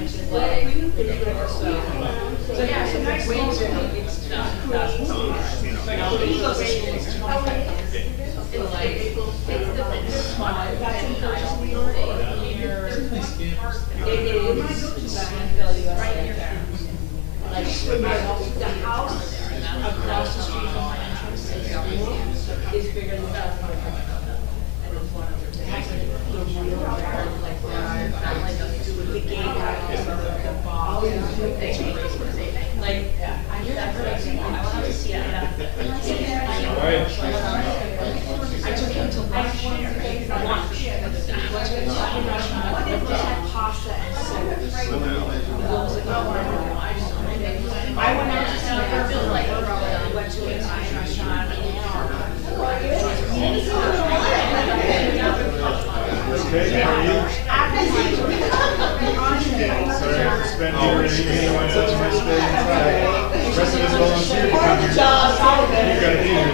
which is like ridiculous. So yeah, so next week it's not. He goes to school. It's like it's the smile. That's in person. It is right here. Like the house across the street from my entrance to the school is bigger than that. And it's one of the real like where I found like the gate house, the bar, like I knew that crazy. I wanted to see it. I took him to lunch. What if they had pasta and soda? I went out to see her, like, went to an Italian restaurant in Ann Arbor. Okay, how are you? Sorry, I have to spend your evening on such a nice day inside. The rest of us volunteer to come here. You gotta be here.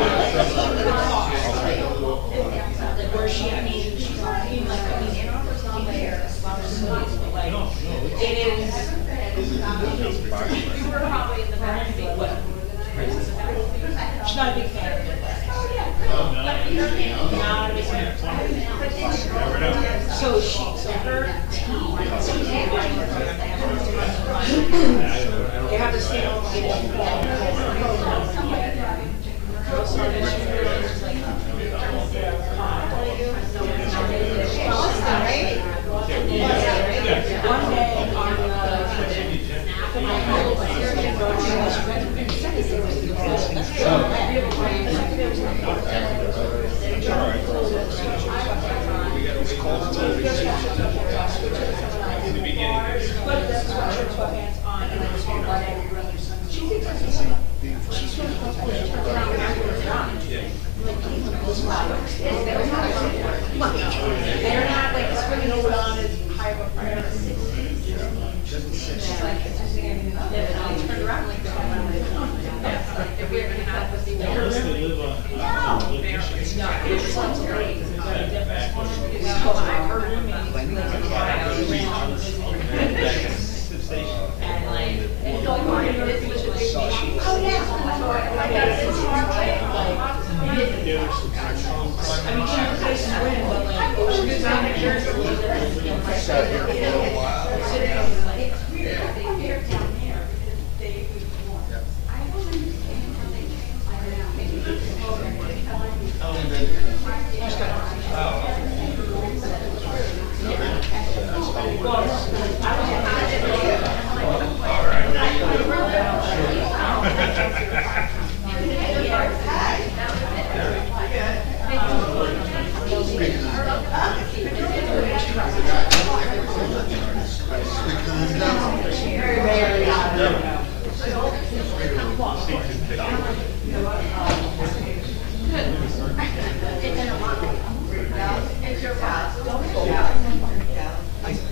Like, where she, I mean, she's not even like, I mean, Ann Arbor's not there, as far as cities, but like, it is. We were probably in the back of the what? She's not a big fan of it. Not a big fan. So her team, they have to stay over one day on they're not like springing over on as high of a priority. She's like, I turned around like that. If we're gonna have with the no, it's not great. So I heard him and like, oh yeah. I mean, she was facing wind, but like, she was out here. Sat here for a little while.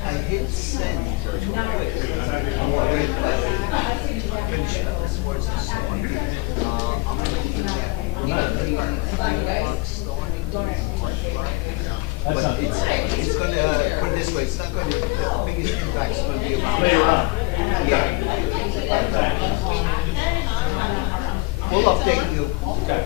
I hit send too quick. Finish up the sports and so on. I'm looking at but it's gonna put it this way, it's not gonna the biggest impact is gonna be about Later on. yeah. We'll update you. Okay.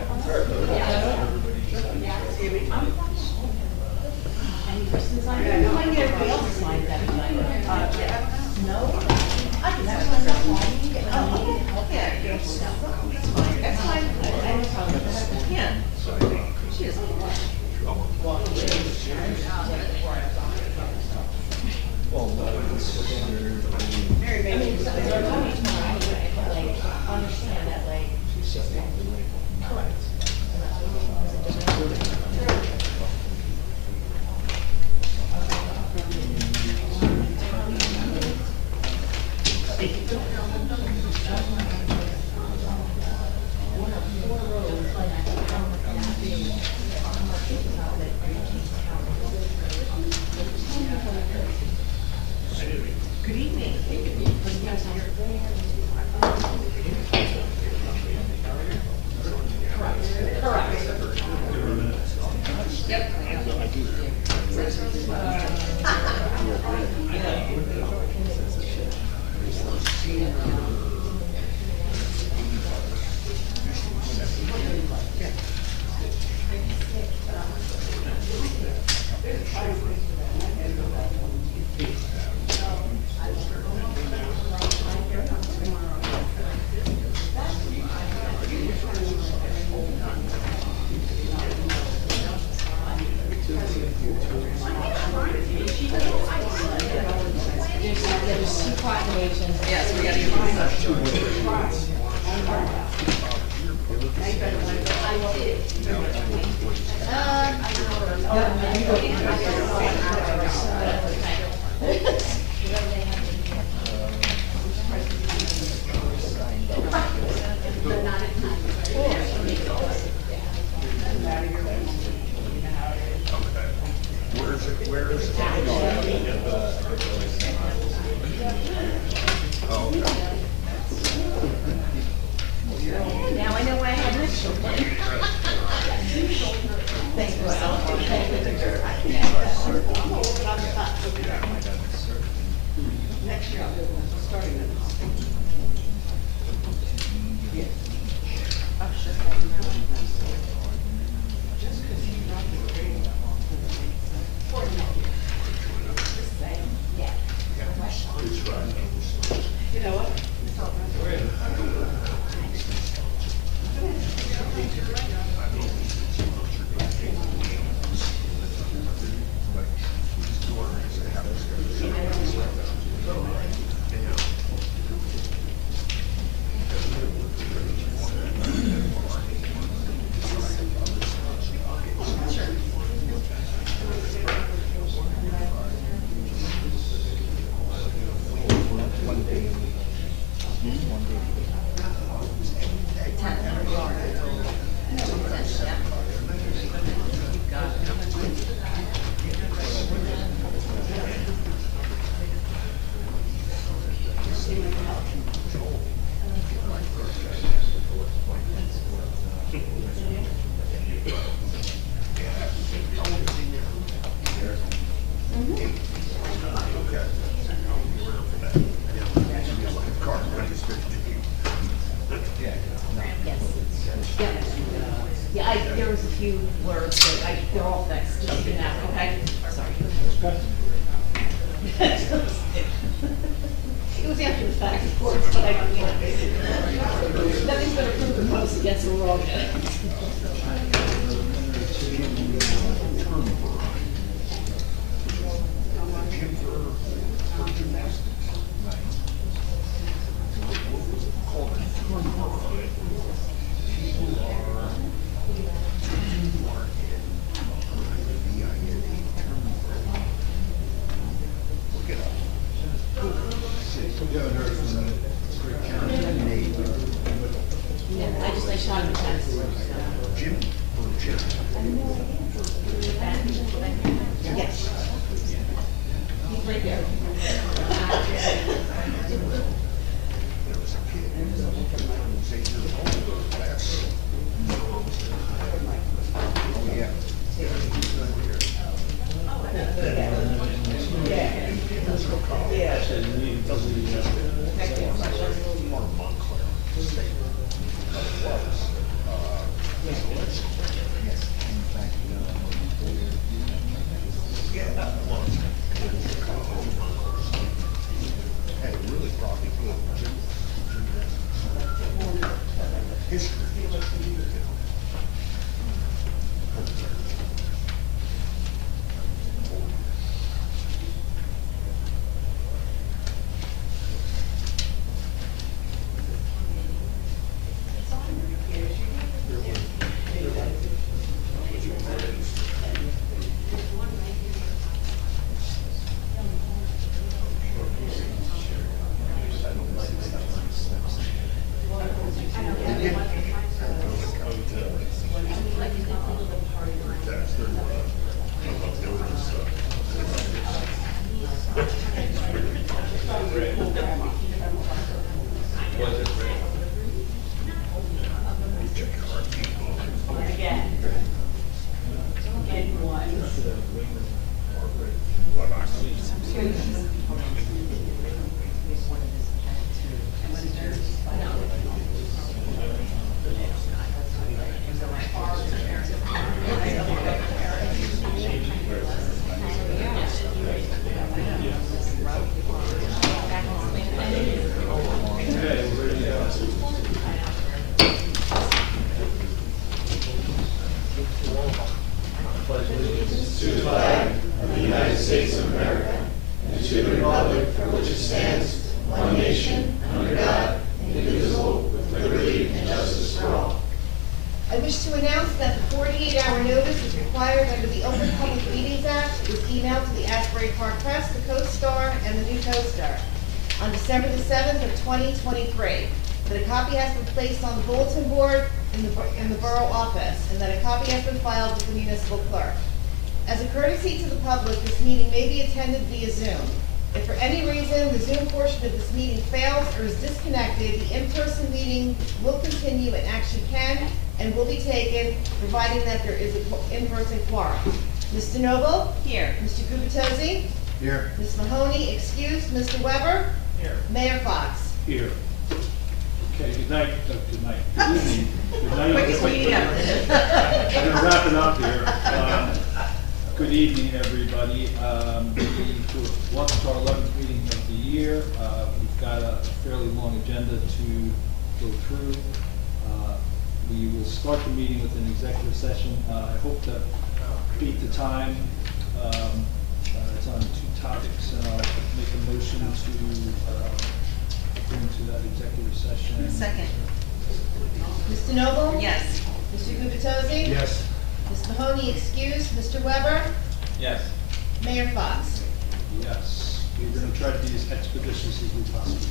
there's two proclamations. Yes, we gotta use this. Now I know why I had this children. Thanks for next year I'll do one, starting in. I'm sure. Just because he's not the great. Yeah. You know what? It's all right. Yeah, there was a few words, but they're all fixed, just so you know, okay? Sorry. It was after the fact, of course, but nothing's gonna prove the post against the wrong. Yeah, I shot him a text. Yes. He's right there. and the new toaster on December the 7th of 2023. That a copy has been placed on the bulletin board in the borough office, and that a copy has been filed with the municipal clerk. As a courtesy to the public, this meeting may be attended via Zoom. If for any reason the Zoom portion of this meeting fails or is disconnected, the in-person meeting will continue and action can and will be taken, providing that there is an in-person quorum. Ms. DeNoble? Here. Mr. Gubatozzi? Here. Ms. Mahoney, excused. Mr. Weber? Here. Mayor Fox? Here. Okay, good night, good night, good evening, good night. Quickest meeting ever. I'm gonna wrap it up here. Good evening, everybody. Welcome to our 11th meeting of the year. We've got a fairly long agenda to go through. We will start the meeting with an executive session. I hope to beat the time. It's on 2 topics, and I'll make a motion to go into that executive session. Second. Ms. DeNoble? Yes. Mr. Gubatozzi? Yes. Ms. Mahoney, excused. Mr. Weber? Yes. Mayor Fox? Yes, we're going to try to be as expeditious as we possibly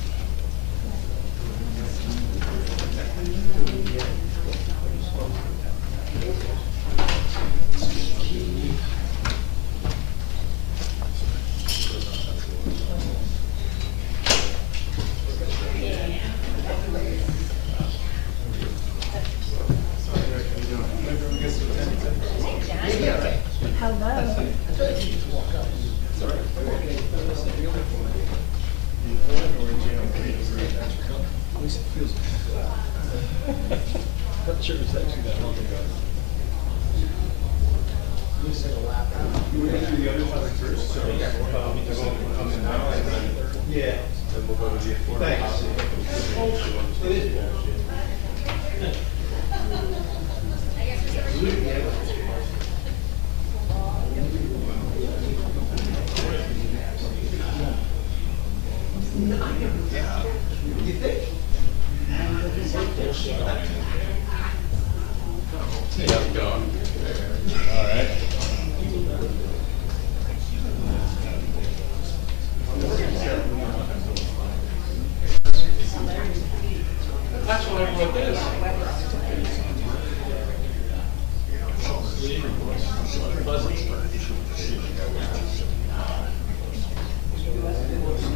Not sure it's actually that long ago. You want to do the other topic first? So, yeah. Then we'll go to the affordable housing. You think? All right. That's why I wrote this.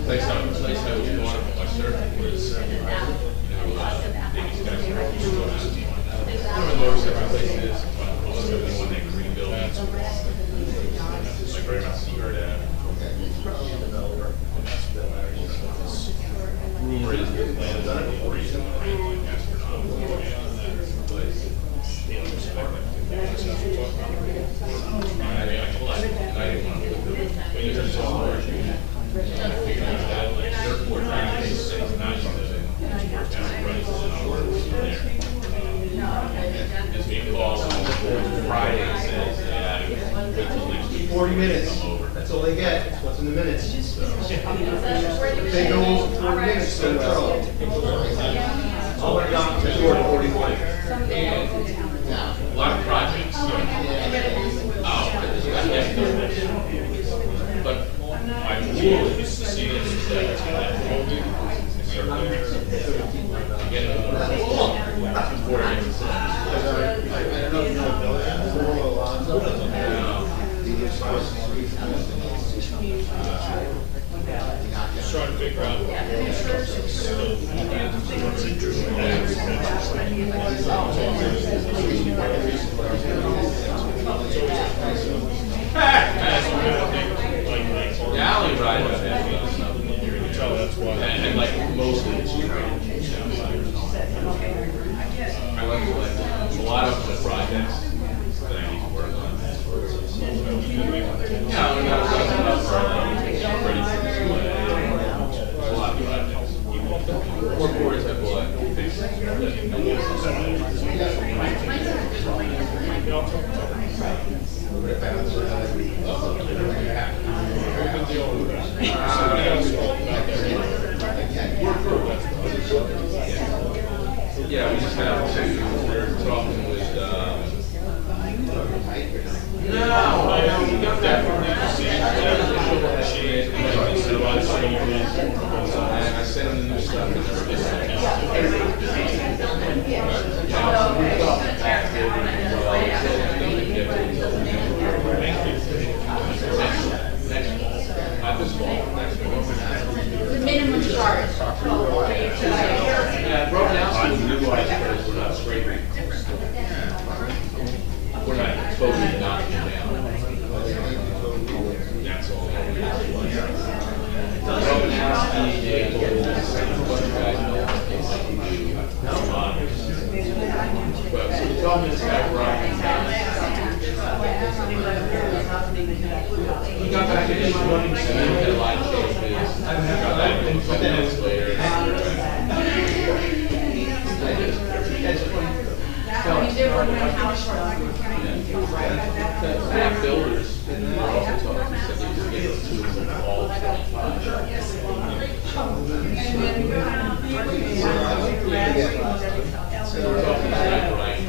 Place how you want it, my surfing was, one of the most different places, also the one that green buildings. Like right around Seaguard Ave. Rumor is the plan is the reason why it's astronomical. I didn't want to put the, but you just saw it. I figured out that like airport is not using it's being called Friday says wait till next week. 40 minutes. That's all they get. That's what's in the minutes. They go over 40 minutes, so all we're done is 41. A lot of projects. But my rule is to see this that get it before it gets trying to figure out the alley ride was and like mostly it's I like a lot of the projects that I need to work on. Yeah, we're not talking about ready for display. A lot of projects. Or boards that will yeah, we just have to, we're talking with, no, I know, we got that from the, I sent him the new stuff and never did send it. Not this fall, next fall. The minimum charge. Yeah, Brownowski was new life, we're not scraping. We're not totally knocking it down. That's all. Brownowski, Naples, what you guys know, basically do models. But so the problem is that Brian, he got back in his running, and then had a lot of changes. Got back in a couple minutes later. Map builders, were also talking, said they could get to all 25. So we're talking about Brian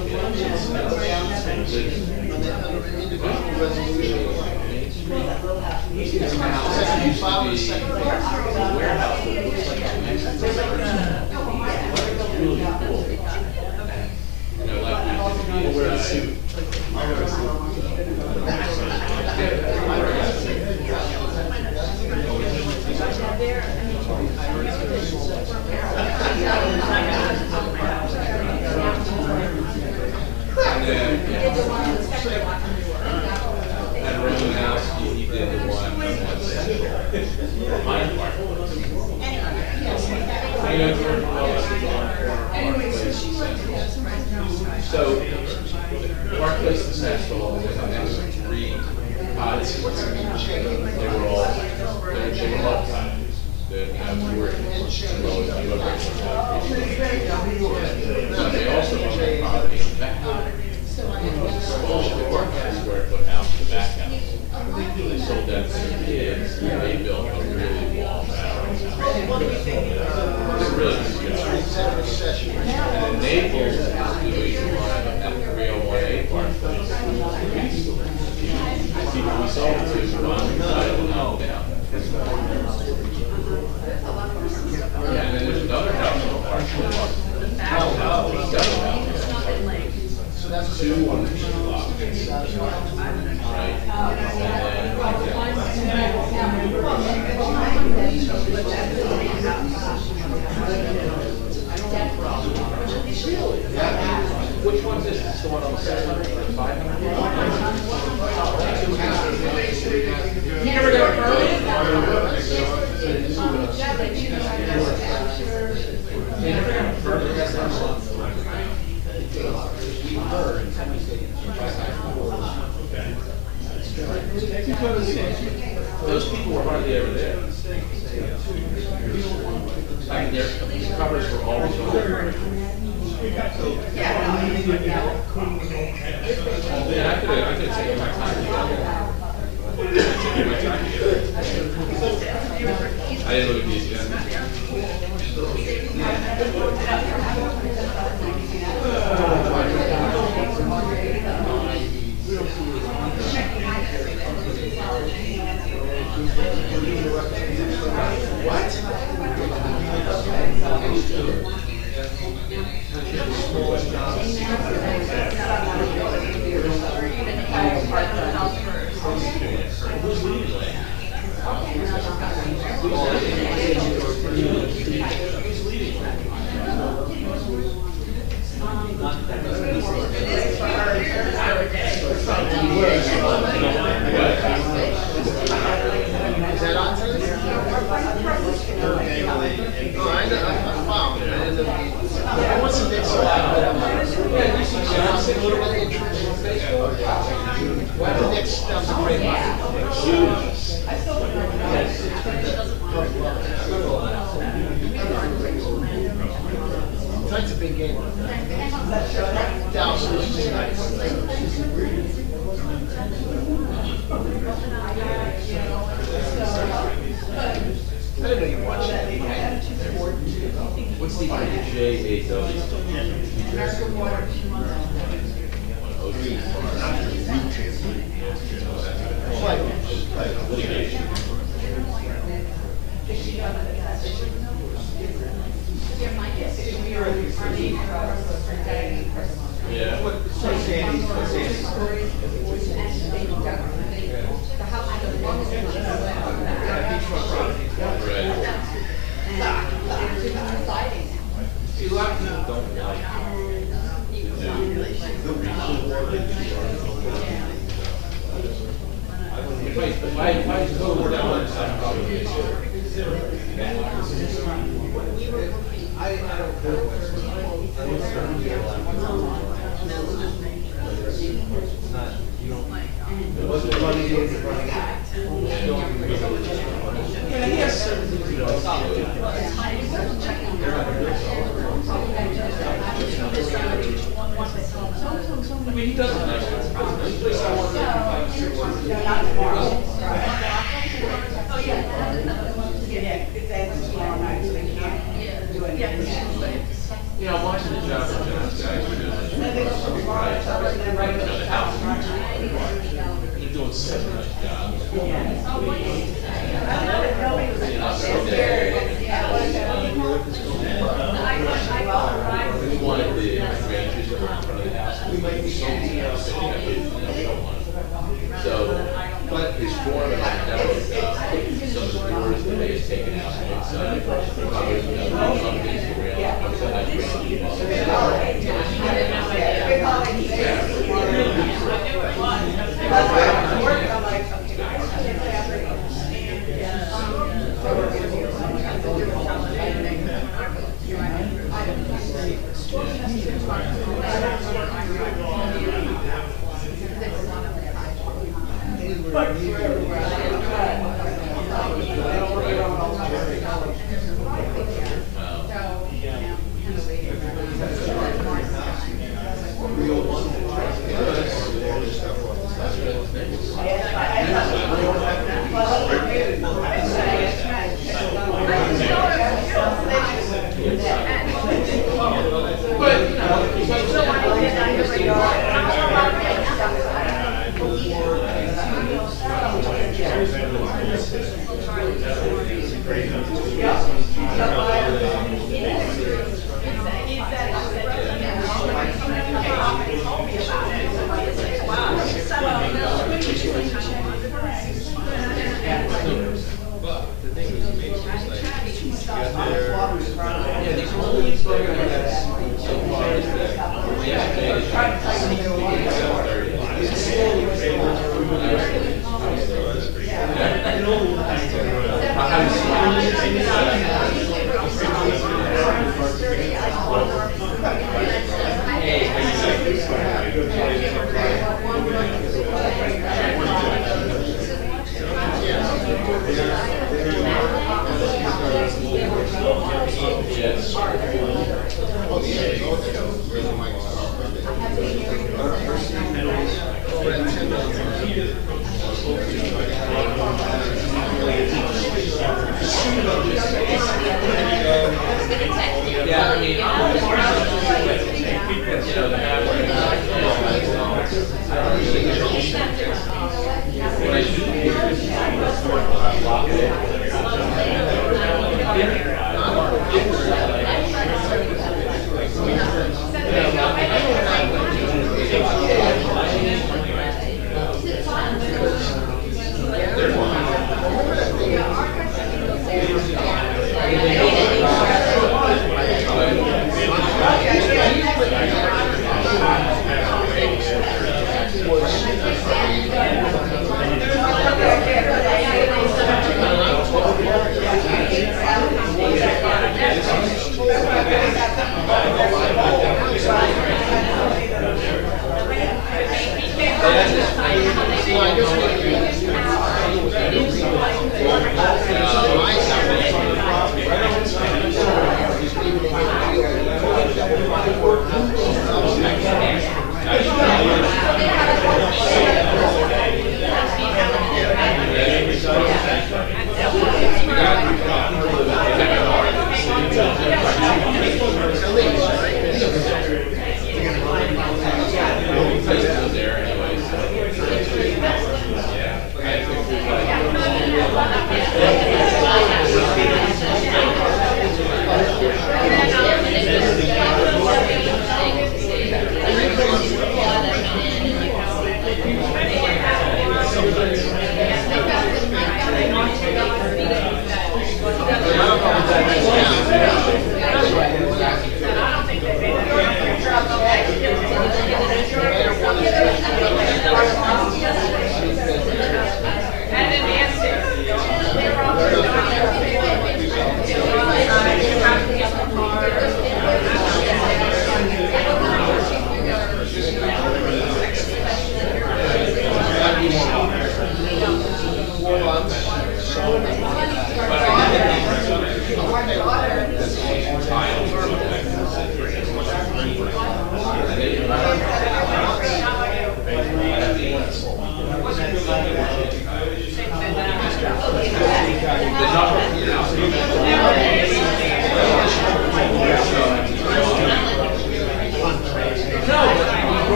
warehouse that looks like an exit. Really cool. You know, like we wear a suit. I'll wear a suit. And then, and Romanowski, he did the one on Central. My apartment. I know Jordan Wells is on Park Place in Central. So, Park Place in Central, and then three pods. They were all times. That were as low as you ever. But they also own that property in the back. Small 400-square-foot house in the back house. They sold that to their kids, and they built a really walled out house. It's really good. And in Naples, is doing one at 301A Park Place. We sold it to one side and up down. Yeah, and then there's another house on Park Place. So that's two on the block. Right? Which one's this? Is the one on the 700 or 500? You never got a permit? Those people were hardly ever there. I mean, their covers were always on. Yeah, I could have taken my time to get there. I didn't look at these yet. That's a big game. Thousands. I didn't know you watched that. What's the J8W? Litigation. What's the money is running out? I mean, he doesn't know. This place I work you know, watching the job that John's guys are doing. The house. They're doing such a nice job. We wanted the ranges that were in front of the house. We might be something else that we don't want. So, but his form and like that was, some of the doors that they had taken out inside. Probably, some things were real. I was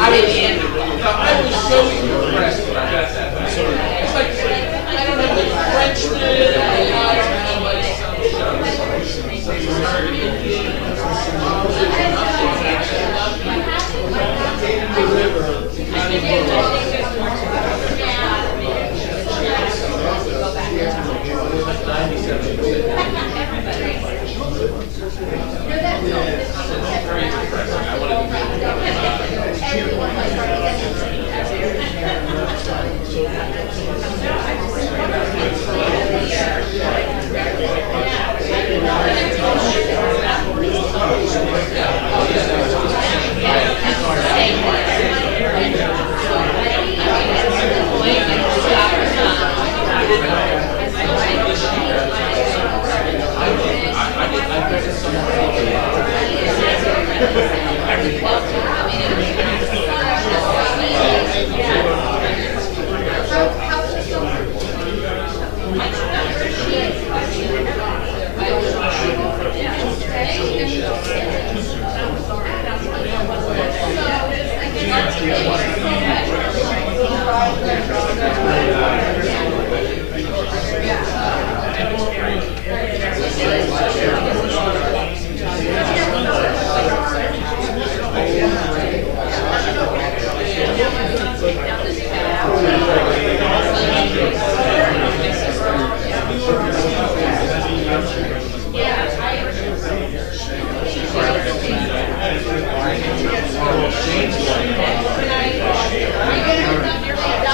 I mean, Andrew, I was so impressed when I got that back. It's like, I don't know, like Frenchman,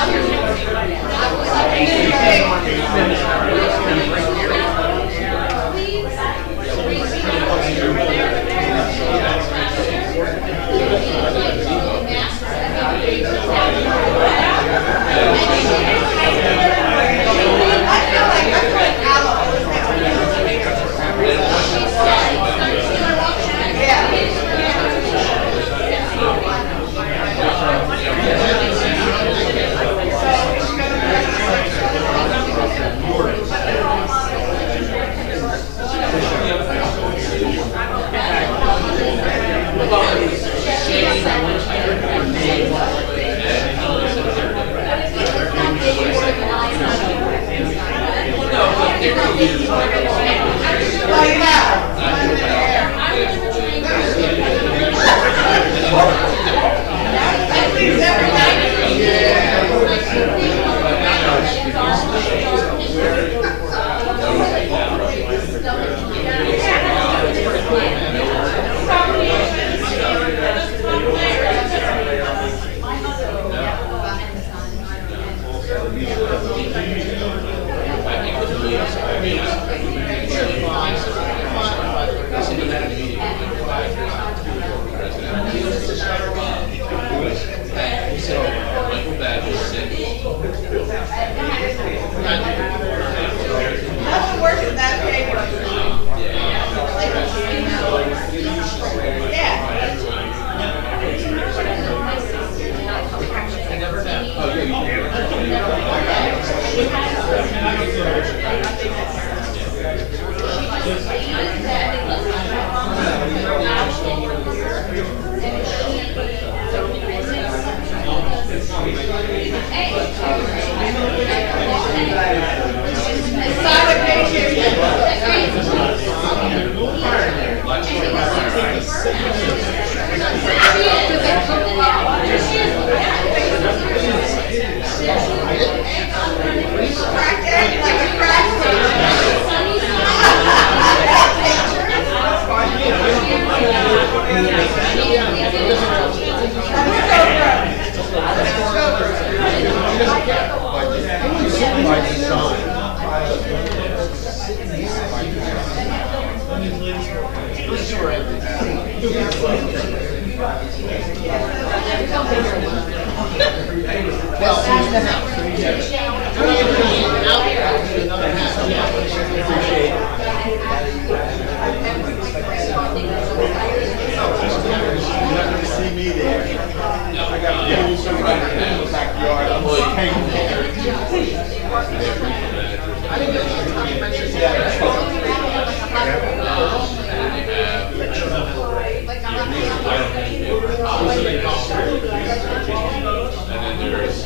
James. See me there. I got to pull some right in the backyard. I'm just hanging there. And then there's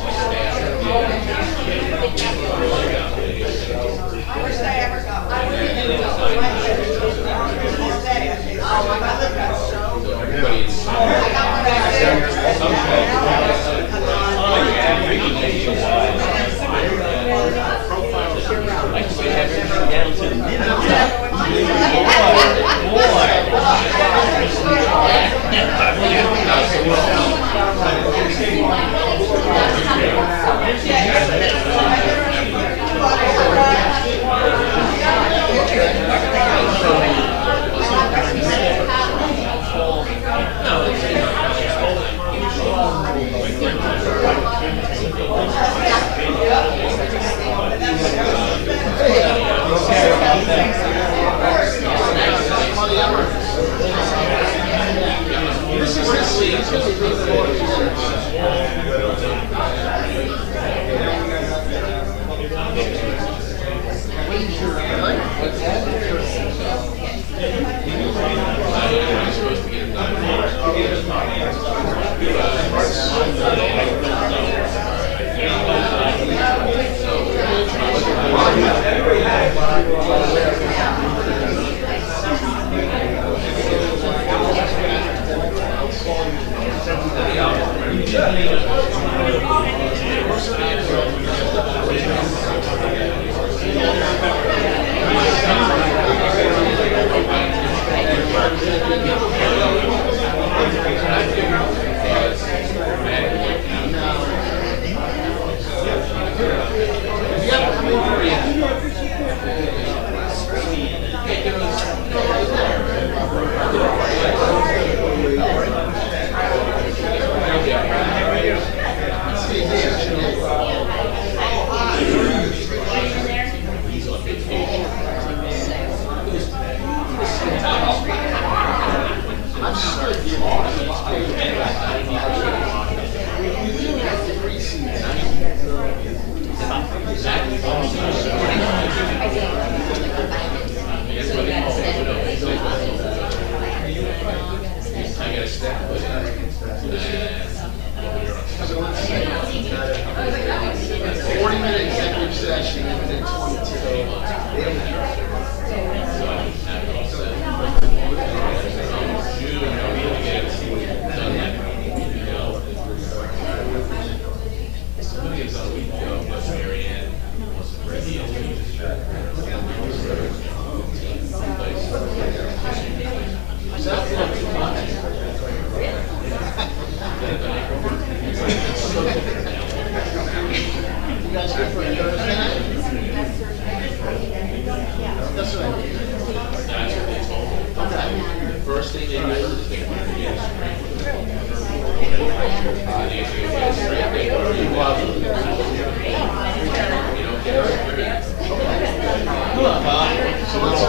first thing they do is they want to get straight. They go to love you. You don't get straight. So let's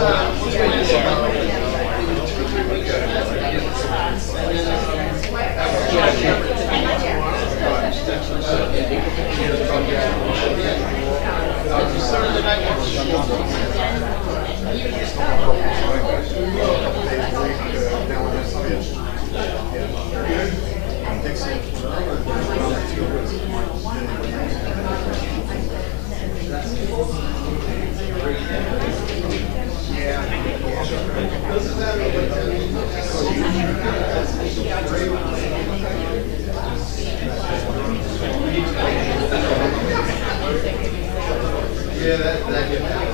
wait this out. Yeah, that gets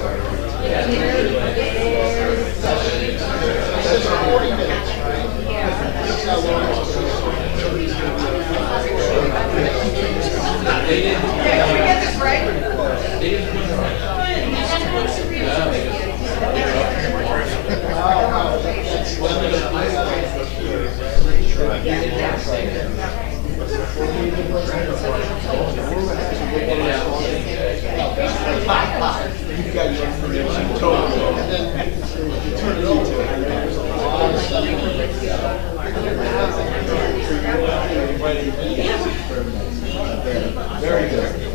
very good.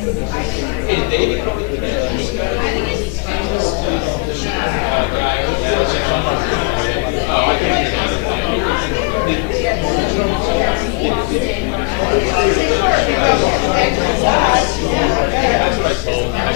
Is David coming today? Oh, I can't hear that's what I told him. I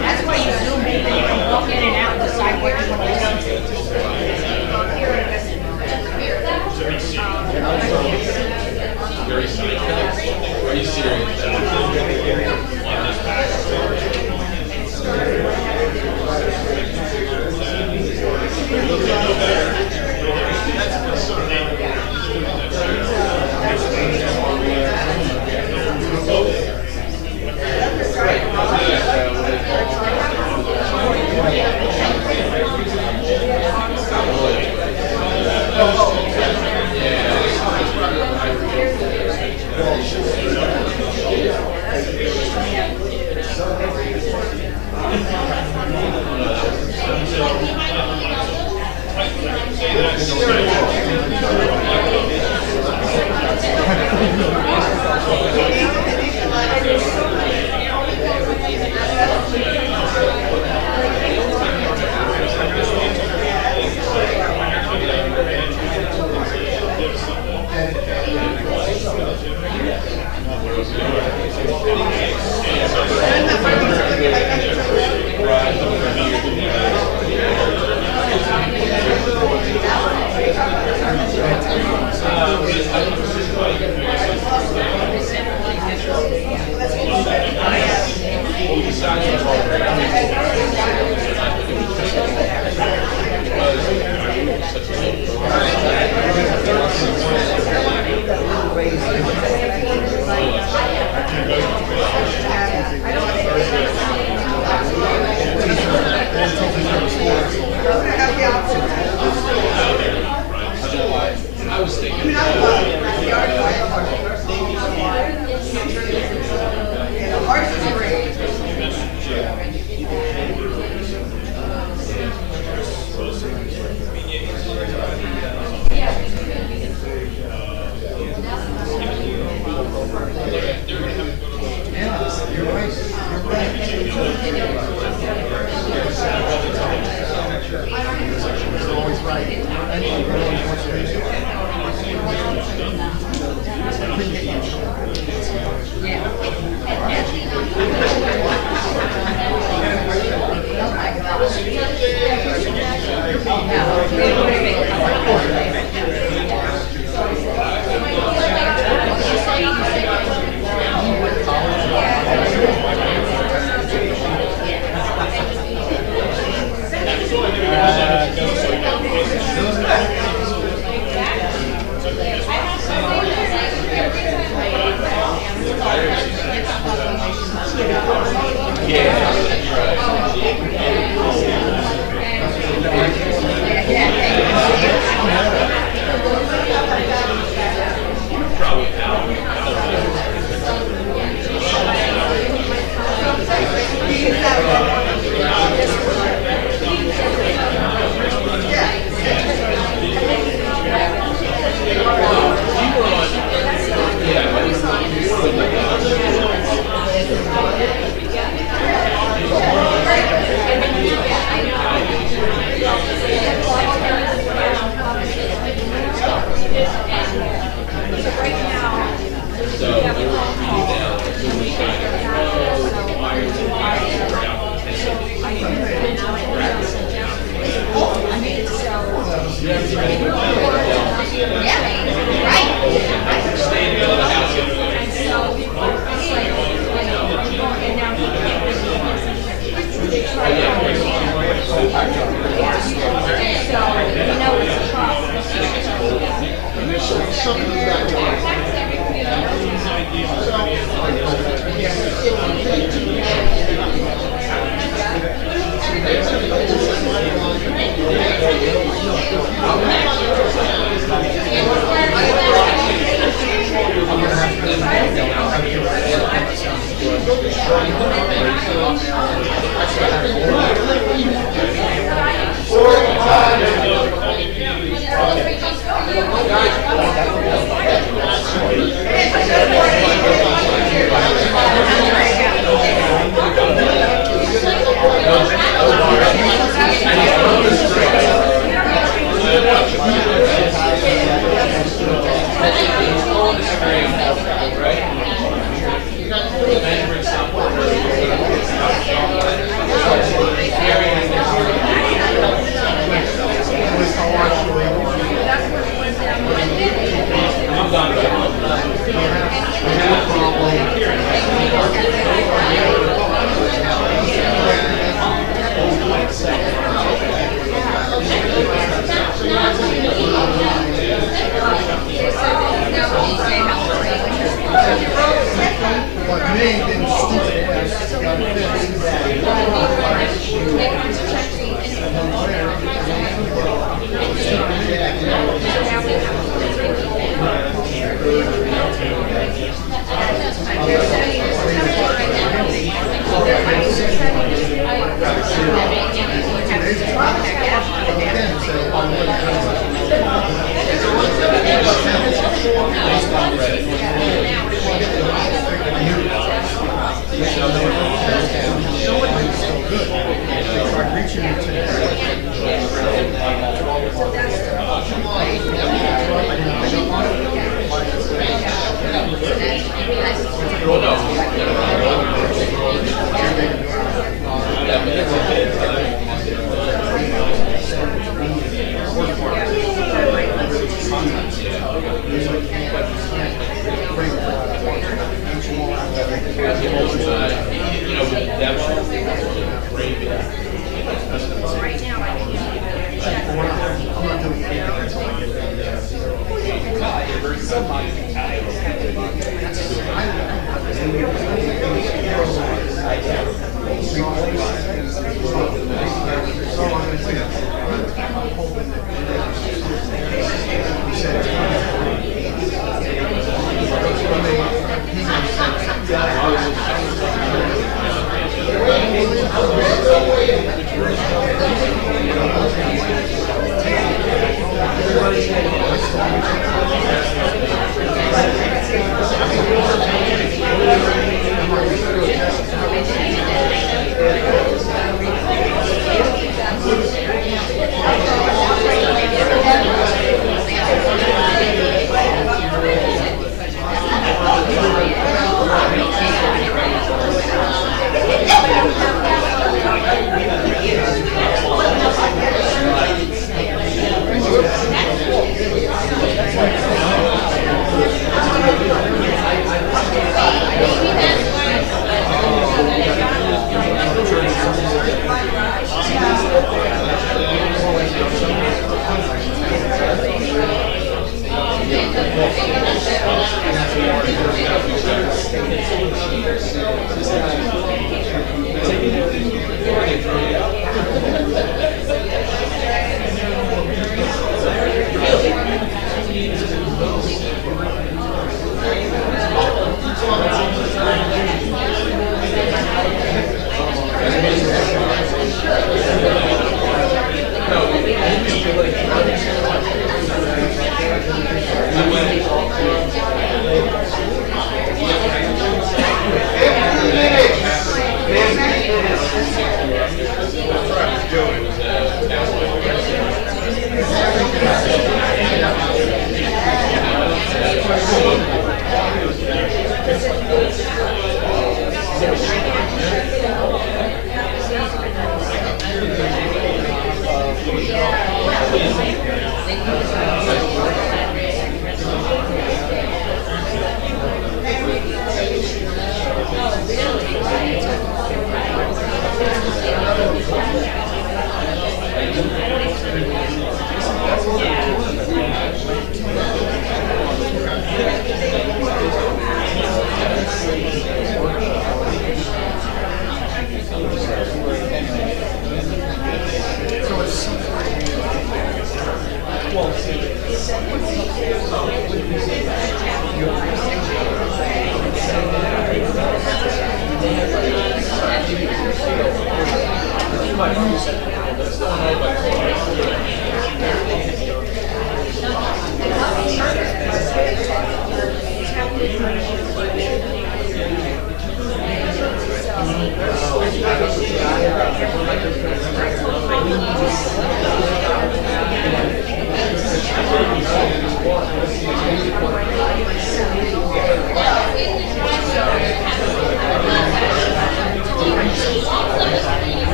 That's why you zoom in, you can walk in and out the sidewalk.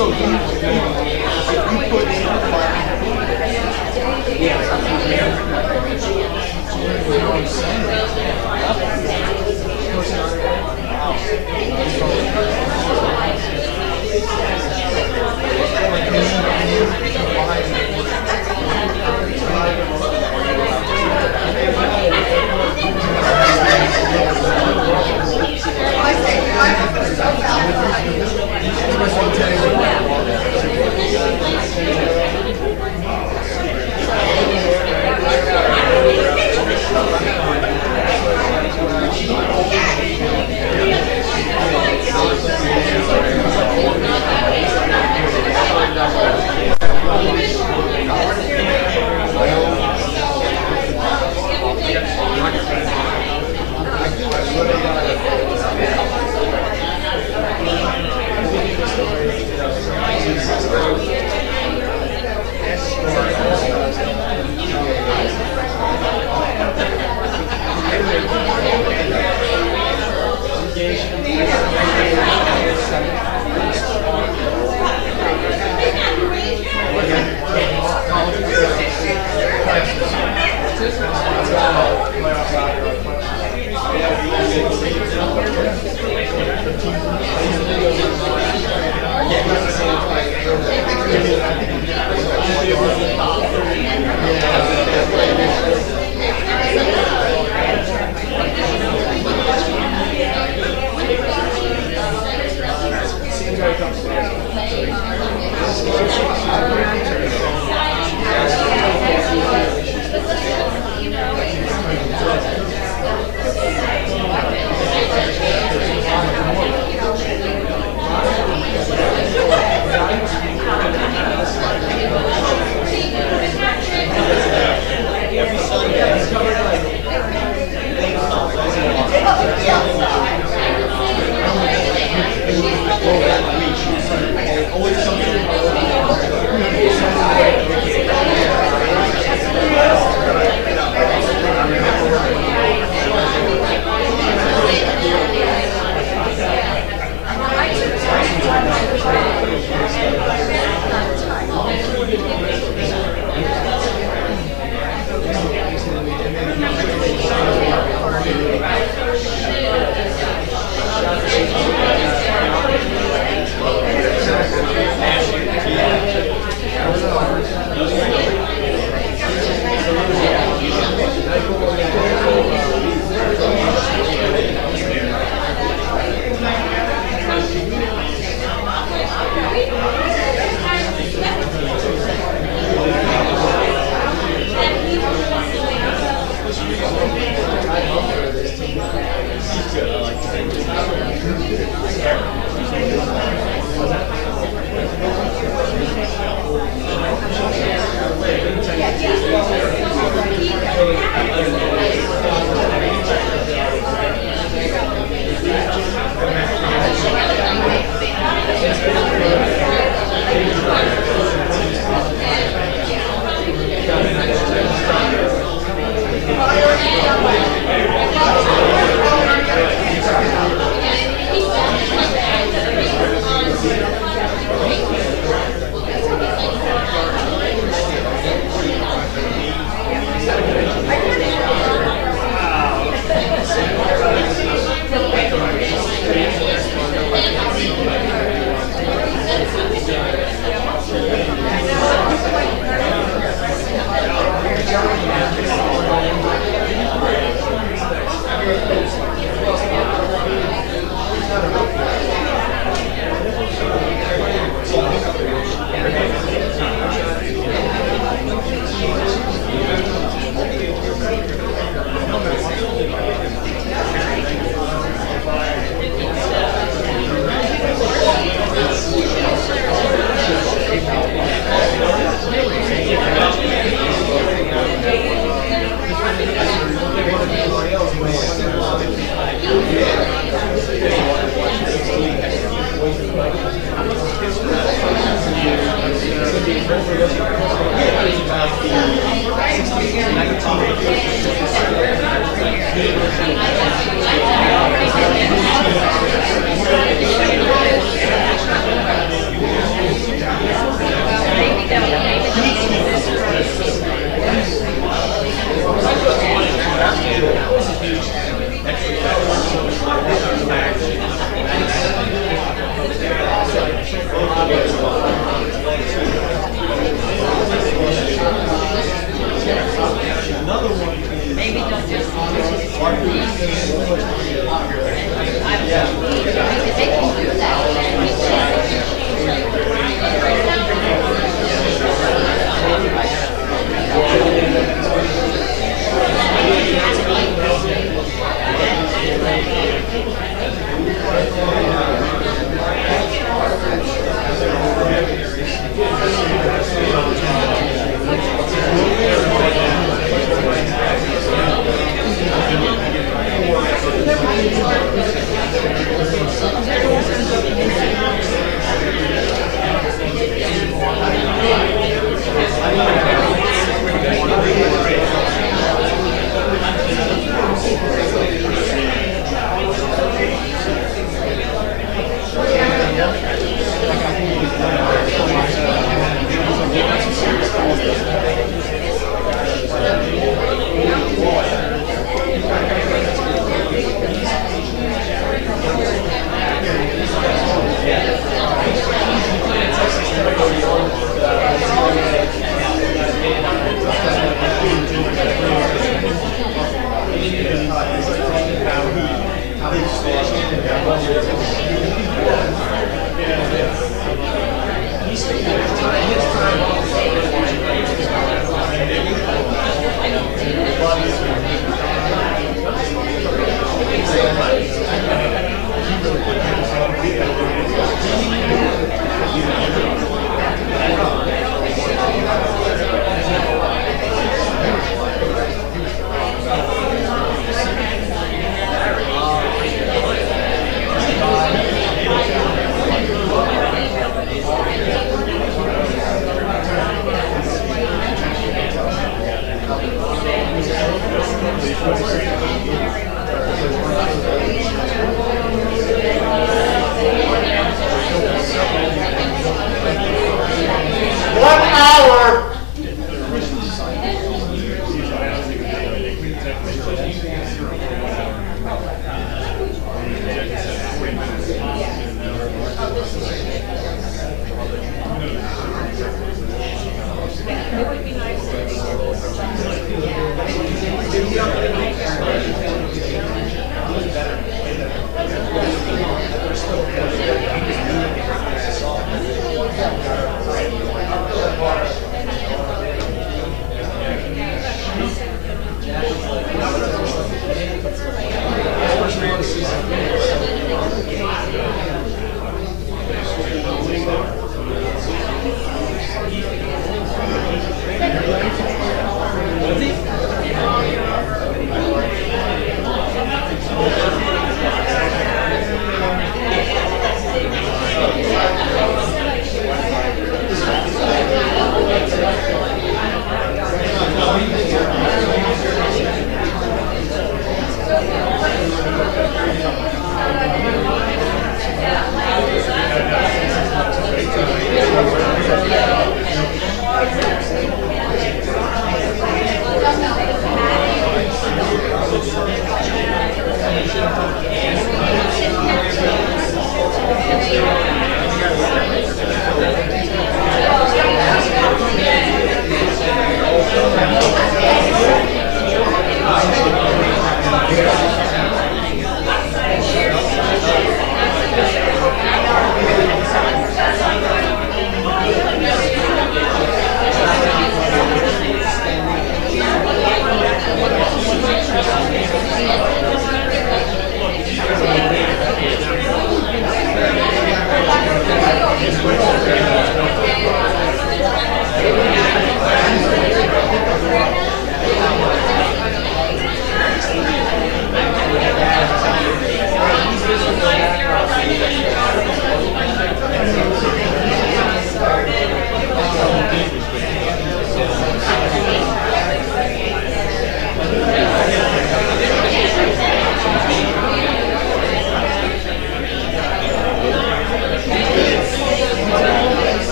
So you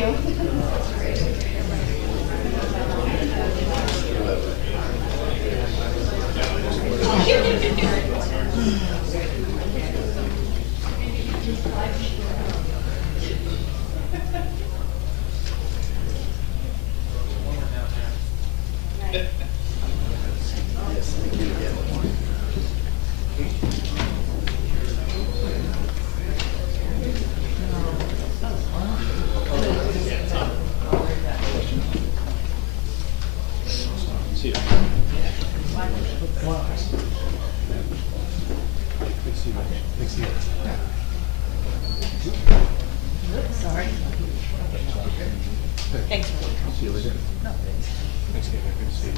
you. See you. Good to see you. Good to see you. Sorry. Thanks. See you later. Thanks, David. Good to see you.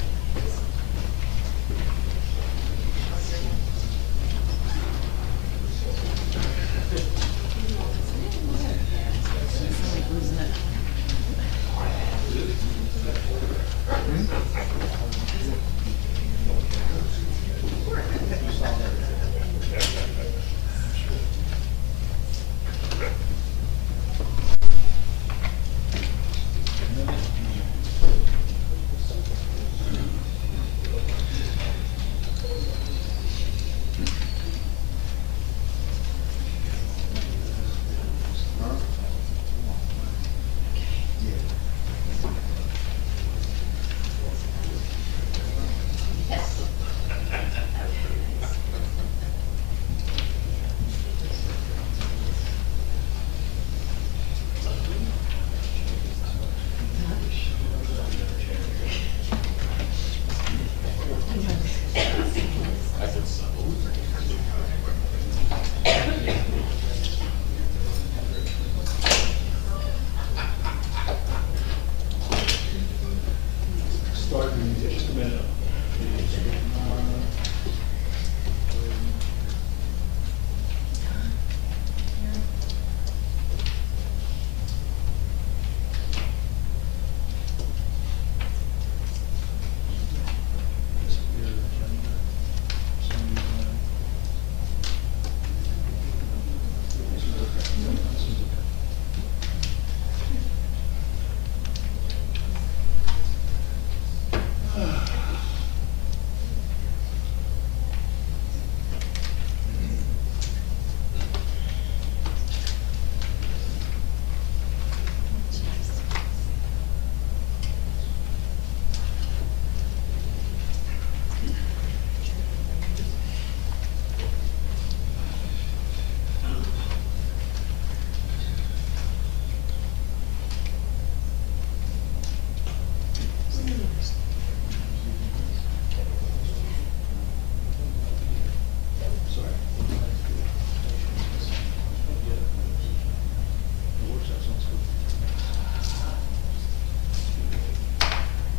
Start in just a minute.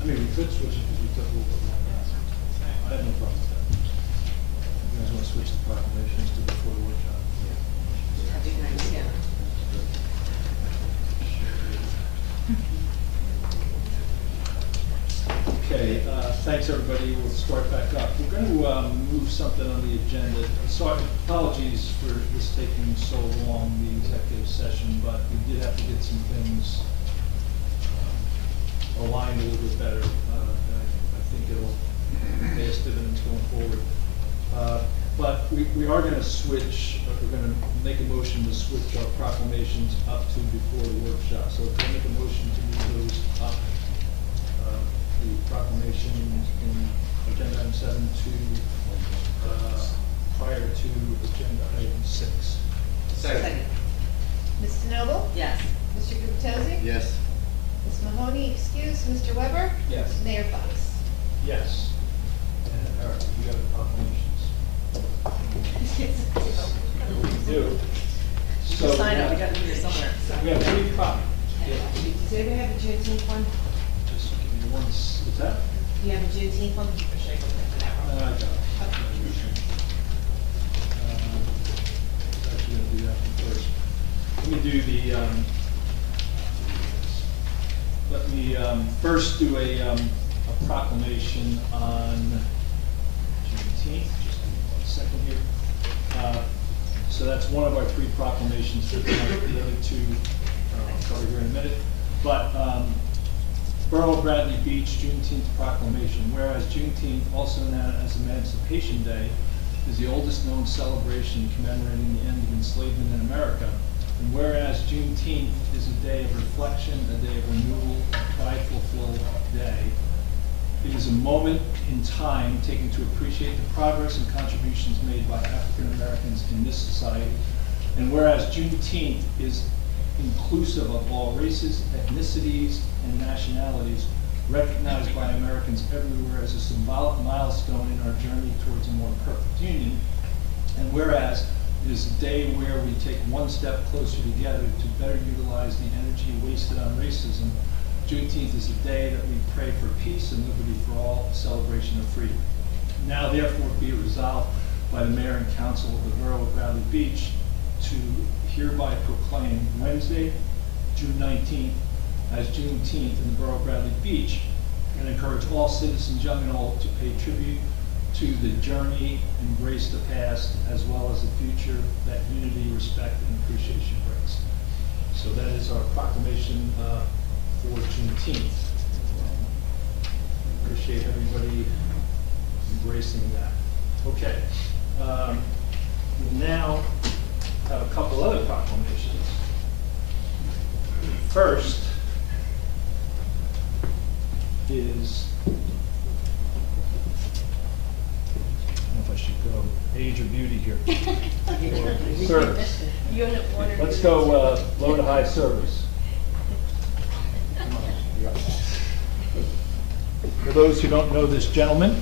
I mean, we could switch it because we took a little bit longer. I have no problem with that. You guys want to switch the proclamations to before the workshop? Okay, thanks, everybody. We'll start back up. We're going to move something on the agenda. Sorry, apologies for this taking so long, the executive session, but we did have to get some things aligned a little bit better. I think it'll pay us dividends going forward. But we are going to switch, we're going to make a motion to switch our proclamations up to before the workshop. So we're going to make a motion to move those up. The proclamations in agenda item 7 to prior to agenda item 6. Second. Mrs. Noble? Yes. Mr. Gubertozzi? Yes. Ms. Mahoney, excuse. Mr. Weber? Yes. Mayor Fox? Yes. And Eric, you have the proclamations. We do. So Sign it, we got to be here somewhere. we have 3 copies. Does anybody have a Juneteenth one? Just give me one. What's that? Do you have a Juneteenth one? Or should I go for that I one? got it. I was actually gonna do that one first. Let me do the, let me, first do a proclamation on Juneteenth. Just give me 1 second here. So that's one of our 3 proclamations for tonight. The other 2, I'll cover here in a minute. But Borough of Bradley Beach, Juneteenth proclamation. Whereas Juneteenth, also known as Emancipation Day, is the oldest known celebration commemorating the end of enslavement in America. And whereas Juneteenth is a day of reflection, a day of renewal, a pride-fulfilled day, it is a moment in time taken to appreciate the progress and contributions made by African Americans in this society. And whereas Juneteenth is inclusive of all races, ethnicities, and nationalities, recognized by Americans everywhere as a symbolic milestone in our journey towards a more perfect union. And whereas it is a day where we take one step closer together to better utilize the energy wasted on racism, Juneteenth is a day that we pray for peace and liberty for all, a celebration of freedom. Now therefore be it resolved by the Mayor and Council of the Borough of Bradley Beach to hereby proclaim Wednesday, June 19th, as Juneteenth in the Borough of Bradley Beach, and encourage all citizens, young and old, to pay tribute to the journey, embrace the past, as well as the future that unity, respect, and appreciation brings. So that is our proclamation for Juneteenth. Appreciate everybody embracing that. Okay. We now have a couple other proclamations. First is, I don't know if I should go age or beauty here. Or service. Unit 1 or Let's unit go 2? low to high service. For those who don't know this gentleman,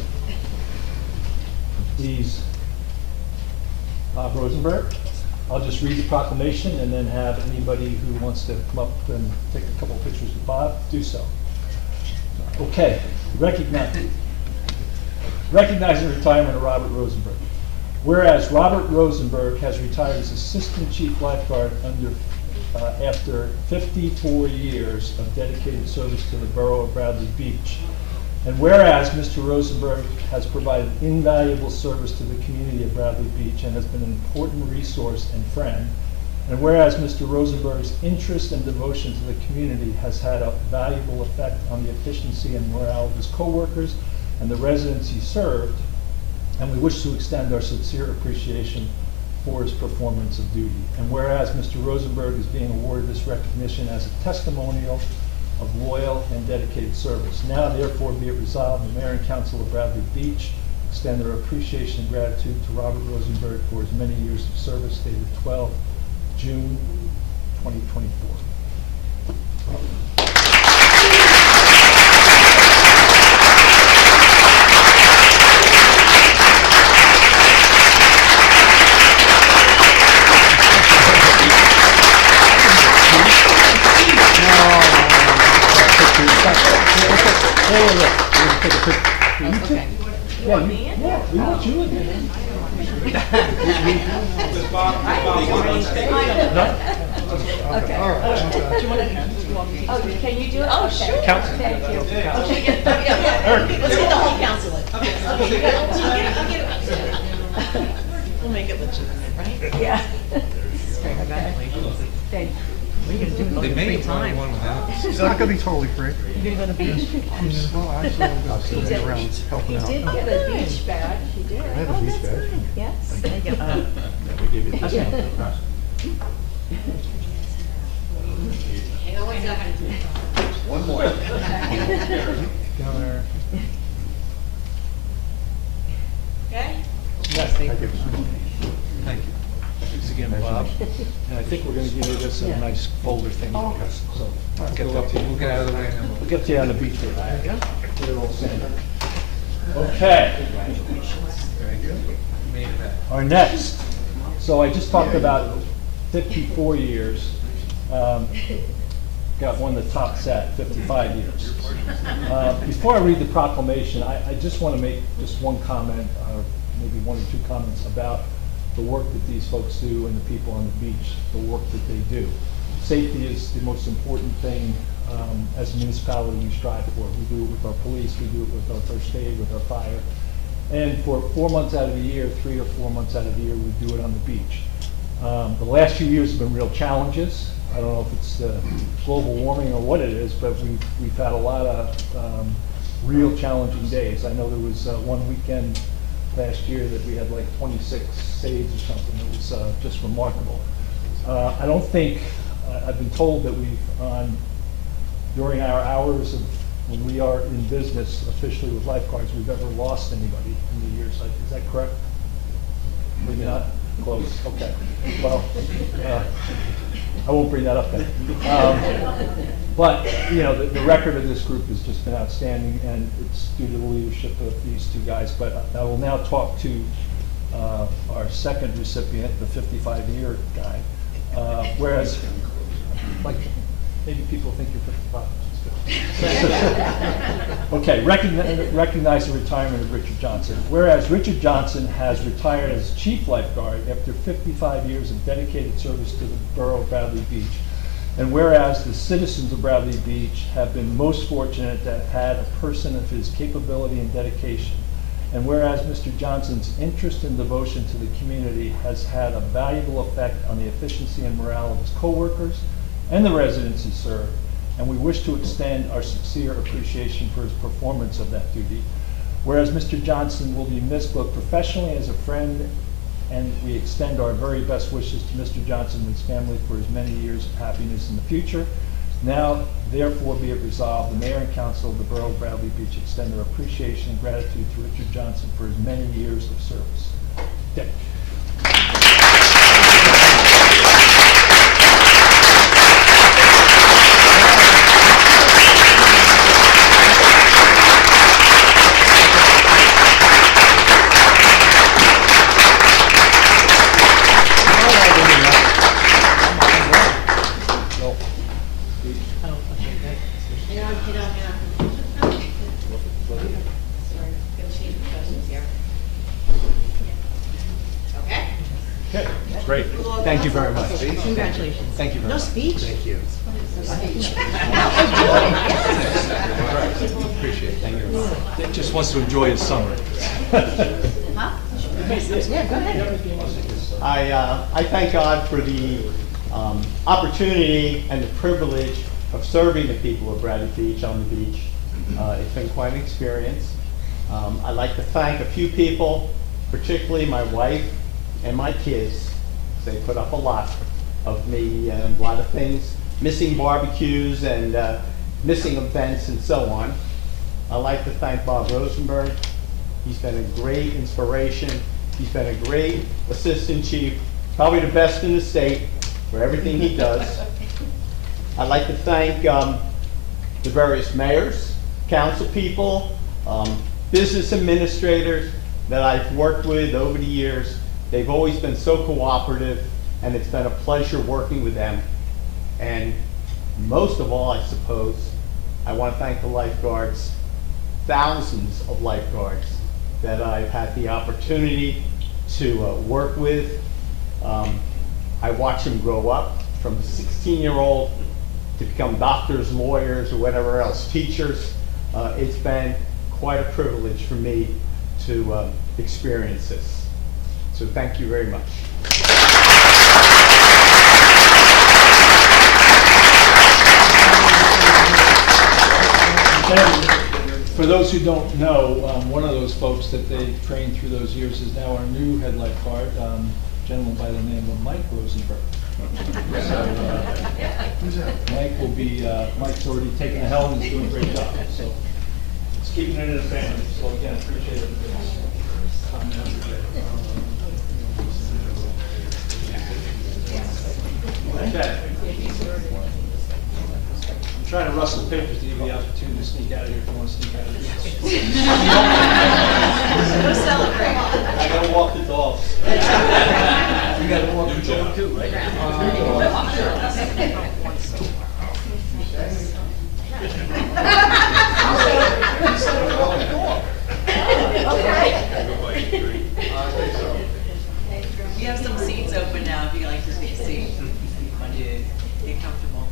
he's Bob Rosenberg. I'll just read the proclamation and then have anybody who wants to come up and take a couple of pictures with Bob, do so. Okay, recognizing the retirement of Robert Rosenberg. Whereas Robert Rosenberg has retired as Assistant Chief Lifeguard after 54 years of dedicated service to the Borough of Bradley Beach. And whereas Mr. Rosenberg has provided invaluable service to the community of Bradley Beach and has been an important resource and friend, and whereas Mr. Rosenberg's interest and devotion to the community has had a valuable effect on the efficiency and morale of his coworkers and the residents he served, and we wish to extend our sincere appreciation for his performance of duty. And whereas Mr. Rosenberg is being awarded this recognition as a testimonial of loyal and dedicated service. Now therefore be it resolved, the Mayor and Council of Bradley Beach extend their appreciation and gratitude to Robert Rosenberg for his many years of service, dated 12 June 2024. Okay. Yeah, we want you in there. Okay. Oh, can you do it? Oh, sure. Council. Thank you. Okay, let's get the whole council in. Okay, you get it. We'll make it legitimate, right? Yeah. Thank you. What are you gonna do with all your free time? It's not gonna be totally free. You're gonna go to the beach? Well, actually, I'm gonna stay around helping out. He did get a beach badge, he did. I have a beach badge. Yes. There you go. Yeah, we gave you this Okay. one. Hang on 1 second. One more. Governor. Okay? Yes, thank you. Thank you. Thanks again, Bob. And I think we're gonna give you this in a nice folder thing. Oh, okay. So, We'll we'll get out of the way and then We'll get to you on the beach there. There you go. Get it all set. Okay. Very good. Made it back. Our next, so I just talked about 54 years. Got one that tops that, 55 years. Before I read the proclamation, I just want to make just one comment, or maybe 1 or 2 comments about the work that these folks do and the people on the beach, the work that they do. Safety is the most important thing as a municipality we strive for. We do it with our police, we do it with our first aid, with our fire. And for 4 months out of the year, 3 or 4 months out of the year, we do it on the beach. The last few years have been real challenges. I don't know if it's global warming or what it is, but we've had a lot of real challenging days. I know there was one weekend last year that we had like 26 saves or something. It was just remarkable. I don't think, I've been told that during our hours of when we are in business officially with lifeguards, we've ever lost anybody in the years. Is that correct? Maybe not? Close, okay. Well, I won't bring that up then. But, you know, the record of this group has just been outstanding, and it's due to the leadership of these two guys. But I will now talk to our second recipient, the 55-year guy. Whereas, like, maybe people think you're 55. Okay, recognize the retirement of Richard Johnson. Whereas Richard Johnson has retired as chief lifeguard after 55 years of dedicated service to the borough of Bradley Beach. And whereas the citizens of Bradley Beach have been most fortunate to have had a person of his capability and dedication. And whereas Mr. Johnson's interest and devotion to the community has had a valuable effect on the efficiency and morale of his coworkers and the residents he served. And we wish to extend our sincere appreciation for his performance of that duty. Whereas Mr. Johnson will be missed both professionally as a friend, and we extend our very best wishes to Mr. Johnson and his family for his many years of happiness in the future. Now, therefore, be it resolved, the Mayor and Council of the Borough of Bradley Beach extend their appreciation and gratitude to Richard Johnson for his many years of service. Dick. Great. Thank you very much. Congratulations. Thank you very No much. speech? Thank you. Appreciate it. Thank you very much. Dick just wants to enjoy his summer. Huh? Yeah, go ahead. I thank God for the opportunity and the privilege of serving the people of Bradley Beach on the beach. It's been quite an experience. I'd like to thank a few people, particularly my wife and my kids. They put up a lot of me and a lot of things, missing barbecues and missing events and so on. I'd like to thank Bob Rosenberg. He's been a great inspiration. He's been a great assistant chief, probably the best in the state for everything he does. I'd like to thank the various mayors, council people, business administrators that I've worked with over the years. They've always been so cooperative, and it's been a pleasure working with them. And most of all, I suppose, I want to thank the lifeguards, thousands of lifeguards that I've had the opportunity to work with. I watch them grow up from a 16-year-old to become doctors, lawyers, or whatever else, teachers. It's been quite a privilege for me to experience this. So thank you very much. And for those who don't know, one of those folks that they trained through those years is now our new head lifeguard, a gentleman by the name of Mike Rosenberg. So Mike will be, Mike's already taken the helm and he's doing a great job. So it's keeping it in the family. So again, appreciate it. Okay. I'm trying to rustle papers to give you the opportunity to sneak out of here if you want to sneak out of here. Go celebrate. I gotta walk the dog. You gotta walk the dog too, right? We have some seats open now if you'd like to take a seat. Want you to get comfortable.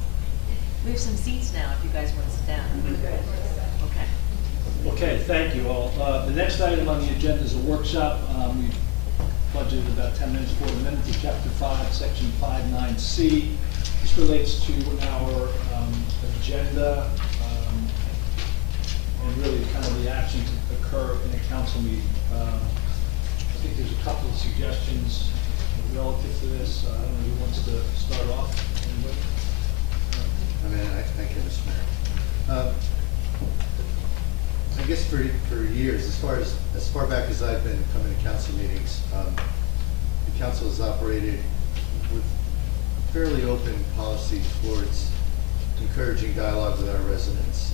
We have some seats now if you guys want to sit down. Okay. Okay, thank you all. The next item on the agenda is a workshop. We've budgeted about 10 minutes for amendment to Chapter 5, Section 59C, This relates to our agenda and really kind of the actions that occur in a council meeting. I think there's a couple of suggestions relative to this. I don't know who wants to start off. Anybody? I mean, I can, Mr. Mayor. I guess for years, as far back as I've been coming to council meetings, the council has operated with fairly open policy towards encouraging dialogue with our residents.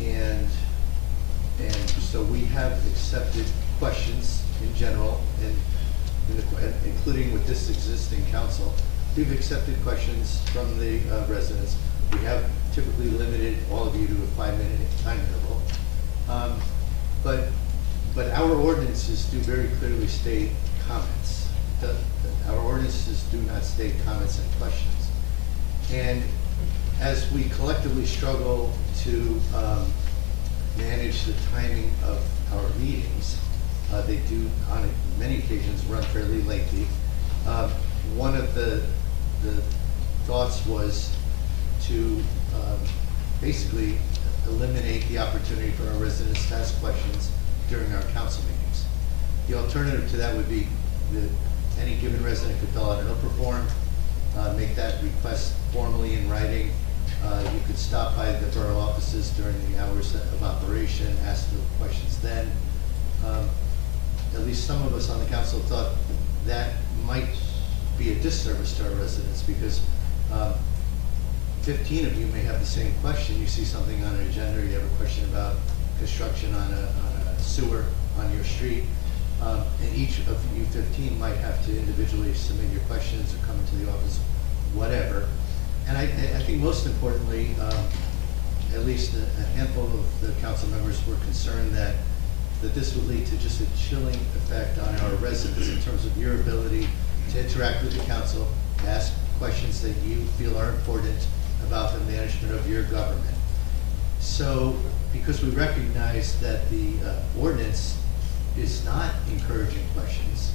And so we have accepted questions in general, and including with this existing council, we've accepted questions from the residents. We have typically limited all of you to a 5-minute time interval. But our ordinances do very clearly state comments. Our ordinances do not state comments and questions. And as we collectively struggle to manage the timing of our meetings, they do on many occasions run fairly lengthy. One of the thoughts was to basically eliminate the opportunity for our residents to ask questions during our council meetings. The alternative to that would be that any given resident could fill out an Oprah form, make that request formally in writing. You could stop by the borough offices during the hours of operation, ask the questions then. At least some of us on the council thought that might be a disservice to our residents, because 15 of you may have the same question. You see something on an agenda, you have a question about construction on a sewer on your street, and each of you 15 might have to individually submit your questions or come into the office, whatever. And I think most importantly, at least a handful of the council members were concerned that this would lead to just a chilling effect on our residents in terms of your ability to interact with the council, ask questions that you feel are important about the management of your government. So, because we recognize that the ordinance is not encouraging questions,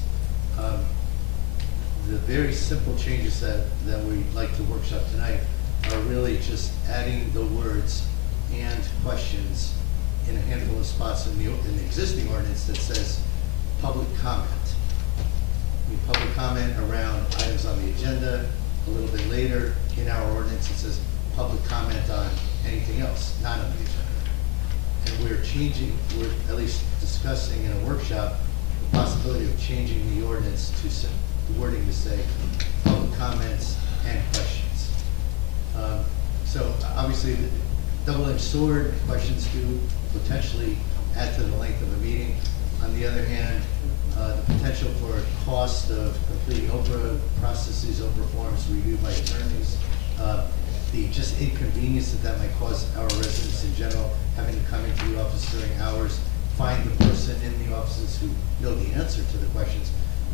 the very simple changes that we'd like to workshop tonight are really just adding the words "and questions" in a handful of spots in the existing ordinance that says public comment. Public comment around items on the agenda. A little bit later in our ordinance, it says public comment on anything else not on the agenda. And we're at least discussing in a workshop the possibility of changing the ordinance to the wording to say public comments and questions. So obviously, the double-edged sword, questions do potentially add to the length of a meeting. On the other hand, the potential for cost of completing Oprah processes, Oprah forms reviewed by attorneys, the just inconvenience that might cause our residents in general, having to come into the office during hours, find the person in the offices who know the answer to the questions.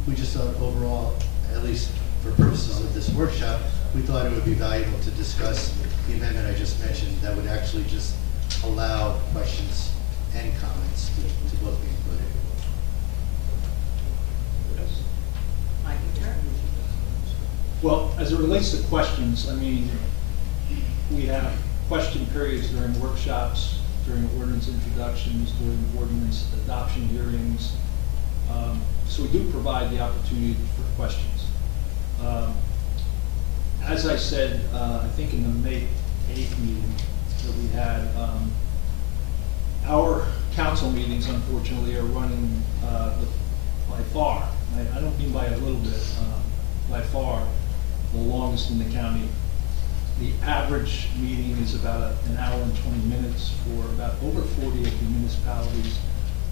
We just thought overall, at least for purposes of this workshop, we thought it would be valuable to discuss the amendment I just mentioned that would actually just allow questions and comments to both be included. Well, as it relates to questions, I mean, we have question periods during workshops, during ordinance introductions, during ordinance adoption hearings. So we do provide the opportunity for questions. As I said, I think in the May 8th meeting that we had, our council meetings, unfortunately, are running by far, I don't mean by a little bit, by far, the longest in the county. The average meeting is about an hour and 20 minutes for about over 40 of the municipalities.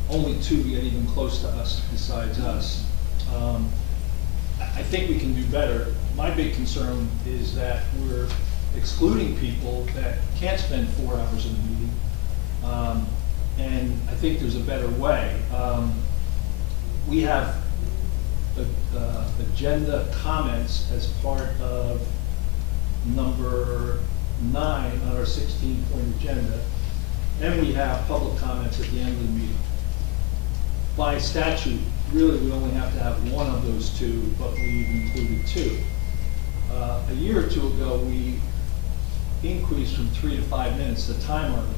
Only 2 get even close to us besides us. I think we can do better. My big concern is that we're excluding people that can't spend 4 hours in a meeting. And I think there's a better way. We have agenda comments as part of number 9 on our 16-point agenda, and we have public comments at the end of the meeting. By statute, really we only have to have one of those 2, but we've included 2. a year or two ago, we increased from 3 to 5 minutes the time on those.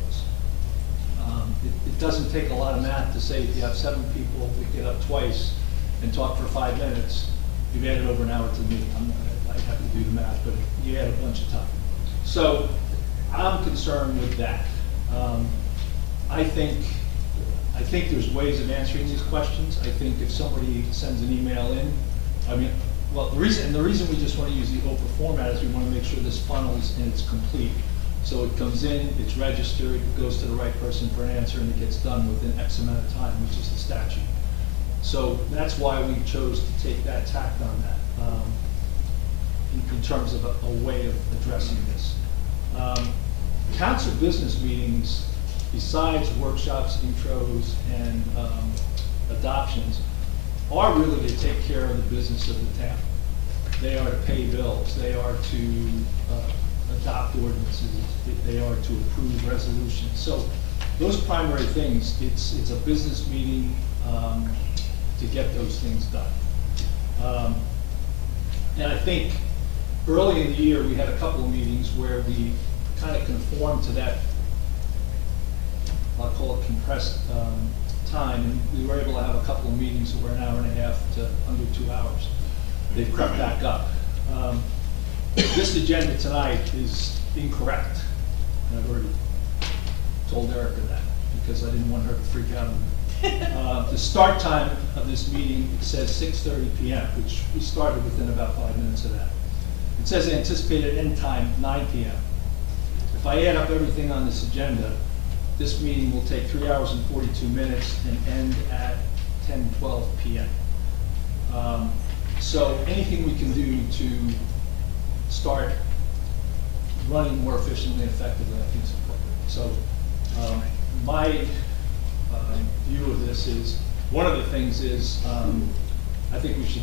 It doesn't take a lot of math to say if you have 7 people that get up twice and talk for 5 minutes, you've added over an hour to the meeting. I have to do the math, but you add a bunch of time. So I'm concerned with that. I think there's ways of answering these questions. I think if somebody sends an email in, the reason we just want to use the open format is we want to make sure this funnels and it's complete. So it comes in, it's registered, it goes to the right person for an answer, and it gets done within X amount of time, which is the statute. So that's why we chose to take that tact on that, in terms of a way of addressing this. Council business meetings, besides workshops, intros, and adoptions, are really to take care of the business of the town. They are to pay bills, they are to adopt ordinances, they are to approve resolutions. So those primary things, it's a business meeting to get those things done. And I think early in the year, we had a couple of meetings where we kind of conformed to that, I'll call it compressed time, and we were able to have a couple of meetings that were an hour and a half to under 2 hours. They've crept back up. This agenda tonight is incorrect, and I've already told Erica that because I didn't want her to freak out on me. The start time of this meeting says 6:30 p.m., which we started within about 5 minutes of that. It says anticipated end time 9 p.m. If I add up everything on this agenda, this meeting will take 3 hours and 42 minutes and end at 10:12 p.m. So anything we can do to start running more efficiently and effectively, I think is important. So my view of this is, one of the things is, I think we should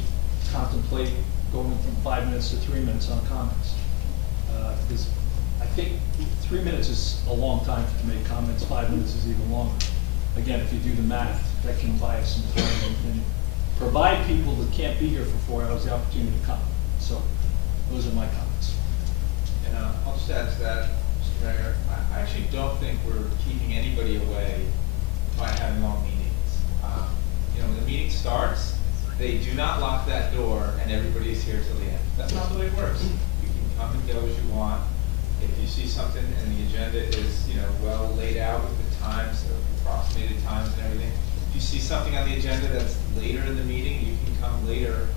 contemplate going from 5 minutes to 3 minutes on comments. Because I think 3 minutes is a long time to make comments, 5 minutes is even longer. Again, if you do the math, that can buy us some time and provide people that can't be here for 4 hours the opportunity to comment. So those are my comments. And I'll just add to that, Mr. Mayor, I actually don't think we're keeping anybody away by having long meetings. When the meeting starts, they do not lock that door and everybody is here till the end. That's not the way it works. You can come and go as you want. If you see something and the agenda is, well laid out with the times, the approximated times and everything, if you see something on the agenda that's later in the meeting, you can come later.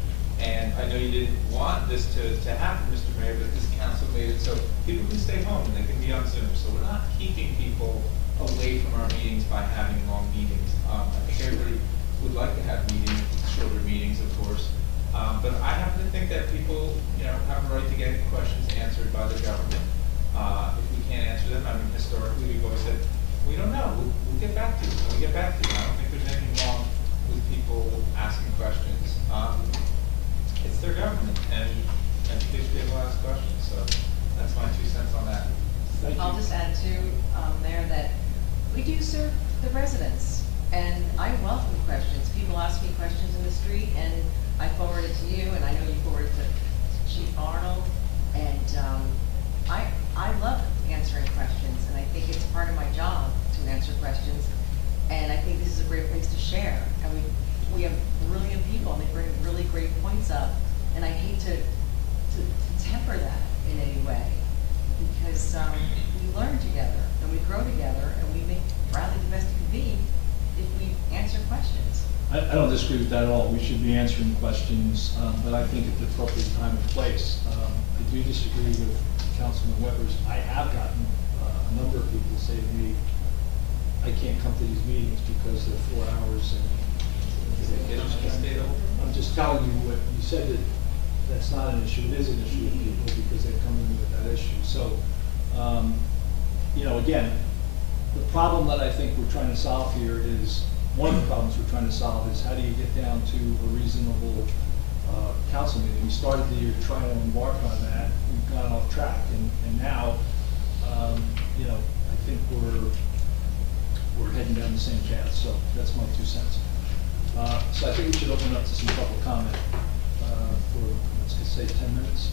And I know you didn't want this to happen, Mr. Mayor, but this council made it so people can stay home and they can be on Zoom. So we're not keeping people away from our meetings by having long meetings. I think everybody would like to have meetings, shorter meetings, of course. But I happen to think that people, have a right to get questions answered by the government. If we can't answer them, historically, we've always said, we don't know, we'll get back to you. We'll get back to you. I don't think there's anything wrong with people asking questions. It's their government, and I think they should be able to ask questions. So that's my 2 cents on that. I'll just add to there that we do serve the residents, and I welcome questions. People ask me questions in the street, and I forward it to you, and I know you forward it to Chief Arnold, and I love answering questions, and I think it's part of my job to answer questions, and I think this is a great place to share. And we have brilliant people, and they bring really great points up, and I hate to temper that in any way, because we learn together, and we grow together, and we make Bradley the best it can be if we answer questions. I don't disagree with that at all. We should be answering questions, but I think at the appropriate time and place. I do disagree with Councilman Webbers. I have gotten a number of people say to me, I can't come to these meetings because they're 4 hours and I'm just telling you what you said, that that's not an issue. It is an issue with people because they're coming with that issue. So, again, the problem that I think we're trying to solve here is, one of the problems we're trying to solve is how do you get down to a reasonable council meeting. We started the year trying to embark on that. We've gone off track, and now, I think we're heading down the same path. So that's my 2 cents. So I think we should open up to some public comment for, let's just say, 10 minutes.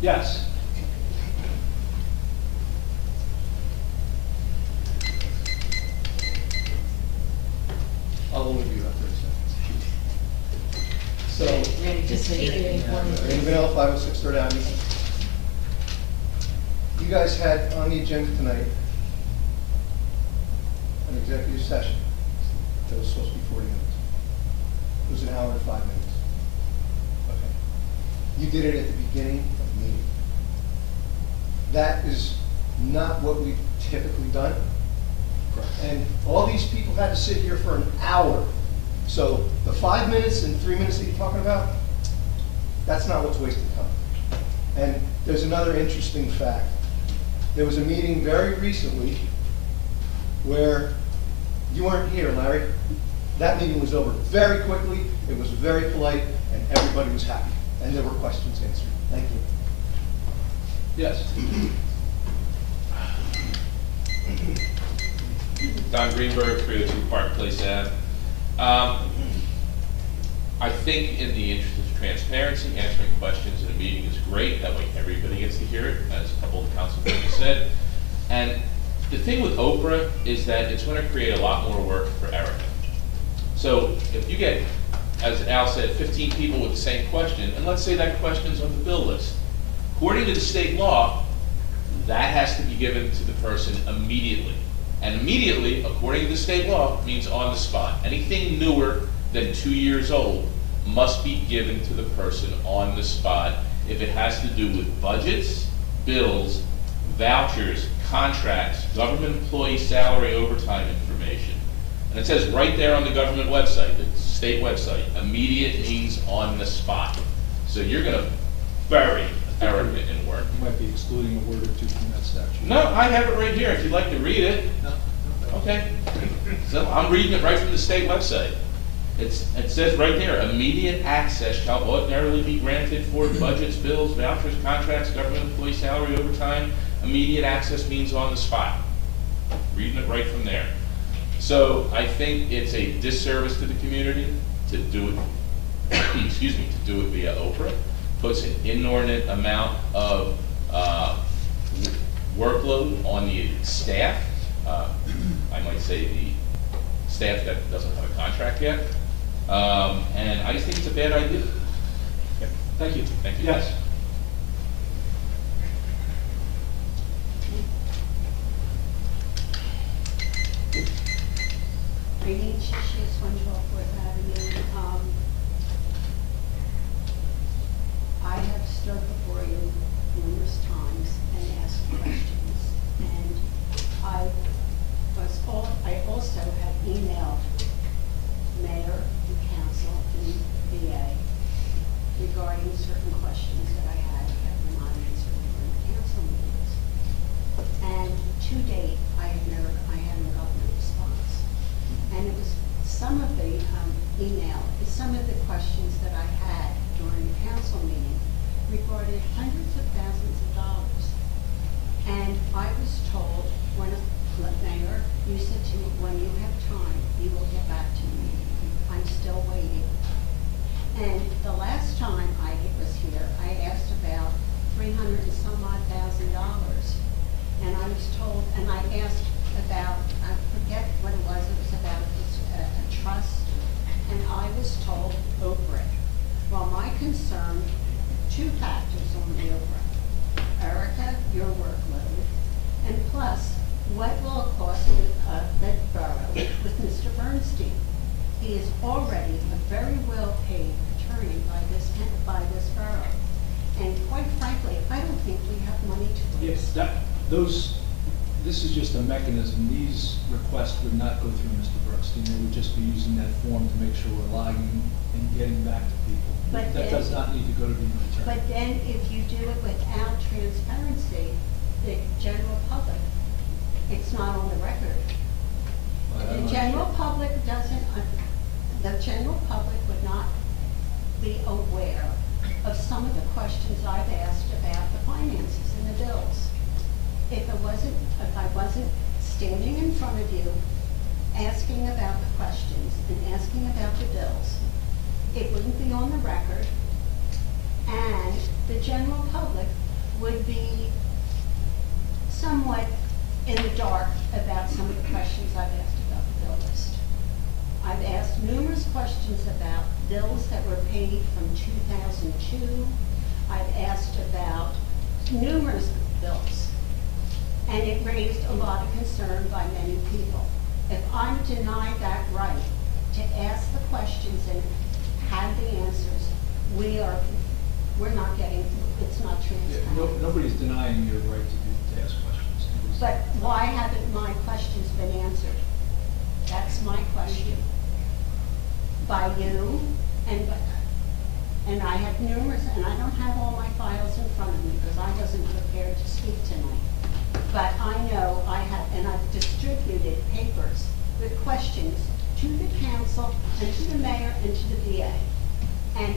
Yes. I'll only be about 30 seconds. So, Randy, just so you know. Randy Vanilla, 506 Third Avenue. You guys had on the agenda tonight an executive session that was supposed to be 40 minutes. It was an hour and 5 minutes. Okay. You did it at the beginning of the meeting. That is not what we've typically done. And all these people had to sit here for an hour. So the 5 minutes and 3 minutes that you're talking about, that's not what's wasted time. And there's another interesting fact. There was a meeting very recently where you weren't here, Larry. That meeting was over very quickly, it was very polite, and everybody was happy. And there were questions answered. Thank you. Yes. Don Greenberg, 302 Park Place Ave. I think in the interest of transparency, answering questions in a meeting is great. That way everybody gets to hear it, as a couple of the council members said. And the thing with Oprah is that it's going to create a lot more work for Erica. So if you get, as Al said, 15 people with the same question, and let's say that question's on the bill list, according to the state law, that has to be given to the person immediately. And immediately, according to the state law, means on the spot. Anything newer than 2 years old must be given to the person on the spot if it has to do with budgets, bills, vouchers, contracts, government employee salary, overtime information. And it says right there on the government website, the state website, immediate means on the spot. So you're gonna bury Erica in work. You might be excluding a word or two from that statute. No, I have it right here if you'd like to read it. No. Okay. So I'm reading it right from the state website. It says right there, immediate access shall ordinarily be granted for budgets, bills, vouchers, contracts, government employee salary, overtime. Immediate access means on the spot. Reading it right from there. So I think it's a disservice to the community to do it, excuse me, to do it via Oprah. Puts an inordinate amount of workload on the staff. I might say the staff that doesn't have a contract yet. And I just think it's a bad idea. Okay. Thank you. Thank you. Yes. Rainey Shishes, 112 Fourth Avenue. I have stood before you numerous times and asked questions, and I also have emailed mayor and council and VA regarding certain questions that I had that were not answered during the council meetings. And to date, I haven't gotten a response. And it was some of the some of the questions that I had during the council meeting regarded hundreds of thousands of dollars. And I was told, Mayor, you said to me, when you have time, you will get back to me. I'm still waiting. And the last time I was here, I asked about $300 and some odd thousand. And I was told, and I asked about, I forget what it was about a trust, and I was told Oprah. Well, my concern, two factors on the Oprah. Erica, your workload, and plus, what will it cost the borough with Mr. Bernstein? He is already a very well-paid attorney by this borough. And quite frankly, I don't think we have money to Yes, this is just a mechanism. These requests would not go through Mr. Bernstein. They would just be using that form to make sure we're logging and getting back to people. But That then- does not need to go to the attorney. But then if you do it without transparency, the general public, it's not on the record. I'm The not general sure. public the general public would not be aware of some of the questions I've asked about the finances and the bills. If I wasn't standing in front of you, asking about the questions and asking about the bills, it wouldn't be on the record, and the general public questions about bills that were paid from 2002. I've asked about numerous bills. And it raised a lot of concern by many people. If I'm denied that right to ask the questions and have the answers, we're not getting, it's not transparent. Nobody's denying your right to ask questions. But why haven't my questions been answered? That's my question. By you, and I have numerous, and I don't have all my files in front of me because I wasn't prepared to speak tonight. But I know I have, and I've distributed papers with questions to the council and to the mayor and to the VA. And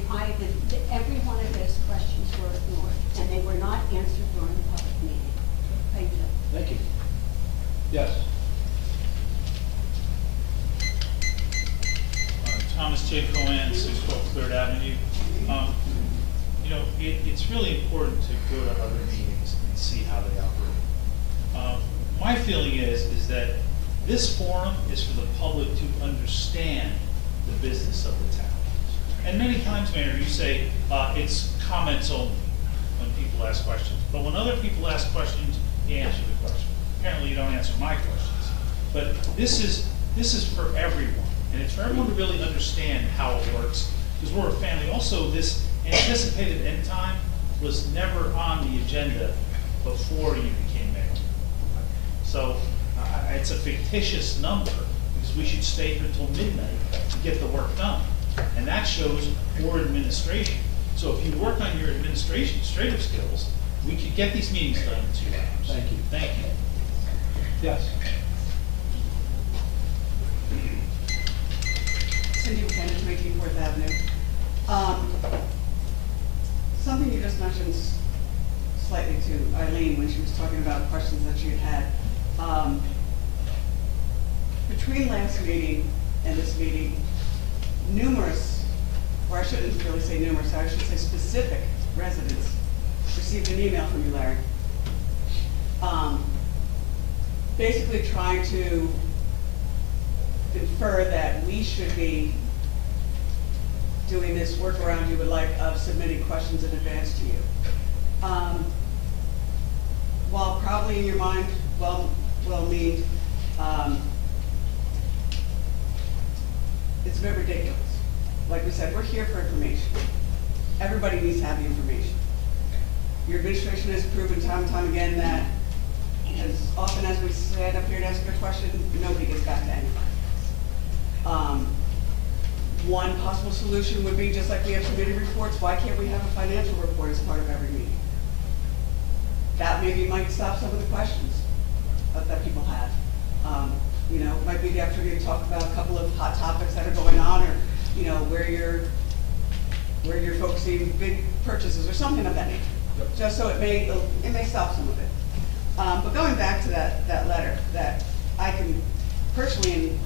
every one of those questions were ignored, and they were not answered during the public meeting. Thank you. Thank you. Yes. Thomas J. Cohen, 612 Third Avenue. You know, it's really important to go to other meetings and see how they operate. My feeling is that this forum is for the public to understand the business of the town. And many times, Mayor, you say it's comments only when people ask questions. But when other people ask questions, you answer the question. Apparently, you don't answer my questions. But this is for everyone. And it's for everyone to really understand how it works, because we're a family. Also, this anticipated end time was never on the agenda before you became mayor. So it's a fictitious number, because we should stay here until midnight to get the work done. And that shows poor administration. So if you work on your administrative skills, we could get these meetings done in 2 hours. Thank you. Thank you. Yes. Cindy Buchanan, 18 Fourth Avenue. Something you just mentioned slightly to Eileen when she was talking about questions that she had had. Between last meeting and this meeting, numerous, or I shouldn't really say numerous, I should say specific residents received an email from you, Larry. Basically trying to infer that we should be doing this workaround you would like of submitting questions in advance to you. While probably in your mind, well-meaned, it's a bit ridiculous. Like we said, we're here for information. Everybody needs to have the information. Your administration has proven time and time again that as often as we stand up here and ask a question, nobody gets back to anybody. One possible solution would be, just like we have committee reports, why can't we have a financial report as part of every meeting? That maybe might stop some of the questions that people have. You know, might be the opportunity to talk about a couple of hot topics that are going on, or you know, where you're focusing big purchases or something of that nature. Yep. Just so it may stop some of it. But going back to that letter, that I can personally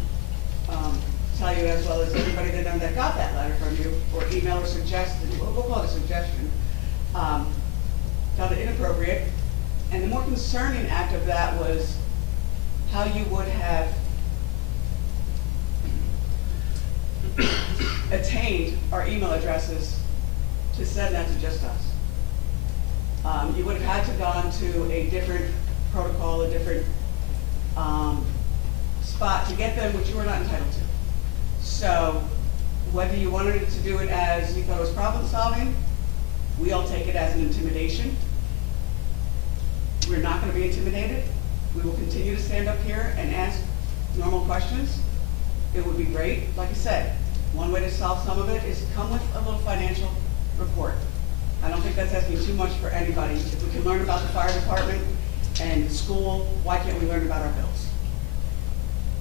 tell you, as well as everybody that got that letter from you, or email or suggestion, we'll call it a suggestion, found it inappropriate. And the more concerning act of that was how you would have attained our email addresses to send that to just us. You would have had to gone to a different protocol, a different spot to get them, which you were not entitled to. So whether you wanted to do it as you thought it was problem solving, we all take it as an intimidation. We're not going to be intimidated. We will continue to stand up here and ask normal questions. It would be great. Like I said, one way to solve some of it is come with a little financial report. I don't think that's asking too much for anybody. If we can learn about the fire department and school, why can't we learn about our bills?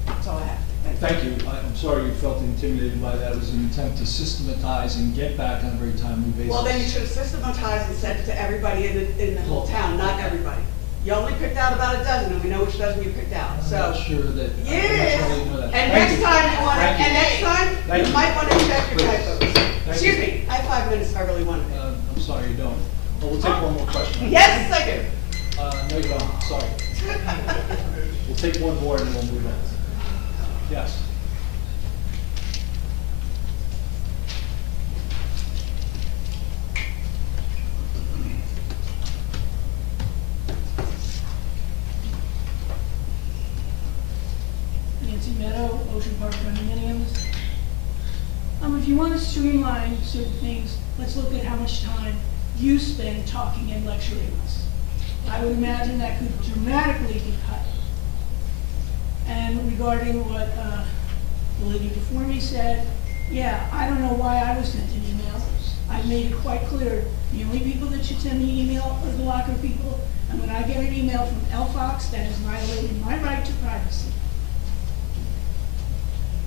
That's all I have. Thank you. I'm sorry you felt intimidated by that. It was an attempt to systematize and get back on a very timely basis. Well, then you should have systematized and sent it to everybody in the whole town, not everybody. You only picked out about a dozen, and we know which dozen you picked out. I'm So not sure that. yes. I'm not sure you know that. And Thank next you. time you want to, Thank you. and next time Thank you you. might want to check your Please. typos. Excuse you. me, I have 5 minutes if I really wanted it. I'm sorry you don't. Well, we'll take one more question. Yes, I do. No, you don't. Sorry. We'll take one more and then we'll move on. Yes. streamline certain things, let's look at how much time you spend talking and lecturing us. I would imagine that could dramatically be cut. And regarding what the lady before me said, yeah, I don't know why I was sent an email. I made it quite clear, the only people that should send me an email are the locker people, and when I get an email from LFOX, that is violating my right to privacy.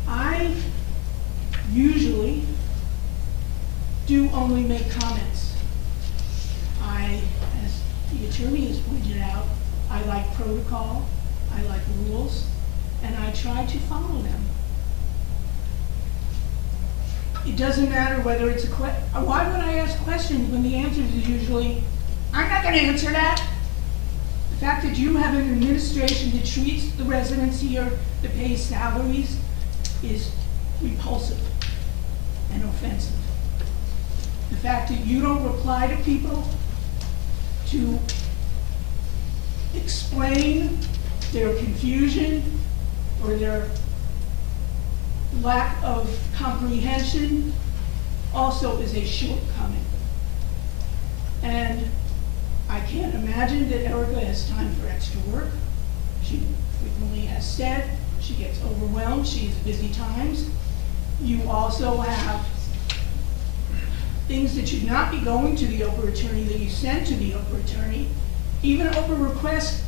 I usually do only make comments. As the attorney has pointed out, I like protocol, I like rules, and I try to follow them. It doesn't matter whether it's a why would I ask questions when the answer is usually, I'm not gonna answer that. The fact that you have an administration that treats the residents here, that pays salaries, is repulsive and offensive. The fact that you don't reply to people to explain their confusion or their lack of comprehension also is a shortcoming. And I can't imagine that Erica has time for extra work. She frequently has said she gets overwhelmed, she has busy times. You also have things that should not be going to the Oprah attorney that you sent to the Oprah attorney. Even Oprah requests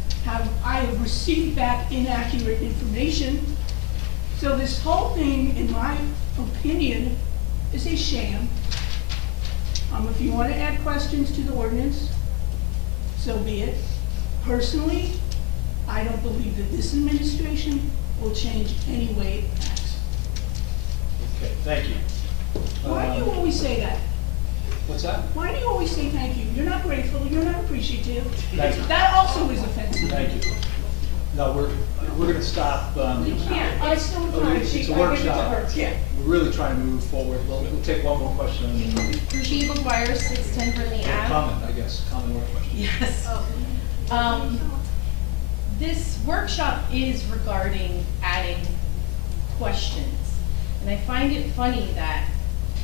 I have received back inaccurate information. So this whole thing, in my opinion, is a sham. If you want to add questions to the ordinance, so be it. Personally, I don't believe that this administration will change any way it acts. Okay, thank you. Why do you always say that? What's that? Why do you always say thank you? You're not grateful, you're not appreciative. Thank you. That also is offensive. Thank you. No, we're gonna stop. You can't, I still want It's a workshop. We're really trying to move forward. We'll take one more question. And then Rajiv McGuire, 610 Burnley Ave. comment, I guess. Comment or question. Yes. This workshop is regarding adding questions. And I find it funny that,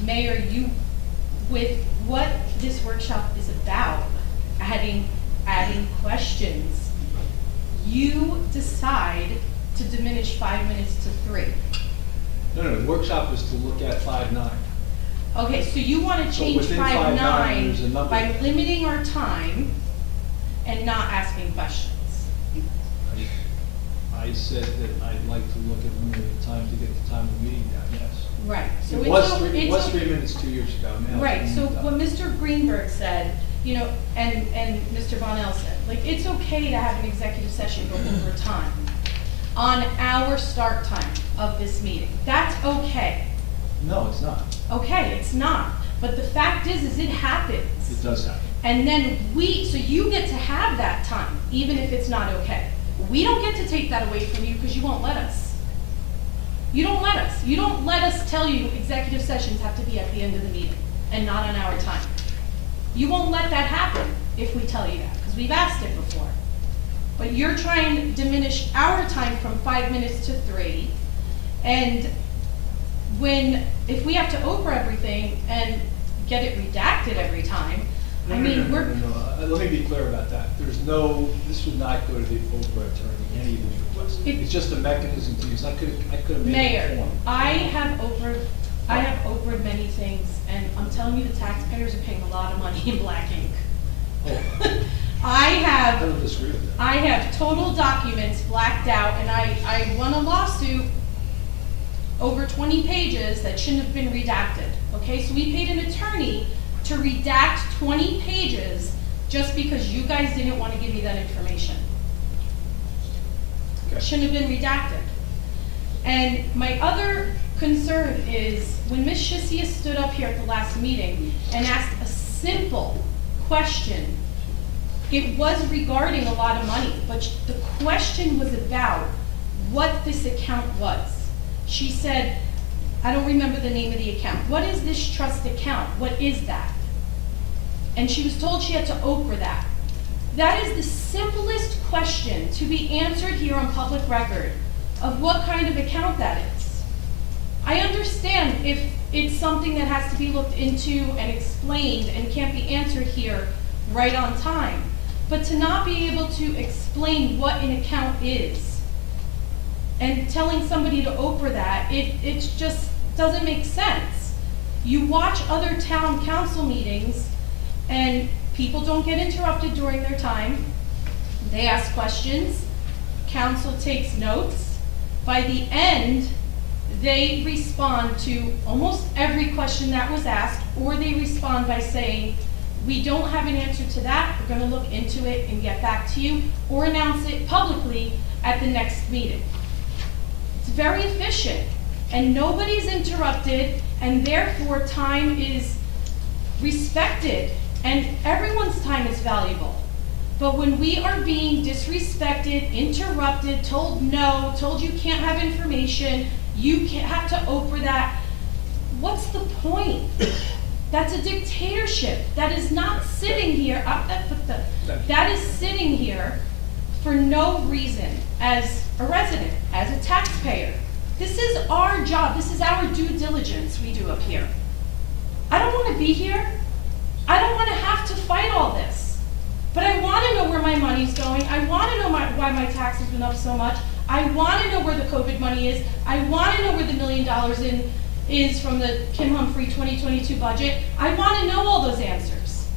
Mayor, you, with what this workshop is about, adding questions, you decide to diminish 5 minutes to 3. No, the workshop was to look at 5.9. Okay, so you want to So change within 5.9 there's a number. by limiting our time and not asking questions. I said that I'd like to look at limiting the time to get the time of the meeting down, yes. Right, so It was 3 minutes 2 years ago, now. Right, it's so moved up. what Mr. Greenberg said, you know, and Mr. Bonnell said, like, it's okay to have an executive session go over time on our start time of this meeting. That's okay. No, it's not. Okay, it's not. But the fact is it happens. It does happen. And then so you get to have that time, even if it's not okay. We don't get to take that away from you because you won't let us. You don't let us. You don't let us tell you executive sessions have to be at the end of the meeting and not on our time. You won't let that happen if we tell you that, because we've asked it before. But you're trying to diminish our time from 5 minutes to 3. And if we have to Oprah everything and get it redacted every time, No, let me be clear about that. This would not go to the Oprah attorney, any of these requests. It's just a mechanism to use. I could have made it Mayor, form. I have Oprah'd many things, and I'm telling you, the taxpayers are paying a lot of money in black ink. Oh. I don't disagree with that. I have total documents blacked out, and I won a lawsuit over 20 pages that shouldn't have been redacted. Okay, so we paid an attorney to redact 20 pages just because you guys didn't want to give me that information. Okay. Shouldn't have been redacted. And my other concern is when Ms. Shisia stood up here at the last meeting and asked a simple question, it was regarding a lot of money, but the question was about what this account was. She said, I don't remember the name of the account. What is this trust account? What is that? And she was told she had to Oprah that. That is the simplest question to be answered here on public record of what kind of account that is. I understand if it's something that has to be looked into and explained and can't be answered here right on time. But to not be able to explain what an account is and telling somebody to Oprah that, it just doesn't make sense. You watch other town council meetings and people don't get interrupted during their time. They ask questions, council takes notes. By the end, they respond to almost every question that was asked, or they respond by saying, we don't have an answer to that, we're gonna look into it and get back to you, or announce it publicly at the next meeting. It's very efficient, and nobody's interrupted, and therefore time is respected, and everyone's time is valuable. But when we are being disrespected, interrupted, told no, told you can't have information, you can't have to Oprah that, what's the point? That's a dictatorship. That is not sitting here, that is sitting here for no reason as a resident, as a taxpayer. This is our job, this is our due diligence we do up here. I don't want to be here. I don't want to have to fight all this. But I want to know where my money's going. I want to know why my tax has been up so much. I want to know where the COVID money is. I want to know where the $1 million is from the Kim Humphrey 2022 budget. I want to know all those answers.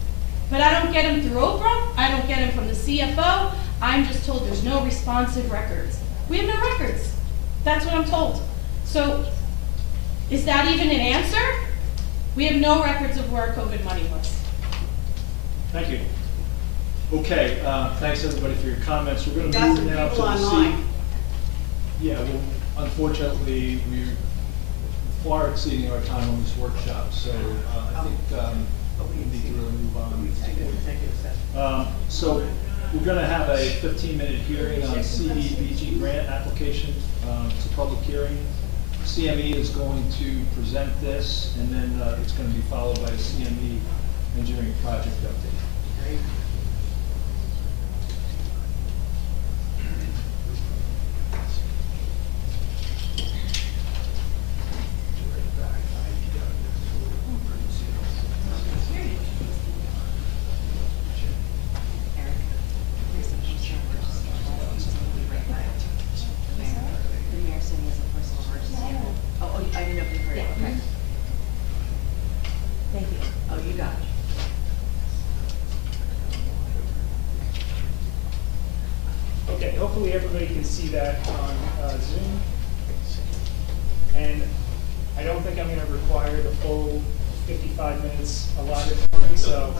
But I don't get them through Oprah. I don't get them from the CFO. I'm just told there's no responsive records. We have no records. That's what I'm told. So is that even an answer? We have no records of where COVID money was. Thank you. Okay, thanks everybody for your comments. We're going to Got move some now to people the online. Yeah, well, unfortunately, we're far exceeding our time on this workshop, so I think we need to really move on. So we're going to have a 15-minute hearing on CDBG grant application. It's a public hearing. CME is going to present this, and then it's going to be followed by a CME engineering project update. Okay, hopefully everybody can see that on Zoom. And I don't think I'm going to require the full 55 minutes allotted for me, so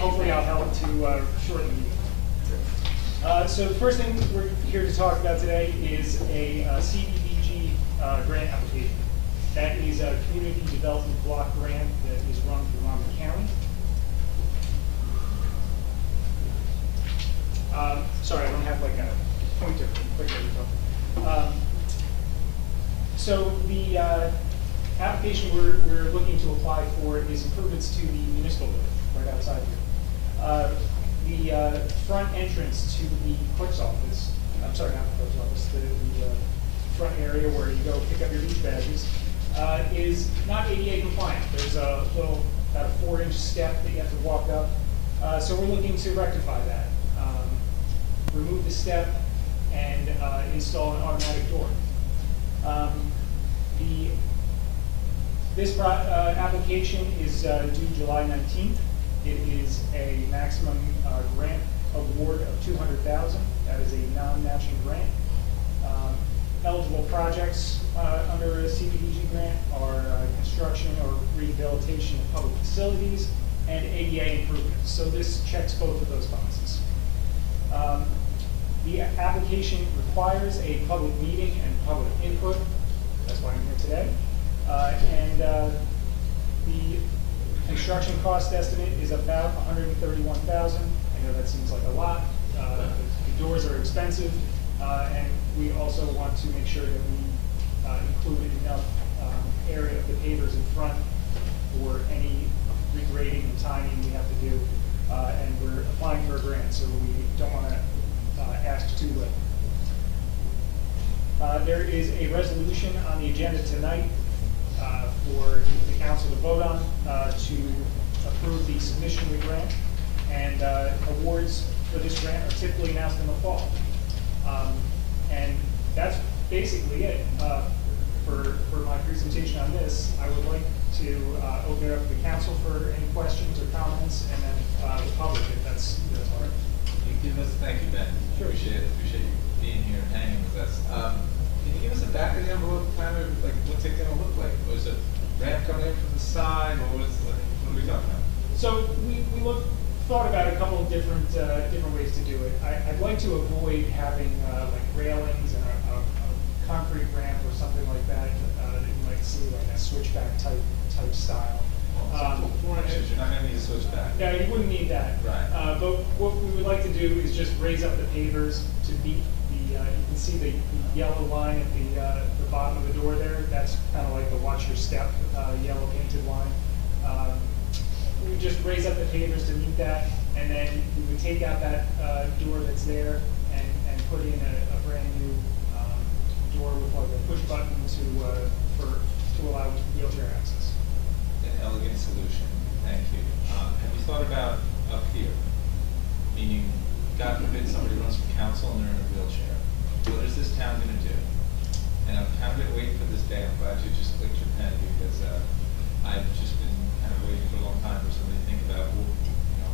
hopefully I'll help to shorten the meeting. So the first thing we're here to talk about today is a CDBG grant application. That is a community development block grant that is run through Monmouth County. Sorry, I don't have like a pointer quicker to talk. So the application we're looking to apply for is improvements to the municipal building right outside here. The front entrance to the clerk's office, I'm sorry, not the clerk's office, the front area where you go pick up your beach badges, is not ADA compliant. There's a little, about a 4-inch step that you have to walk up. So we're looking to rectify that. Remove the step and install an automatic door. This application is due July 19th. It is a maximum grant award of $200,000. That is a non-matching grant. Eligible projects under a CDBG grant are construction or rehabilitation of public facilities and ADA improvements. So this checks both of those boxes. The application requires a public meeting and public input. That's why I'm here today. The construction cost estimate is about $131,000. I know that seems like a lot. The doors are expensive, and we also want to make sure that we included enough area of the pavers in front for any regrading and timing we have to do. And we're applying for a grant, so we don't want to ask too little. There is a resolution on the agenda tonight for the council to vote on, to approve the submission of the grant. And awards for this grant are typically announced in the fall. And that's basically it. For my presentation on this, I would like to open it up to the council for any questions or comments, and then the public, if that's all right. Thank you, Ben. Sure. Appreciate you being here and hanging with us. Can you give us a back of the envelope kind of like what's it gonna look like? Was it ramp coming in from the side, or what are we talking about? So we thought about a couple of different ways to do it. I'd like to avoid having like railings and a concrete ramp or something like that that you might see, like a switchback type style. 4 inches, you're not gonna need a switchback. Yeah, you wouldn't need that. Right. But what we would like to do is just raise up the pavers to meet the, you can see the yellow line at the bottom of the door there. That's kind of like the watch your step yellow painted line. We would just raise up the pavers to meet that, and then we would take out that door that's there and put in a brand new door with like a push button to allow wheelchair access. An elegant solution, thank you. Have you thought about up here? Meaning, God forbid somebody runs for council and they're in a wheelchair. What is this town gonna do? And I'm kind of waiting for this day. I'm glad you just clicked your pen, because I've just been kind of waiting for a long time for somebody to think about, well, you know,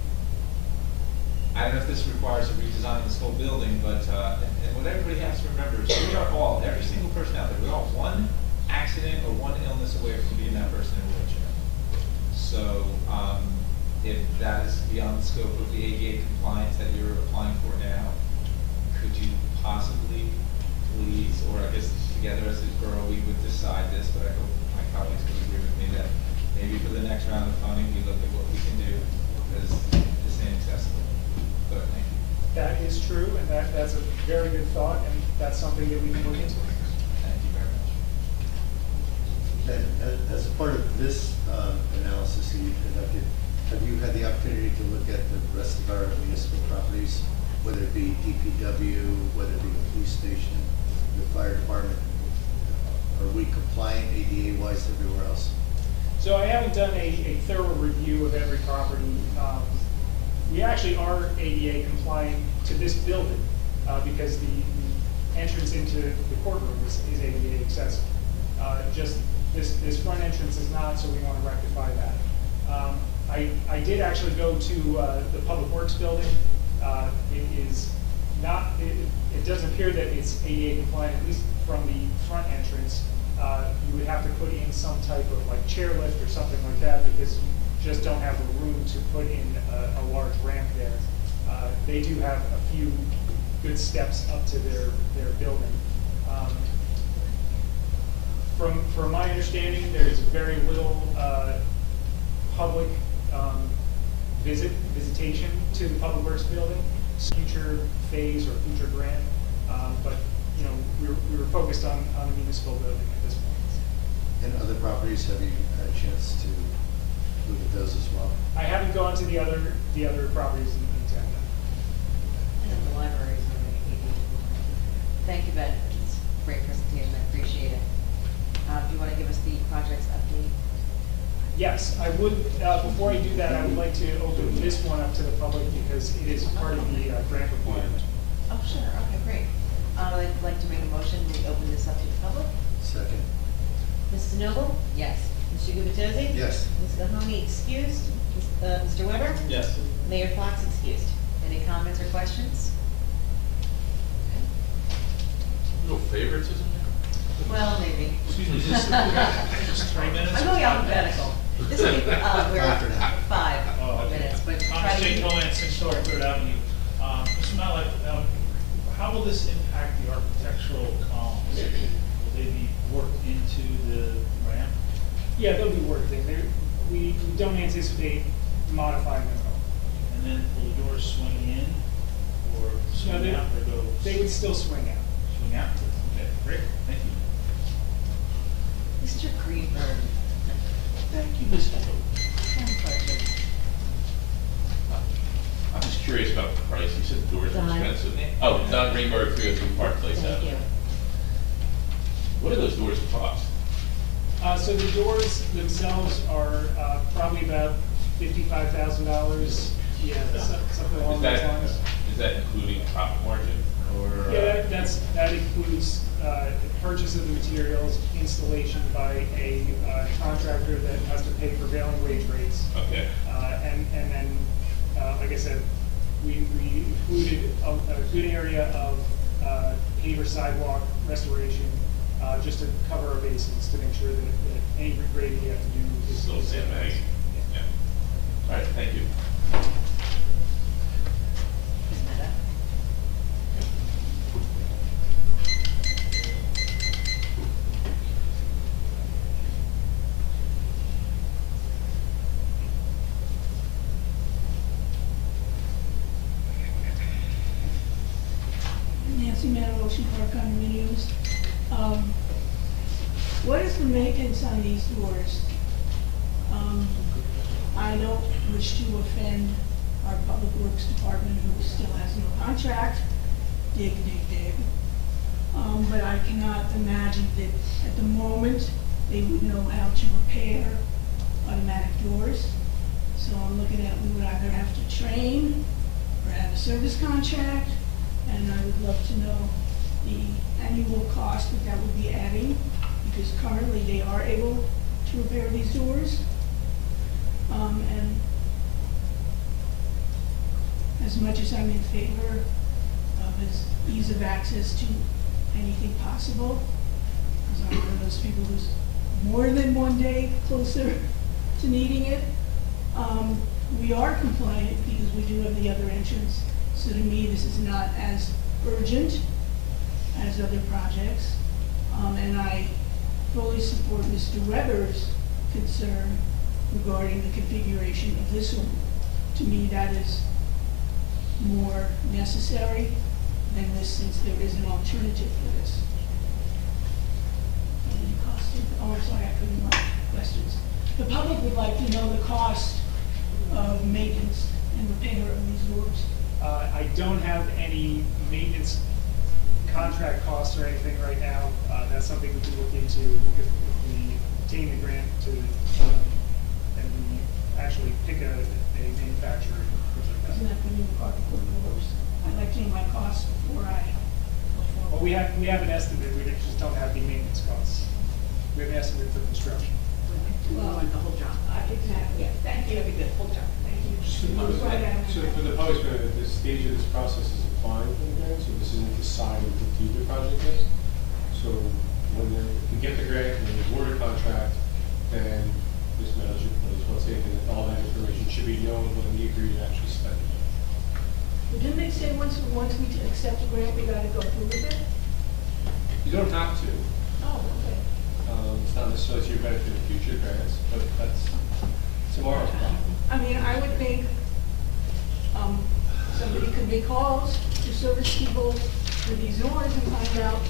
I don't know if this requires a redesign of this whole building, but, and what everybody has to remember is we are all, every single person out there, we're all one accident or one illness away from being that person in a wheelchair. So, if that is beyond the scope of the ADA compliance that you're applying for now, could you possibly please, or I guess together as a borough, we would decide this, but I hope my colleagues would agree with me that maybe for the next round of funding, we look at what we can do, because this ain't accessible. But thank you. That is true, and that's a very good thought, and that's something that we can look into. Thank you very much. And as a part of this analysis that you've conducted, have you had the opportunity to look at the rest of our municipal properties, whether it be DPW, whether it be the police station, the fire department? Are we compliant ADA-wise everywhere else? So I haven't done a thorough review of every property. We actually are ADA compliant to this building because the entrance into the courtroom is ADA accessible. Just this front entrance is not, so we want to rectify that. I did actually go to the Public Works building. It is not, it does appear that it's ADA compliant, at least from the front entrance. You would have to put in some type of like chairlift or something like that, because you just don't have the room to put in a large ramp there. They do have a few good steps up to their building. From my understanding, there's very little public visitation to the Public Works building. Future phase or future grant, but you know we were focused on the municipal building at this point. And other properties, have you had a chance to look at those as well? I haven't gone to the other properties in town. And the libraries are really Thank you, Ben. It's a great presentation. I appreciate it. Do you want to give us the project's update? Yes, I would. Before I do that, I would like to open this one up to the public because it is part of the grant requirement. Oh, sure. Okay, great. I'd like to make a motion. We open this up to the public. Second. Mrs. Noble? Yes. Mr. Gubatose? Yes. Ms. Mahoney excused. Mr. Weber? Yes. Mayor Fox excused. Any comments or questions? No favoritism there? Well, maybe. Excuse me, just 3 minutes? I'm going alphabetical. This will be, we're Five for now. 5 Oh, okay. minutes, but try Thomas to J. keep. Cohen, 6 Third Avenue. Mr. Malik, how will this impact the architectural columns? Will they be worked into the ramp? Yeah, they'll be worked in. We don't anticipate modifying them at all. And then will the doors swing in or swing they- out or go? They would still swing out. Swing out? Okay, great, thank you. Mr. Greenberg. Thank you, Ms. Hope. My pleasure. I'm just curious about the price. You said the doors are Don. expensive. Oh, Don Greenberg, 302 Park Place Thank Avenue. you. What do those doors cost? So the doors themselves are probably about $55,000. Yeah, something along those lines. Is that including profit margin or? Yeah, that includes purchase of the materials, installation by a contractor that has to pay prevailing wage rates. Okay. And then, like I said, we included a good area of paver sidewalk restoration, just to cover our bases, to make sure that any regrading we have to do is Still sandbagging. Yeah. All right, thank you. Ms. Meta? Nancy Meadow, Ocean Park condominiums. What is the maintenance on these doors? I don't wish to offend our Public Works Department, who still has no contract, dig. But I cannot imagine that at the moment, they would know how to repair automatic doors. So I'm looking at, we would either have to train or have a service contract, and I would love to know the annual cost that would be adding, because currently they are able to repair these doors. And as much as I'm in favor of its ease of access to anything possible, because I'm one of those people who's more than one day closer to needing it, we are compliant because we do have the other entrance. So to me, this is not as urgent as other projects. And I fully support Mr. Weber's concern regarding the configuration of this one. To me, that is more necessary than this, since there is an alternative for this. Any cost? Oh, I'm sorry, I couldn't mark questions. The public would like to know the cost of maintenance and repair of these doors. I don't have any maintenance contract costs or anything right now. That's something we can look into if we obtain the grant to, and we actually pick a manufacturer. Isn't that when you require the doors? I'd like to know my costs before I go Well, forward. we have an estimate, we just don't have the maintenance costs. We have an estimate for construction. Well, The whole job. exactly. Yeah, thank you. That'd be the whole job. Thank you. So for the public, the stage of this process is applying for the grant, so this isn't deciding to do the project yet. So when we get the grant and we award a contract, then Ms. Meadows should please, once they get all that information, should be known when we agree to actually spend it. Well, didn't they say once we accept the grant, we gotta go through with it? You don't have to. Oh, okay. It's not necessarily to your benefit in future grants, but that's tomorrow's problem. I mean, I would think, somebody could make calls to service people for these doors and find out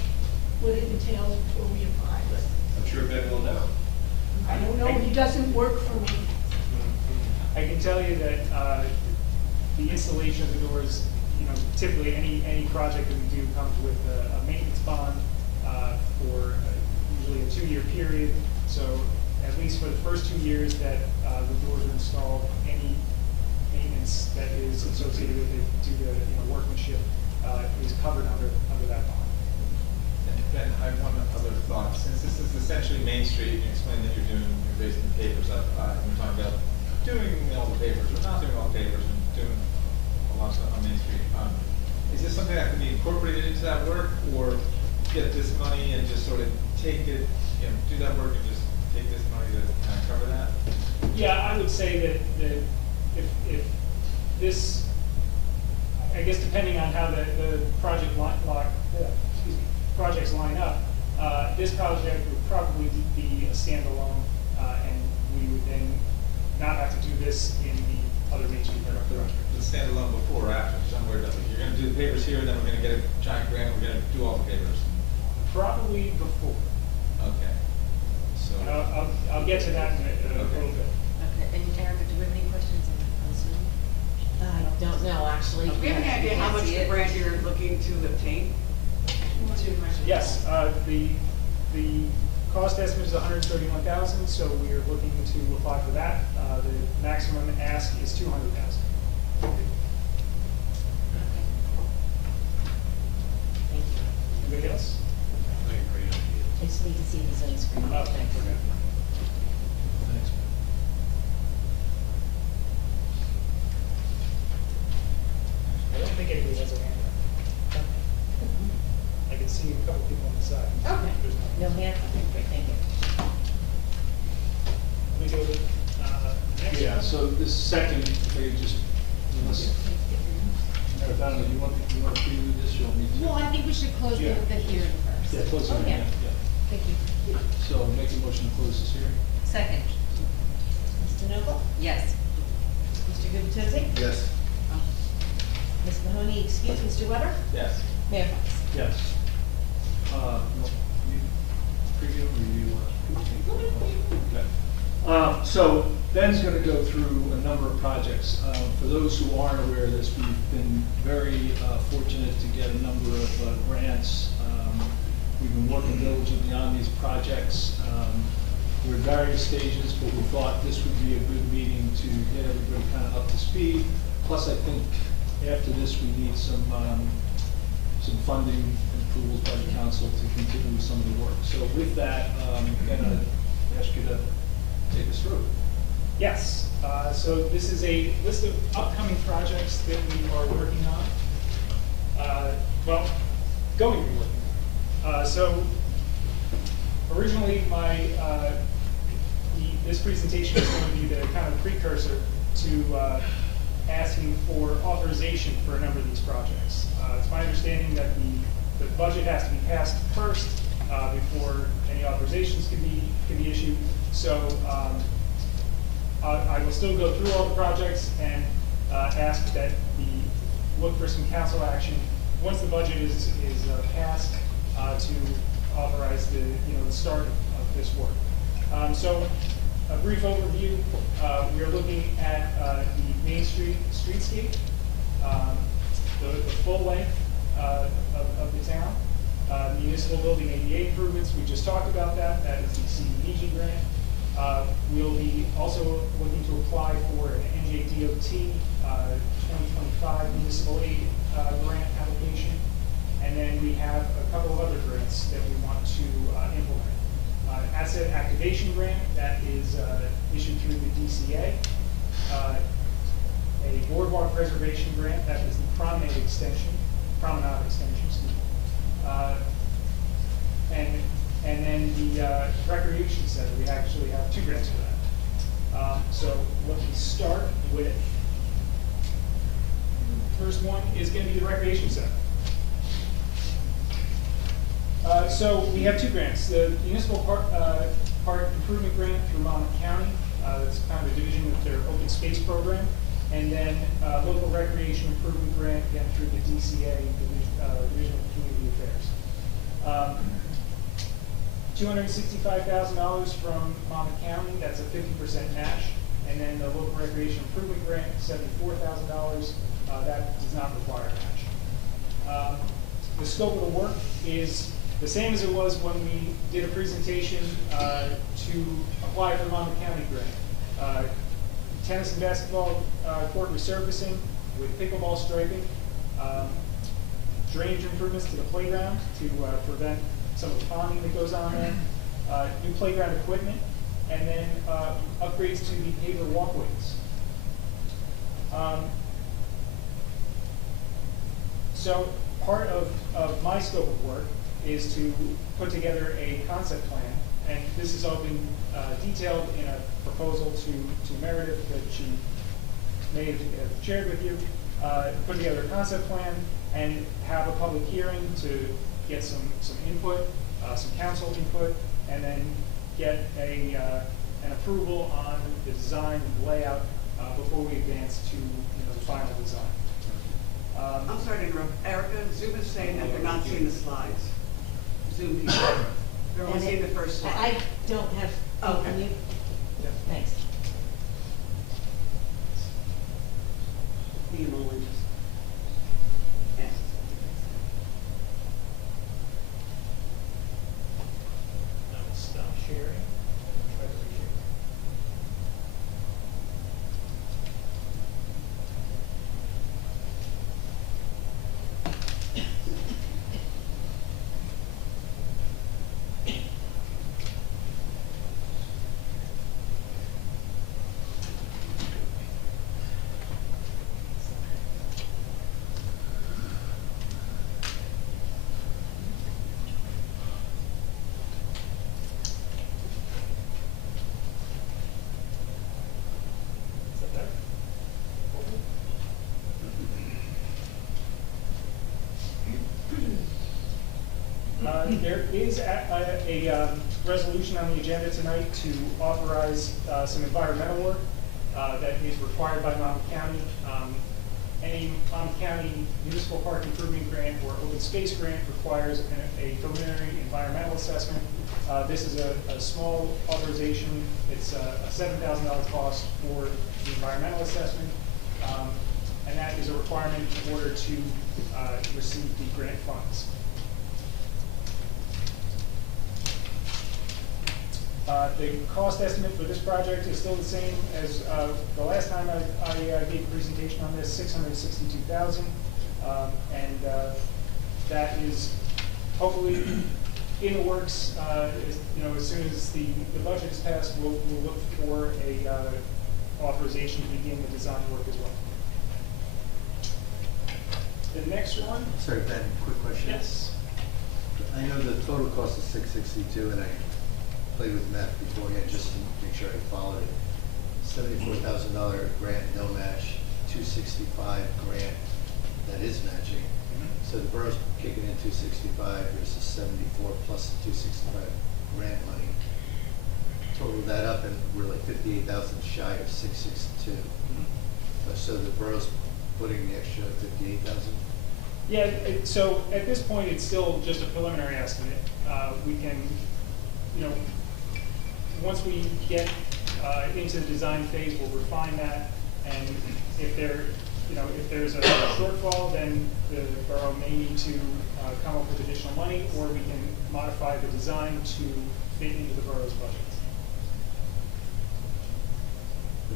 what it entails before we apply, but I'm sure Ben will know. I don't know, he doesn't work for me. I can tell you that the installation of the doors, typically any project that we do comes with a maintenance bond for usually a 2-year period. So at least for the first 2 years that the doors are installed, any maintenance that is associated with it due to workmanship is covered under that bond. And Ben, I have one other thought. Since this is essentially Main Street, you explained that you're basing the papers up, and we're talking about doing all the papers, or not doing all the papers, and doing a lot of stuff on Main Street. Is this something that can be incorporated into that work, or get this money and just sort of take it, do that work and just take this money to kind of cover that? Yeah, I would say that if this, I guess depending on how the projects line up, this project would probably be a standalone, and we would then not have to do this in the other Main Street project. The standalone before or after, somewhere that you're gonna do the papers here, then we're gonna get a giant grant, we're gonna do all the papers. Probably before. Okay. So. I'll get to that in a little bit. Okay, and Erica, do we have any questions on Zoom? I don't know, actually. Do we have any idea how much the grant you're looking to obtain? Yes, the cost estimate is $131,000, so we are looking to apply for that. The maximum ask is $200,000. Anybody else? I just need to see the Zoom screen. Oh, thank you. I don't think anybody has a hand up. I can see a couple people on the side. Okay. There's No none. hands? Okay, great, thank you. Let me go to, next. Yeah, so this second, they just, unless, Meredith, I don't know, you want to preview this, you want me to? Well, I think we should close the Yeah. hearing first. Yeah, close it, Oh, yeah. yeah. Thank you. So make a motion to close this hearing. Second. Mr. Noble? Yes. Mr. Gubatose? Yes. Ms. Mahoney, excuse Mr. Weber? Yes. Mayor Fox? Yes. No, you preview or you, okay. So Ben's gonna go through a number of projects. For those who aren't aware of this, we've been very fortunate to get a number of grants. We've been working diligently on these projects. We're at various stages, but we thought this would be a good meeting to get everybody kind of up to speed. Plus, I think after this, we need some funding approvals by the council to continue with some of the work. So with that, again, I'd ask you to take us through. Yes, so this is a list of upcoming projects that we are working on. Well, going to be working on. So originally, this presentation is going to be the kind of precursor to asking for authorization for a number of these projects. It's my understanding that the budget has to be passed first before any authorizations can be issued. So I will still go through all the projects and ask that look for some council action once the budget is passed to authorize the start of this work. So a brief overview. We are looking at the Main Street streetscape, the full length of the town. Municipal building ADA improvements, we just talked about that. That is the CDBG grant. We'll be also looking to apply for an NJDOT 2025 municipal aid grant application. And then we have a couple of other grants that we want to implement. Asset activation grant that is issued through the DCA. A boardwalk preservation grant, that is the promenade extension, excuse me. And then the recreation center, we actually have two grants for that. So let me start with, the first one is going to be the recreation center. So we have two grants. The municipal park improvement grant through Monmouth County, that's kind of a division of their open space program, and then local recreation improvement grant again through the DCA, Division of Community Affairs. $265,000 from Monmouth County, that's a 50% match, and then the local recreation improvement grant, $74,000, that does not require a match. The scope of the work is the same as it was when we did a presentation to apply for the Monmouth County grant. Tennis and basketball court resurfacing with pickleball striping, drainage improvements to the playground to prevent some of the ponding that goes on there, new playground equipment, and then upgrades to the paver walkways. So part of my scope of work is to put together a concept plan, and this has all been detailed in a proposal to Meredith that she may have shared with you. Put together a concept plan and have a public hearing to get some input, some council input, and then get an approval on the design and layout before we advance to the final design. I'm sorry to interrupt. Erica, Zoom is saying that they're not seeing the slides. Zoom people. They're only seeing the first slide. I don't have, Okay. can you? Yeah. Thanks. The emojis. Yes. No, stop. There is a resolution on the agenda tonight to authorize some environmental work that is required by Monmouth County. Any Monmouth County municipal park improvement grant or open space grant requires a preliminary environmental assessment. This is a small authorization. It's a $7,000 cost for the environmental assessment, and that is a requirement in order to receive the grant funds. The cost estimate for this project is still the same as the last time I gave a presentation on this, $662,000, and that is hopefully in the works. As soon as the budget is passed, we'll look for a authorization to begin the design work as well. The next one. Sorry, Ben, quick question. Yes. I know the total cost is $662, and I played with math beforehand just to make sure I followed it. $74,000 grant, no match, $265 grant that is matching. So the borough's kicking in $265 versus $74 plus the $265 grant money. Total that up, and we're like $58,000 shy of $662. So the borough's putting the extra $58,000. Yeah. So at this point, it's still just a preliminary estimate. We can, once we get into the design phase, we'll refine that, and if there's a shortfall, then the borough may need to come up with additional money, or we can modify the design to fit into the borough's budget.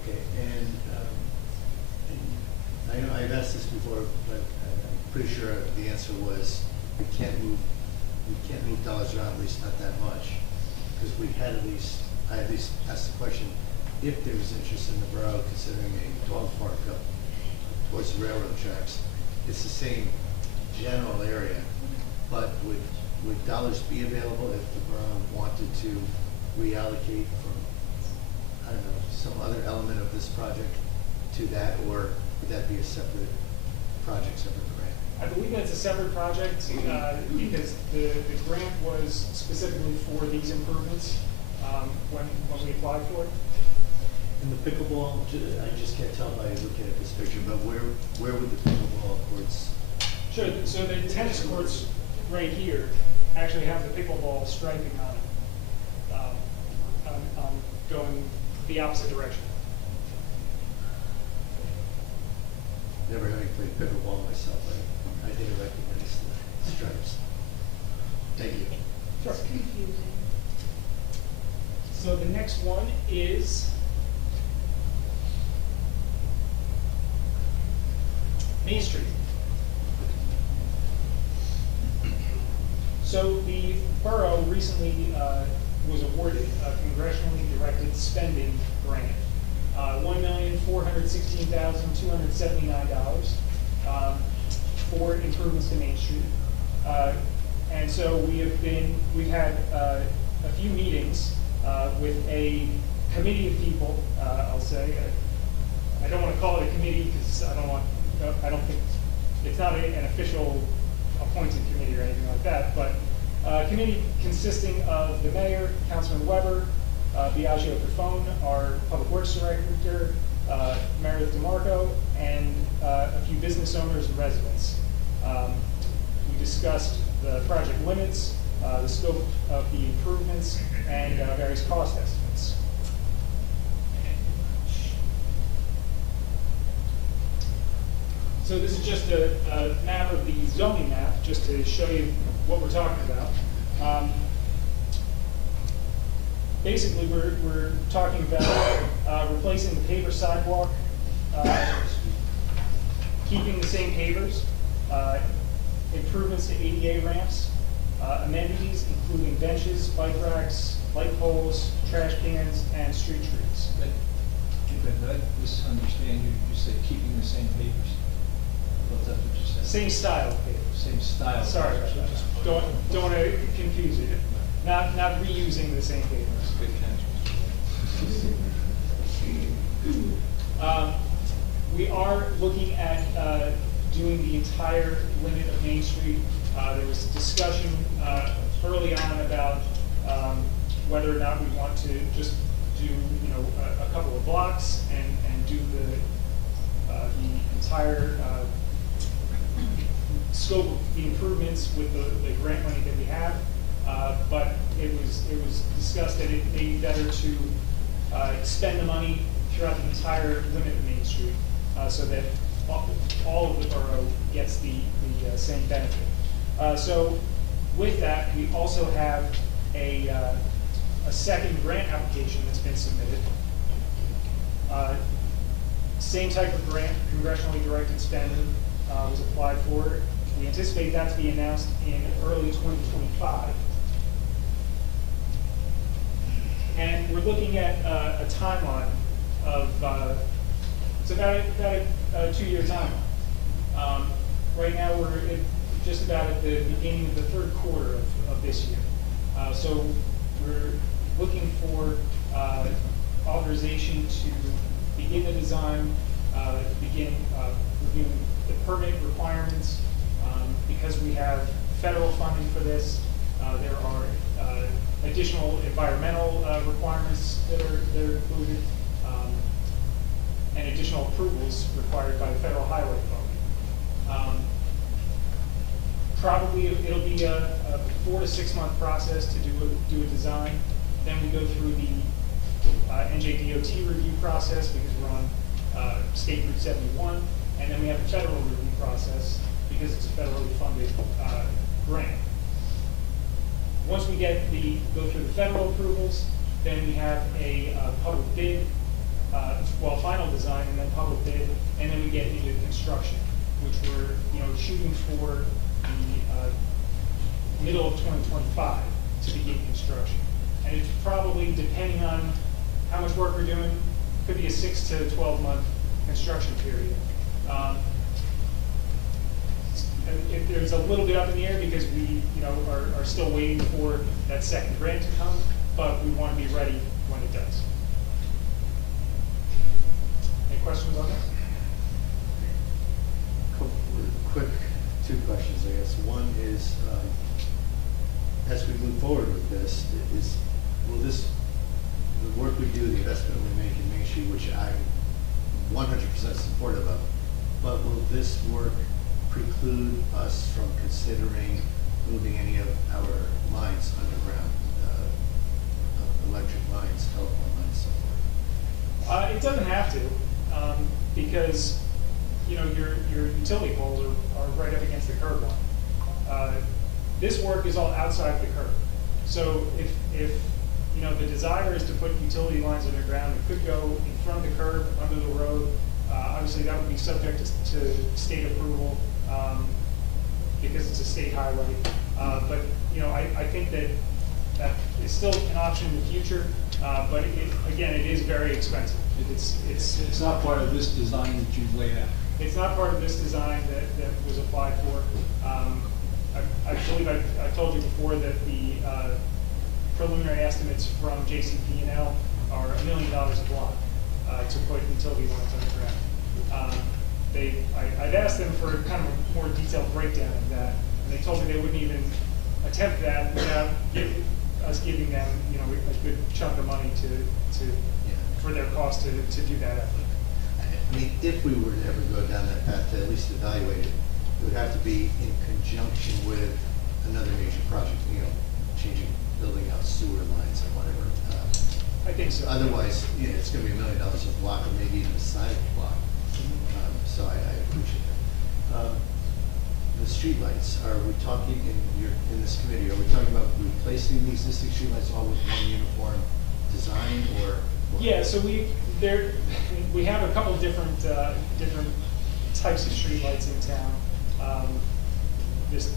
Okay, and I know I've asked this before, but I'm pretty sure the answer was we can't move dollars around, at least not that much, because I at least asked the question if there was interest in the borough considering a dog park up towards the railroad tracks. It's the same general area, but would dollars be available if the borough wanted to reallocate from, I don't know, some other element of this project to that, or would that be a separate project, separate grant? I believe that's a separate project because the grant was specifically for these improvements when we applied for it. And the pickleball, I just can't tell by looking at this picture, but where would the pickleball courts? Sure. So the tennis courts right here actually have the pickleball striping on it, going the opposite direction. Never having played pickleball myself, I didn't recognize the stripes. Thank you. Sure. So the next one is Main Street. So the borough recently was awarded a congressionally directed spending grant, $1,416,279 for improvements to Main Street. And so we've had a few meetings with a committee of people. I'll say I don't want to call it a committee because I don't think it's not an official appointed committee or anything like that, but a committee consisting of the mayor, Councilman Weber, Biagio Cafone, our public works director, Meredith DeMarco, and a few business owners and residents. We discussed the project limits, the scope of the improvements, and various cost estimates. So this is just a map of the zoning map, just to show you what we're talking about. Basically, we're talking about replacing the paver sidewalk, keeping the same pavers, improvements to ADA ramps, amenities including benches, bike racks, light poles, trash cans, and street trees. Did I misunderstand you? You said keeping the same papers? What's that what you said? Same style of pavers. Same style. Sorry about that. Don't want to confuse you. Not reusing the same pavers. Good catch. We are looking at doing the entire limit of Main Street. There was discussion early on about whether or not we want to just do, a couple of blocks and do the entire scope of the improvements with the grant money that we have. But it was discussed that it may be better to expend the money throughout the entire limit of Main Street, so that all of the borough gets the same benefit. So with that, we also have a second grant application that's been submitted. Same type of grant, congressionally directed spending, was applied for. We anticipate that to be announced in early 2025. And we're looking at a timeline of, it's about a 2-year timeline. Right now, we're just about at the beginning of the third quarter of this year. So we're looking for authorization to begin the design, begin reviewing the permit requirements. Because we have federal funding for this, there are additional environmental requirements that are included, and additional approvals required by the federal highway code. Probably it'll be a 4 to 6 month process to do a design. Then we go through the NJDOT review process because we're on State Route 71, and then we have a federal review process because it's a federally funded grant. Once we go through the federal approvals, then we have a public bid, final design and then public bid, and then we get into construction, which we're shooting for the middle of 2025 to begin construction. And it's probably, depending on how much work we're doing, could be a 6 to 12 month construction period. There's a little bit up in the air because we, are still waiting for that second grant to come, but we want to be ready when it does. Any questions on that? Quick, 2 questions, I guess. One is, as we move forward with this, will the work we do, the investment we make in Main Street, which I'm 100% supportive of, but will this work preclude us from considering moving any of our lines underground, electric lines, telephone lines, so forth? It doesn't have to, because your utility poles are right up against the curb line. This work is all outside the curb. So if the desire is to put utility lines underground, it could go in front of the curb, under the road. Obviously, that would be subject to state approval because it's a state highway. But I think that is still an option in the future. But it is very expensive. It's not part of this design that you've laid out. It's not part of this design that was applied for. I believe I told you before that the preliminary estimates from JCP&L are $1 million a block to put utility lines underground. I'd asked them for kind of a more detailed breakdown of that, and they told me they wouldn't even attempt that without us giving them a good chunk of money for their cost to do that effort. I mean, if we were to ever go down that path to at least evaluate it, it would have to be in conjunction with another major project, building out sewer lines or whatever. I think so. Otherwise, it's going to be $1 million a block, or maybe even a side block. So I appreciate that. The streetlights, are we talking in this committee? Are we talking about replacing the existing streetlights all with one uniform design, or? Yeah, so we have a couple different types of streetlights in town. There's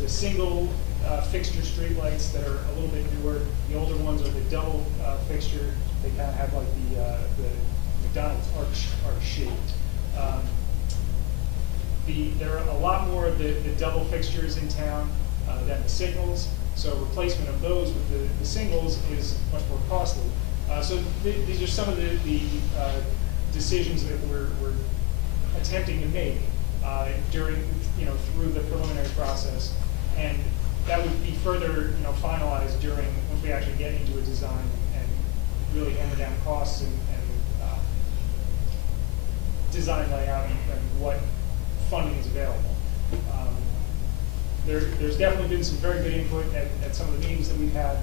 the single fixture streetlights that are a little bit newer. The older ones are the double fixture. They kind of have like the McDonald's arch shaped. There are a lot more of the double fixtures in town than the singles. So replacement of those with the singles is much more costly. So these are some of the decisions that we're attempting to make during through the preliminary process, and that would be further, finalized once we actually get into a design and really hammer down costs and design layout and what funding is available. There's definitely been some very good input at some of the meetings that we've had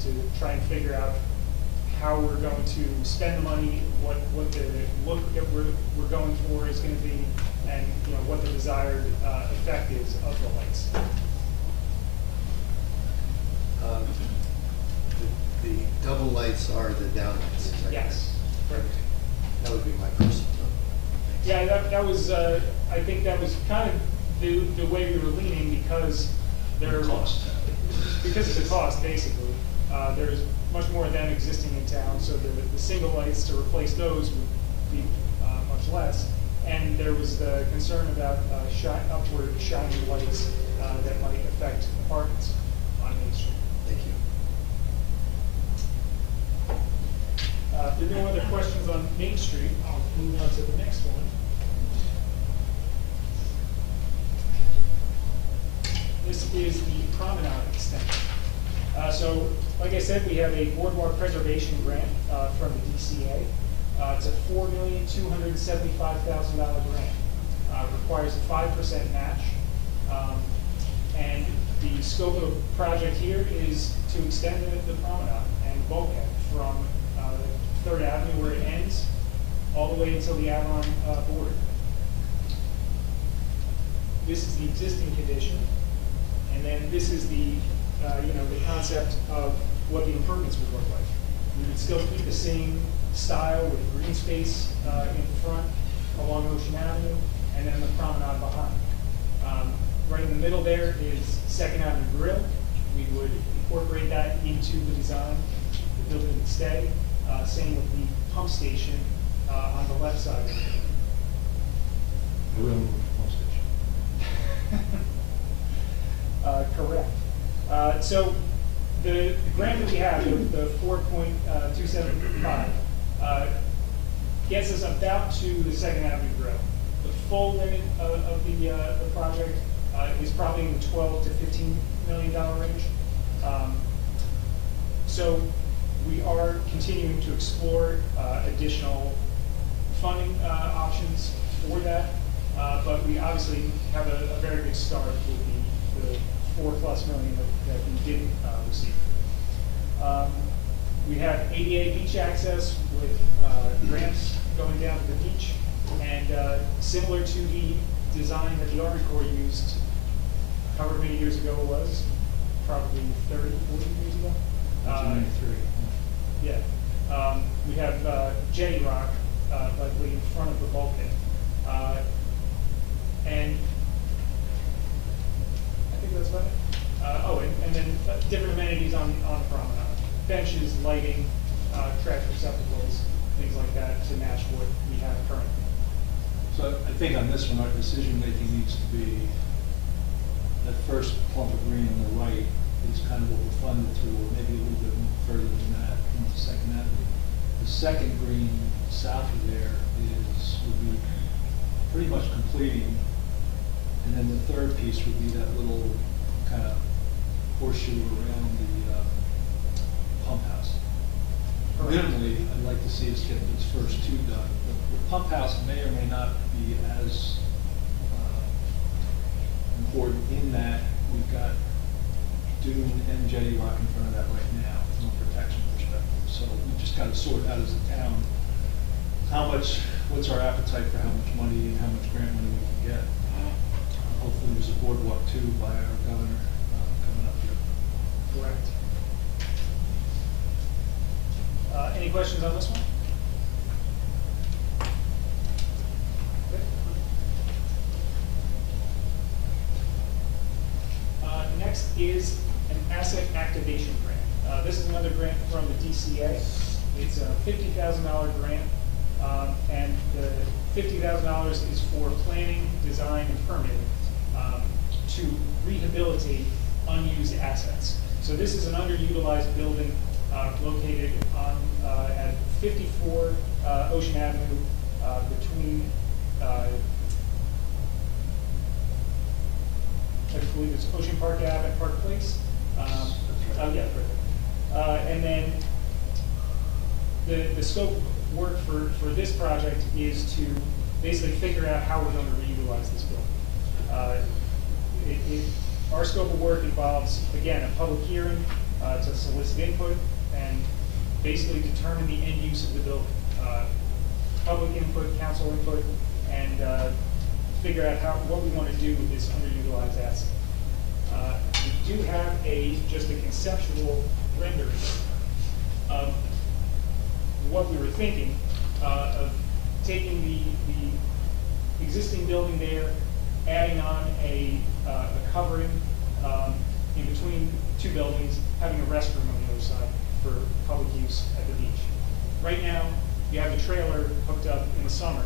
to try and figure out how we're going to spend the money, what the look that we're going for is going to be, and what the desired effect is of the lights. The double lights are the down lights, is that correct? Yes, correct. That would be my personal. Yeah, that was, I think that was kind of the way we were leaning because because of the cost, basically. There's much more of them existing in town, so the single lights to replace those would be much less. And there was the concern about upward shining lights that might affect apartments on Main Street. Thank you. If there are no other questions on Main Street, I'll move on to the next one. This is the Promenade extension. So, like I said, we have a boardwalk preservation grant from the DCA. It's a $4,275,000 grant. Requires a 5% match. And the scope of the project here is to extend the promenade and bulkhead from 3rd Avenue where it ends all the way until the Avalon border. This is the existing condition. And then this is the concept of what the improvements would look like. We would still keep the same style with green space in front along Ocean Avenue, and then the promenade behind. Right in the middle there is 2nd Avenue Grill. We would incorporate that into the design. The building would stay. Same with the pump station on the left side of the building. I will move the pump station. Correct. So the grant that we have, the 4.275, gets us about to the 2nd Avenue Grill. The full limit of the project is probably in the $12 to $15 million range. So we are continuing to explore additional funding options for that, but we obviously have a very good start with the $4+ million that we did receive. We have ADA beach access with ramps going down to the beach, and similar to the design that the Army Corps used however many years ago it was, probably 30, 40 years ago. 1993. Yeah. We have jetty rock likely in front of the bulkhead. And I think that's about it. And then different amenities on the promenade. Benches, lighting, trash receptacles, things like that to match what we have currently. So I think on this one, our decision-making needs to be that first clump of green on the right is kind of what we're funded through, or maybe a little bit further than that into 2nd Avenue. The second green south of there would be pretty much completing, and then the third piece would be that little kind of horseshoe around the pump house. Minimally, I'd like to see us get these first two done. The pump house may or may not be as important in that we've got dune and jetty rock in front of that right now from a protection perspective. So we just got to sort out as a town what's our appetite for how much money and how much grant money we can get. Hopefully there's a boardwalk too by our governor coming up here. Correct. Any questions on this one? Next is an asset activation grant. This is another grant from the DCA. It's a $50,000 grant, and the $50,000 is for planning, design, and permitting to rehabilitate unused assets. So this is an underutilized building located on at 54 Ocean Avenue between I believe it's Ocean Park Ave and Park Place. Oh, yeah, perfect. And then the scope of work for this project is to basically figure out how we're going to reutilize this building. Our scope of work involves, again, a public hearing to solicit input and basically determine the end use of the building. Public input, council input, and figure out what we want to do with this underutilized asset. We do have just a conceptual rendering of what we were thinking of taking the existing building there, adding on a covering in between two buildings, having a restroom on the other side for public use at the beach. Right now, you have the trailer hooked up in the summer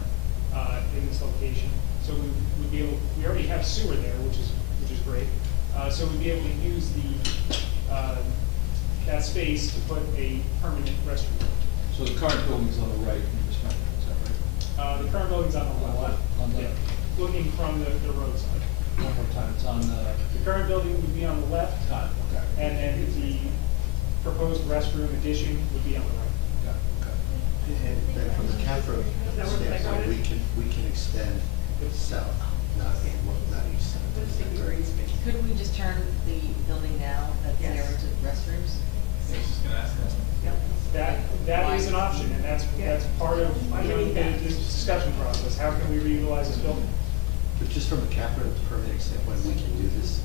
in this location, so we would be able. We already have sewer there, which is great. So we'd be able to use that space to put a permanent restroom. So the current building's on the right in this map, is that right? The current building's on the left. On the, Yeah, looking from the roadside. one more time, it's on the. The current building would be on the left, Got it, okay. and then the proposed restroom addition would be on the right. Got it, okay. And then from the CAFRA standpoint, we can extend south, not east. Could we just turn the building now that's there into restrooms? I was just gonna ask that. That is an option, and that's part of the discussion process. How can we reutilize this building? But just from a CAFRA permitting standpoint, we can do this.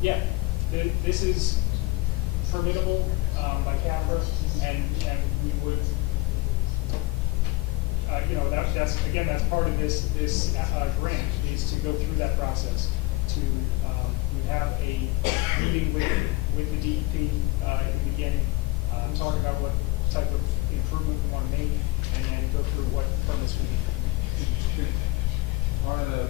Yeah, this is permittable by CAFRA, and we would, that's part of this grant, is to go through that process, to we have a meeting with the DEP in the beginning, talk about what type of improvement we want to make, and then go through what permits we need. Part of the,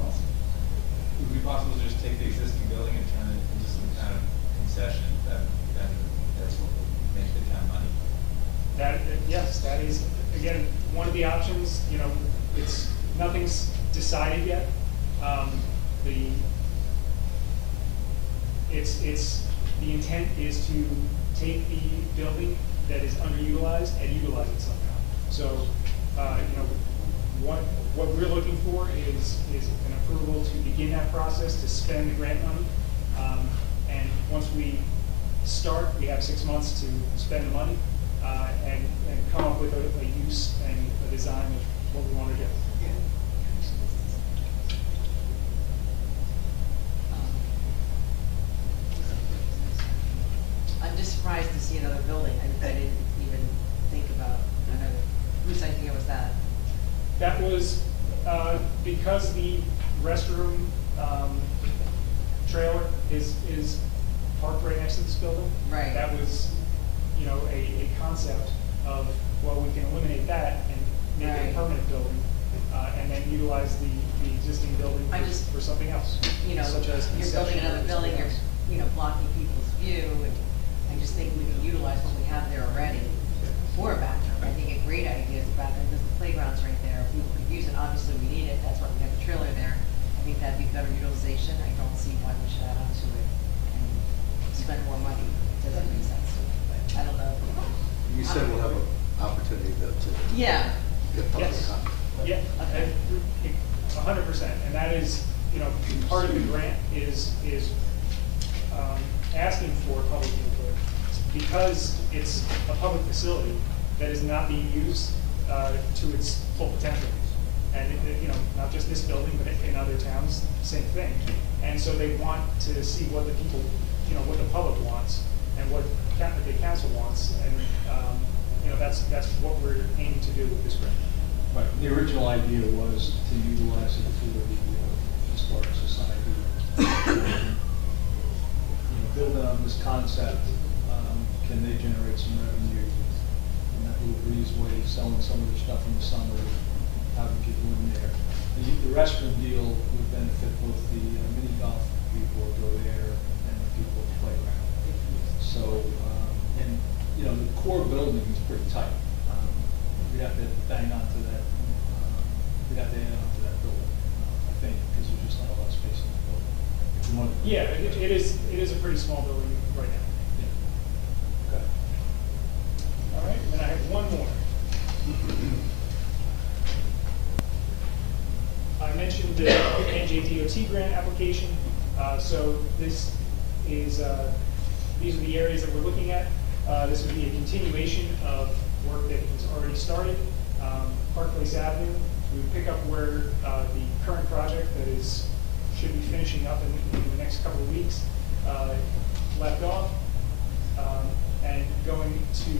would it be possible to just take the existing building and turn it into some kind of concession that's what will make the town money? Yes, that is, again, one of the options. Nothing's decided yet. The intent is to take the building that is underutilized and utilize it somehow. So, what we're looking for is an approval to begin that process, to spend the grant money. And once we start, we have 6 months to spend the money and come up with a use and a design of what we want to do. I'm just surprised to see another building. I didn't even think about, whose idea was that? That was because the restroom trailer is parked right next to this building. Right. That was, a concept of, well, we can eliminate that and make it a Right. permanent building, and then utilize the existing building for something else. Such as You're building concession or another building, something you're, else. blocking people's view, and I just think we can utilize what we have there already for a bathroom. I think a great idea is a bathroom, because the playground's right there. If we could use it, obviously we need it, that's why we have the trailer there. I think that'd be better utilization. I don't see why we should add on to it and spend more money. It doesn't make sense to me, but I don't know. You said we'll have an opportunity to Yeah. get public Yes. comment. Yeah, Okay. 100%, and that is, part of the grant is asking for public input, because it's a public facility that is not being used to its full potential. And, not just this building, but in other towns, same thing. And so they want to see what the people, what the public wants, and what the council wants, and, that's what we're aiming to do with this grant. Right, the original idea was to utilize it for the Historic Society. Building on this concept, can they generate some revenue in that little breezeway, selling some of their stuff in the summer, having people in there. The restroom deal would benefit both the mini golf people who go there and the people at the playground. So, the core building is pretty tight. We'd have to bang onto that, we'd have to add onto that building, I think, because there's just not a lot of space in the building. If we small. Yeah, it is a pretty small building right now. Okay. All right, then I have one more. I mentioned the NJDOT grant application, so this is, these are the areas that we're looking at. This would be a continuation of work that was already started. Park Place Avenue, we would pick up where the current project that should be finishing up in the next couple of weeks left off, and going to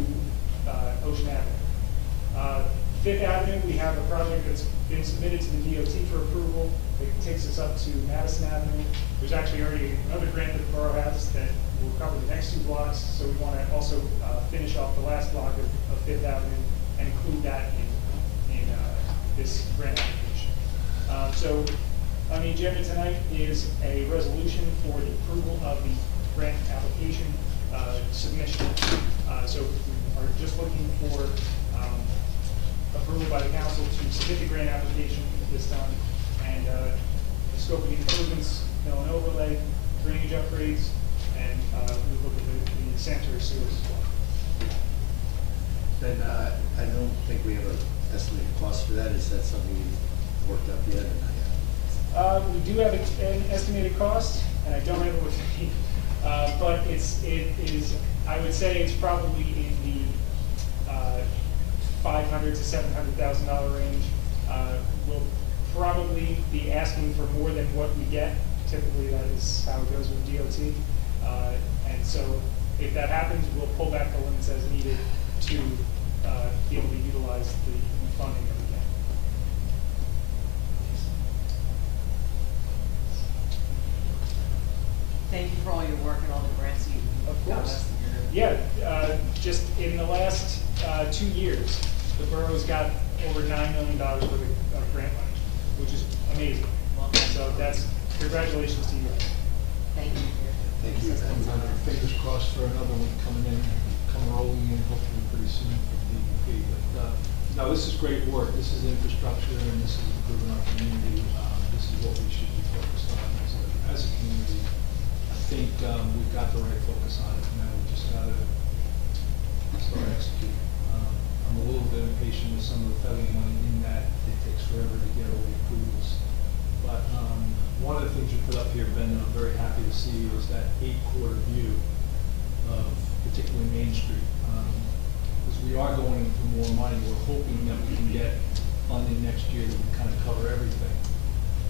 Ocean Avenue. Fifth Avenue, we have a project that's been submitted to the DOT for approval. It takes us up to Madison Avenue. There's actually already another grant that the borough has that will cover the next two blocks, so we want to also finish off the last block of Fifth Avenue and include that in this grant application. So on the agenda tonight is a resolution for the approval of the grant application submission. So we are just looking for approval by the council to submit the grant application at this time, and the scope of the improvements, mill and overlay, drainage upgrades, and we look at the sanitary sewers as well. Then, I don't think we have an estimated cost for that. Is that something you've worked up yet or not yet? We do have an estimated cost, and I don't have it with me, but it is, I would say it's probably in the $500,000 to $700,000 range. We'll probably be asking for more than what we get. Typically, that is how it goes with DOT. And so, if that happens, we'll pull back the limits as needed to be able to utilize the funding that we get. Thank you for all your work and all the grants you've got us. Yeah, just in the last 2 years, the borough's got over $9 million worth of grant money, which is amazing. So that's, congratulations to you guys. Thank you. Thank you. Fingers crossed for another one coming in, rolling in hopefully pretty soon for DEP. But no, this is great work. This is infrastructure and this is improving our community. This is what we should be focused on as a community. I think we've got the right focus on it now. We just got to start executing. I'm a little bit impatient with some of the federal money in that it takes forever to get all the approvals. But one of the things you put up here, Ben, that I'm very happy to see is that 8-quarter view of particularly Main Street. Because we are going in for more money. We're hoping that we can get funding next year that will kind of cover everything.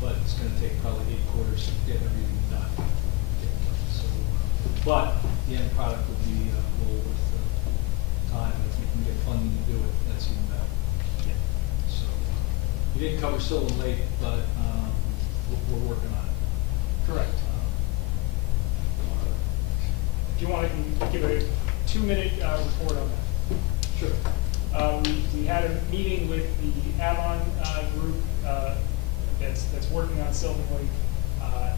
But it's going to take probably 8 quarters to get everything done. So, but the end product will be well worth the time. If we can get funding to do it, that's even better. Yeah. So you didn't cover Sylvan Lake, but we're working on it. Correct. If you want, I can give a 2-minute report on that. Sure. We had a meeting with the Avon group that's working on Sylvan Lake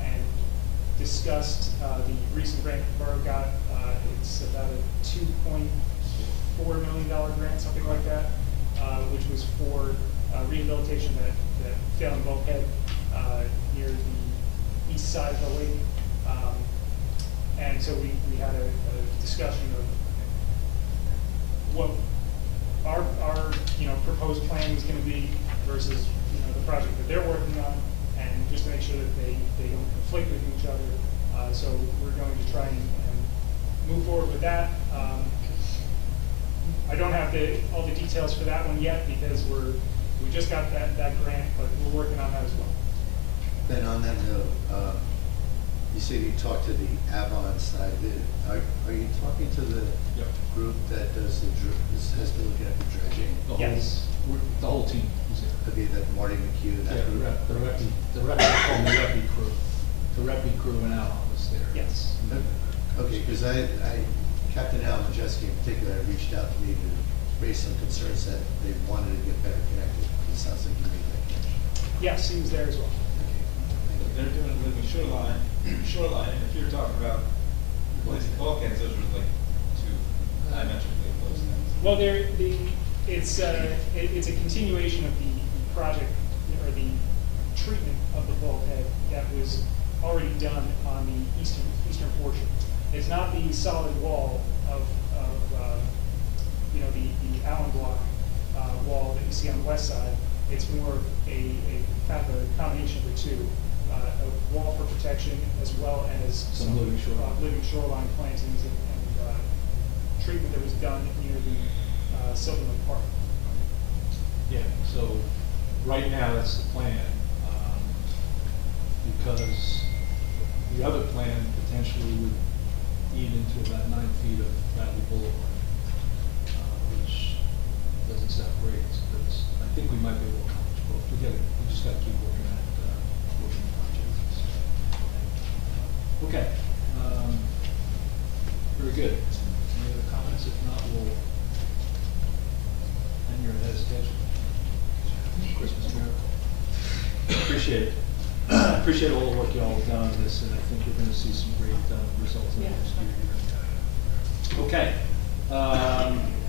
and discussed the recent grant the borough got. It's about a $2.4 million grant, something like that, which was for rehabilitation that failing bulkhead near the east side of the lake. And so we had a discussion of what our proposed plan was going to be versus the project that they're working on, and just to make sure that they don't conflict with each other. So we're going to try and move forward with that. I don't have all the details for that one yet because we just got that grant, but we're working on that as well. Then on that note, you said you talked to the Avon side. Are you talking to the group that does has been looking at the dredging? Yes. The whole team is there. Okay, that Marty McHugh, that group? The Repi crew. The Repi crew and Alan was there. Yes. Okay, because Captain Al Majeski in particular reached out to me to raise some concerns that they wanted to get better connected. It sounds like you made that connection. Yes, he was there as well. They're doing with the shoreline, and if you're talking about replacing bulkheads, those are like two diametrically opposed things. Well, it's a continuation of the project or the treatment of the bulkhead that was already done on the eastern portion. It's not the solid wall of the Allen block wall that you see on the west side. It's more of a kind of a combination of the two, a wall for protection as well as Some living shoreline. living shoreline plantings and treatment that was done near the Sylvan Lake Park. Yeah, so right now that's the plan, because the other plan potentially would eat into about 9 feet of Bradley Boulevard, which doesn't sound great, but I think we might be able to accomplish both. We just gotta keep working at, working the projects. Okay, very good. Any other comments? If not, we'll end your ahead of schedule. Christmas miracle. Appreciate it. Appreciate all the work y'all have done on this, and I think we're gonna see some great results in the next year. Okay.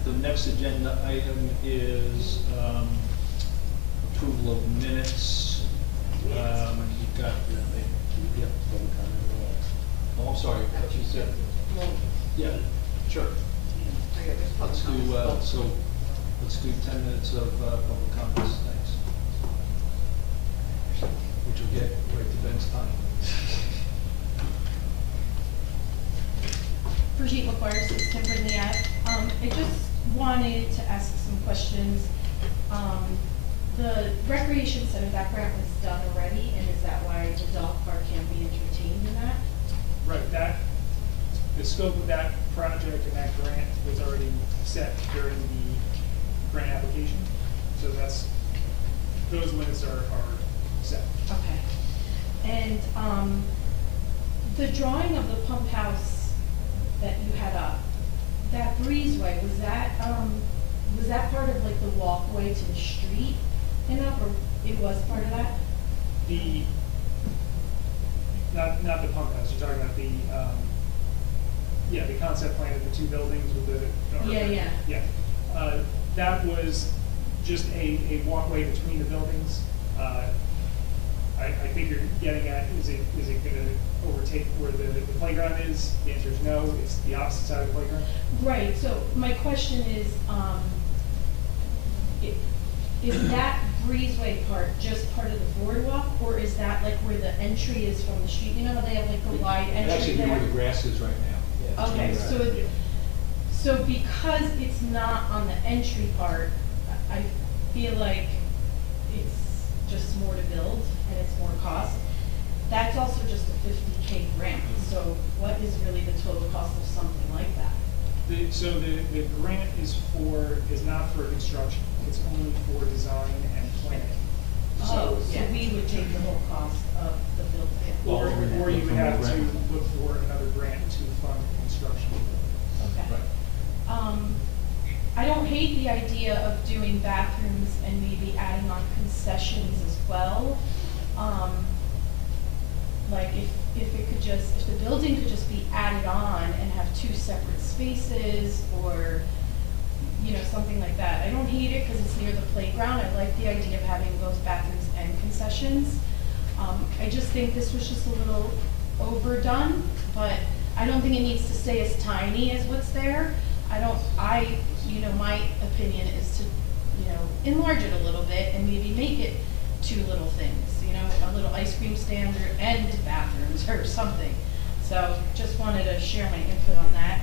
The next agenda item is approval of minutes. You've got, yeah. Oh, I'm sorry, what you said. Yeah, sure. Let's do, let's do 10 minutes of public comments, thanks. Which will get right to Ben's time. Brigitte McGuire, 6 Timberley Ave. I just wanted to ask some questions. The recreation center, that grant was done already, and is that why the dog park can't be entertained in that? Right, the scope of that project and that grant was already set during the grant application. So those limits are set. Okay. And the drawing of the pump house that you had up, that breezeway, was that part of like the walkway to the street enough, or it was part of that? Not the pump house, you're talking about the concept plan of the 2 buildings with the. Yeah. That was just a walkway between the buildings. I think you're getting at, is it gonna overtake where the playground is? The answer is no, it's the opposite side of the playground. Right, so my question is that breezeway part just part of the boardwalk, or is that like where the entry is from the street? You know how they have like the wide entry there? It actually be where the grass is right now. Yeah, it's Okay, green grass. so because it's not on the entry part, I feel like it's just more to build and it's more cost. That's also just a 50K grant, so what is really the total cost of something like that? The grant is not for construction, it's only for design and planning. So we would take the whole cost of the building. Or you would have to look for another grant to fund construction. Okay. I don't hate the idea of doing bathrooms and maybe adding on concessions as well. Like if the building could just be added on and have 2 separate spaces, or, something like that. I don't hate it because it's near the playground. I like the idea of having both bathrooms and concessions. I just think this was just a little overdone, but I don't think it needs to stay as tiny as what's there. My opinion is to, enlarge it a little bit and maybe make it 2 little things, a little ice cream stand and bathrooms or something. So just wanted to share my input on that.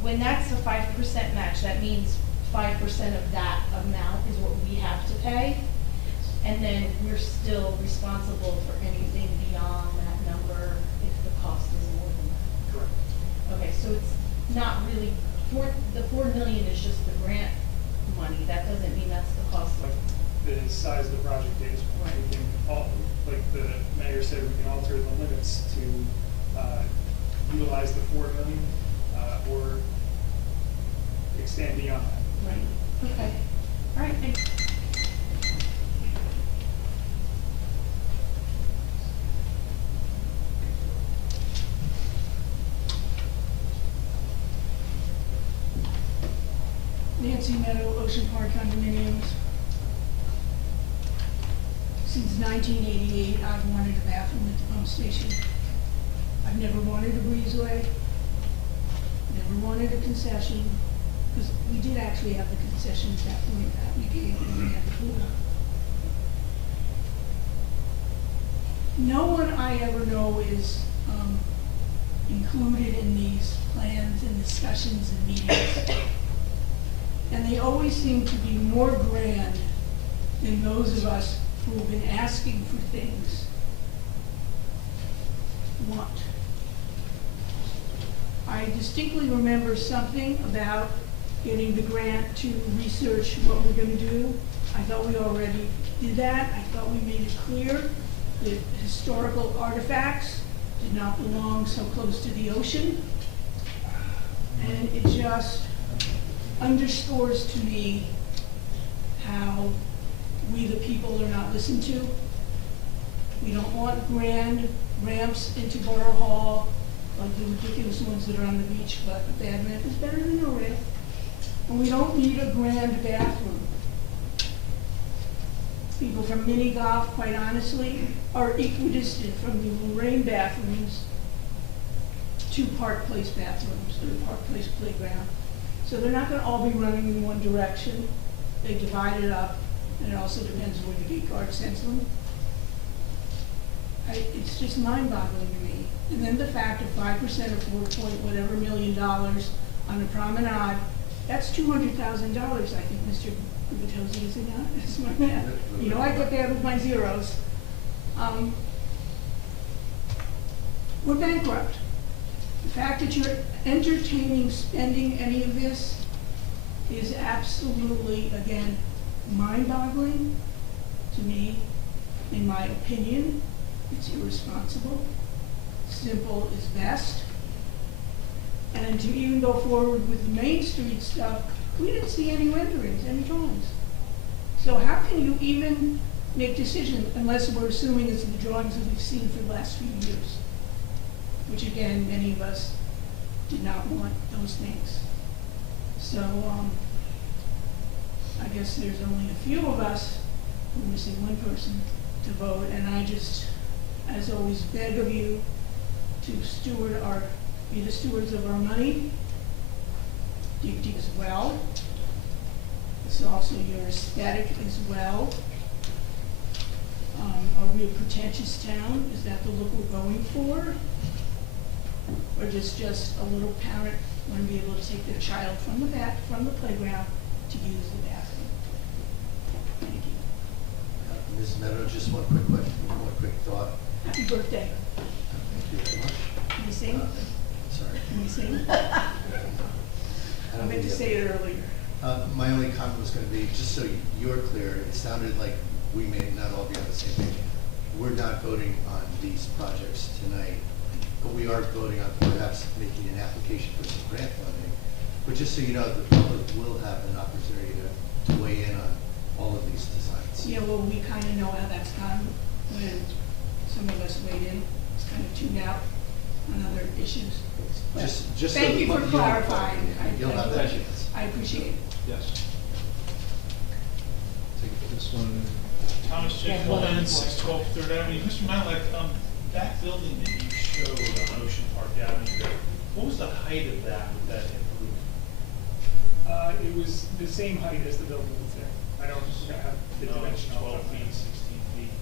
When that's a 5% match, that means 5% of that amount is what we have to pay. And then we're still responsible for anything beyond that number if the cost is more than that. Correct. Okay, so it's not really, the $4 million is just the grant money. That doesn't mean that's the cost of. The size of the project is, Right. we can, like the mayor said, we can alter the limits to utilize the $4 million or extend beyond that. Right, okay. All right, thanks. Nancy Meadow, Ocean Park condominiums. since 1988, I've wanted a bathroom at the pump station. I've never wanted a breezeway, never wanted a concession, because we did actually have the concession at that point that we gave when we had the pool. No one I ever know is included in these plans and discussions and meetings. And they always seem to be more grand than those of us who have been asking for things want. I distinctly remember something about getting the grant to research what we're going to do. I thought we already did that. I thought we made it clear that historical artifacts did not belong so close to the ocean. And it just underscores to me how we the people are not listened to. We don't want grand ramps into Borough Hall, like the ridiculous ones that are on the beach, but a bad ramp is better than no ramp. And we don't need a grand bathroom. People from mini golf, quite honestly, are equidistant from the Lorraine bathrooms to Park Place bathrooms or the Park Place playground. So they're not going to all be running in one direction. They divide it up, and it also depends where the gate guard sends them. It's just mind-boggling to me. And then the fact of 5% or 4 point whatever $million on a promenade, that's $200,000, I think, Mr. Gubitosi, is it not? That's my math. You know, I get there with my zeros. We're bankrupt. The fact that you're entertaining spending any of this is absolutely, again, mind-boggling to me, in my opinion. It's irresponsible. Simple is best. And to even go forward with the Main Street stuff, we didn't see any renderings, any drawings. So how can you even make decisions unless we're assuming it's the drawings that we've seen for the last few years? Which again, many of us did not want those things. So I guess there's only a few of us, we're missing one person to vote, and I just, as always, beg of you to be the stewards of our money. DPT as well. It's also your aesthetic as well. Are we a pretentious town? Is that the look we're going for? Or just a little parent want to be able to take their child from the playground to use the bathroom? Thank you. Ms. Meadow, just one quick question, one quick thought. Happy birthday. Thank you very much. Can you sing? Sorry. Can you sing? I meant to say it earlier. My only comment was going to be, just so you're clear, it sounded like we may not all be on the same page. We're not voting on these projects tonight, but we are voting on perhaps making an application for some grant funding. But just so you know, the public will have an opportunity to weigh in on all of these designs. Yeah, well, we kind of know how that's gone when some of us weighed in. It's kind of tuned out on other issues. But Just so thank the you for public- clarifying. You'll have that chance. I appreciate it. Yes. Take this one. Thomas J. Coleman, 612 Third Avenue. Mr. Matlack, that building that you showed on Ocean Park Avenue there, what was the height of that with that improvement? It was the same height as the building that's there. I don't have the dimension off 12 the top of my feet, 16 feet.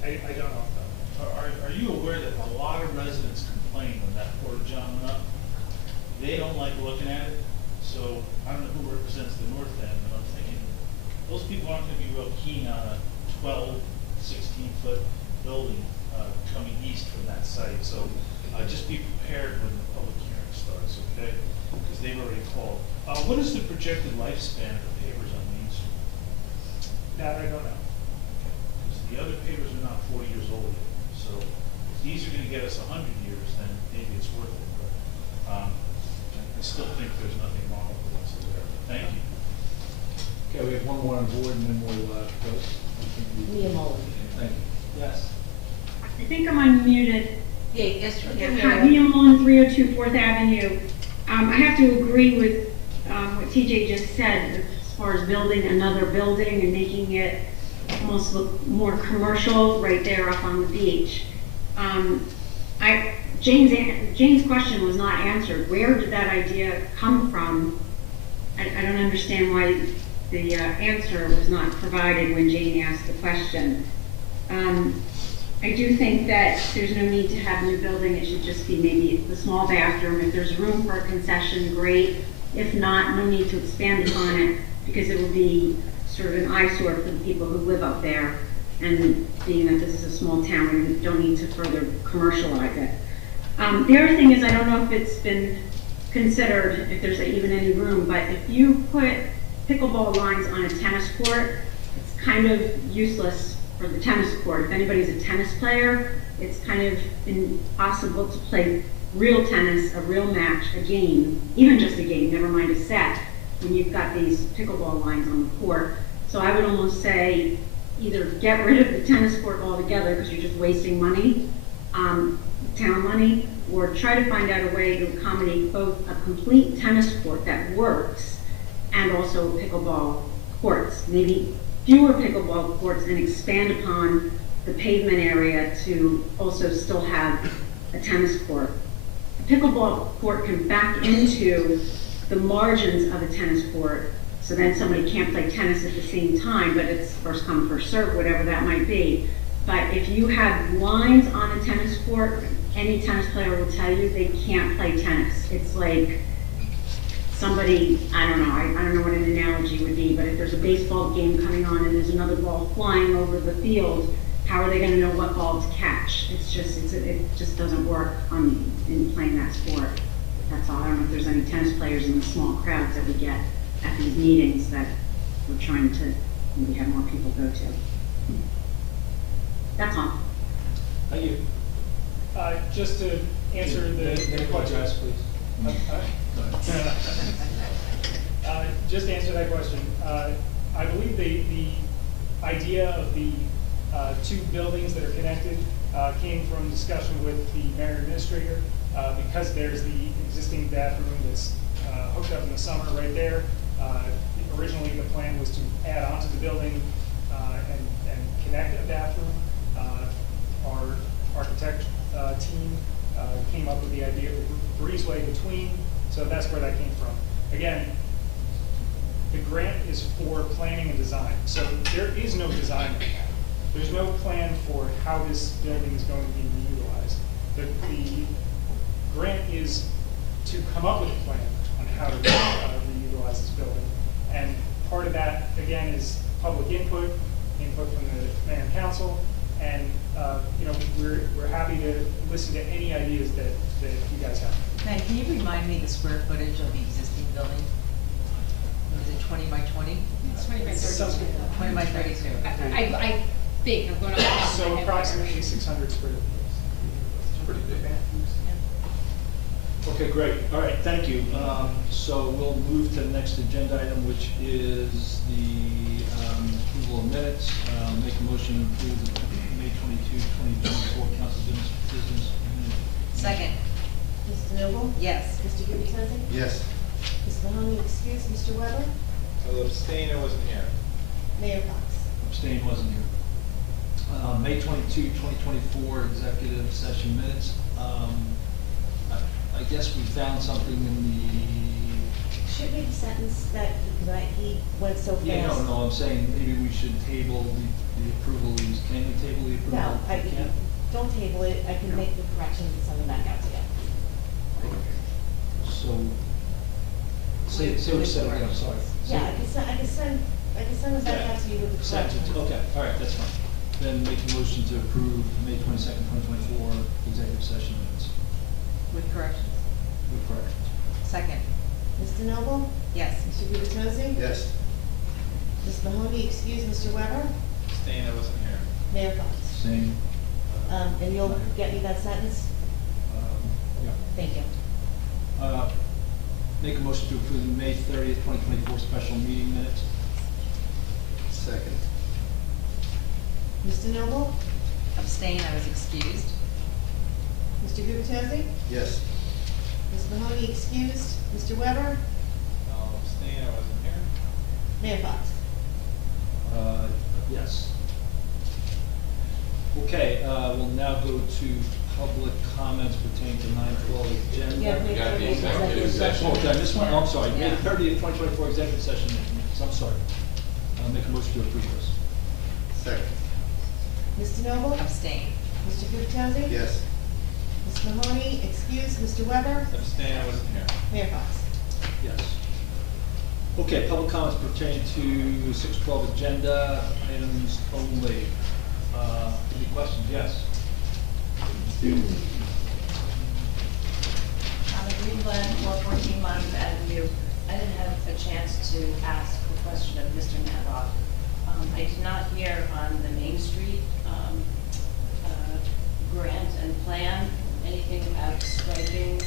head. I don't know off the top of my head. Are you aware that a lot of residents complain when that porta john went up? They don't like looking at it, so I don't know who represents the north end, but I'm thinking those people aren't gonna be real keen on a 12, 16-foot building coming east from that site. So just be prepared when the public hearing starts, okay? Because they've already called. What is the projected lifespan of the pavers on Main Street? That I don't know. Because the other pavers are not 40 years old yet. So if these are gonna get us 100 years, then maybe it's worth it. But I still think there's nothing wrong with what's there. Thank you. Okay, we have one more on board and then we'll close. Mia Mullen. Thank you. Yes. I think I'm unmuted. Yeah, yes, Hi, Mia Mullen, 302 4th Avenue. I have to agree with what TJ just said as far as building another building and making it almost look more commercial right there up on the beach. Jane's question was not answered. Where did that idea come from? I don't understand why the answer was not provided when Jane asked the question. I do think that there's no need to have a new building. It should just be maybe the small bathroom. If there's room for a concession, great. If not, no need to expand upon it, because it will be sort of an eyesore for the people who live up there. And being that this is a small town, we don't need to further commercialize it. The other thing is, I don't know if it's been considered, if there's even any room, but if you put pickleball lines on a tennis court, it's kind of useless for the tennis court. If anybody's a tennis player, it's kind of impossible to play real tennis, a real match, a game, even just a game, never mind a set, when you've got these pickleball lines on the court. So I would almost say either get rid of the tennis court altogether, because you're just wasting money, town money, or try to find out a way to accommodate both a complete tennis court that works and also pickleball courts. Maybe fewer pickleball courts and expand upon the pavement area to also still have a tennis court. A pickleball court can back into the margins of a tennis court, so then somebody can't play tennis at the same time, but it's first come, first serve, whatever that might be. But if you have lines on a tennis court, any tennis player will tell you they can't play tennis. It's like somebody, I don't know what an analogy would be, but if there's a baseball game coming on and there's another ball flying over the field, how are they going to know what ball to catch? It just doesn't work in playing that sport. That's all. I don't know if there's any tennis players in the small crowds that we get at these meetings that we're trying to maybe have more people go to. That's all. Thank you. Just to answer the question. Please. Just to answer that question, I believe the idea of the two buildings that are connected came from discussion with the mayor administrator, because there's the existing bathroom that's hooked up in the summer right there. Originally, the plan was to add onto the building and connect a bathroom. Our architect team came up with the idea of a breezeway between, so that's where that came from. Again, the grant is for planning and design, so there is no design right now. There's no plan for how this building is going to be utilized. The grant is to come up with a plan on how to reutilize this building, and part of that, again, is public input from the mayor and council, and we're happy to listen to any ideas that you guys have. Ben, can you remind me the square footage of the existing building? Was it 20 by 20? It's 20 by 32. 20 by 32. I think, I'm going to. So approximately 600 square feet. It's pretty big. Okay, great. All right, thank you. So we'll move to the next agenda item, which is the approval of minutes. Make a motion to approve the May 22, 2024 council business minutes. Second. Mrs. Noble? Yes. Mr. Gubertazzi? Yes. Ms. Mahoney, excuse, Mr. Weber? I'll abstain, I wasn't here. Mayor Fox? Abstain, wasn't here. May 22, 2024 executive session minutes. I guess we found something in the... Should be the sentence that, because he went so fast. Yeah, no, I'm saying maybe we should table the approval. Can we table the approval? No, We can't? don't table it, I can make the corrections and send them back out to you. So, say what you said again, I'm sorry. Yeah, I can send them back out to you with the corrections. Okay, all right, that's fine. Then make a motion to approve May 22nd, 2024 executive session minutes. With corrections. With corrections. Second. Mr. Noble? Yes. Mr. Gubertazzi? Yes. Ms. Mahoney, excuse, Mr. Weber? Abstain, I wasn't here. Mayor Fox? Same. And you'll get me that sentence? Yeah. Thank you. Make a motion to approve the May 30th, 2024 special meeting minutes. Second. Mr. Noble? Abstain, I was excused. Mr. Gubertazzi? Yes. Ms. Mahoney, excused. Mr. Weber? I'll abstain, I wasn't here. Mayor Fox? Yes. Okay, we'll now go to public comments pertaining to 9/12 agenda. Yeah, We got the executive session. Oh, did I miss one? Oh, I'm sorry, May Yeah. 30th, 2024 executive session minutes, I'm sorry. I'll make a motion to approve this. Second. Mr. Noble? Abstain. Mr. Guptazzi? Yes. Ms. Mahoney, excuse, Mr. Weber? Abstain, I wasn't here. Mayor Fox? Yes. Okay, public comments pertaining to 6/12 agenda items only. Any questions? Yes. On the Greenland 414 Monmouth Avenue, I didn't have a chance to ask the question of Mr. Matlock. I did not hear on the Main Street grant and plan anything about striping,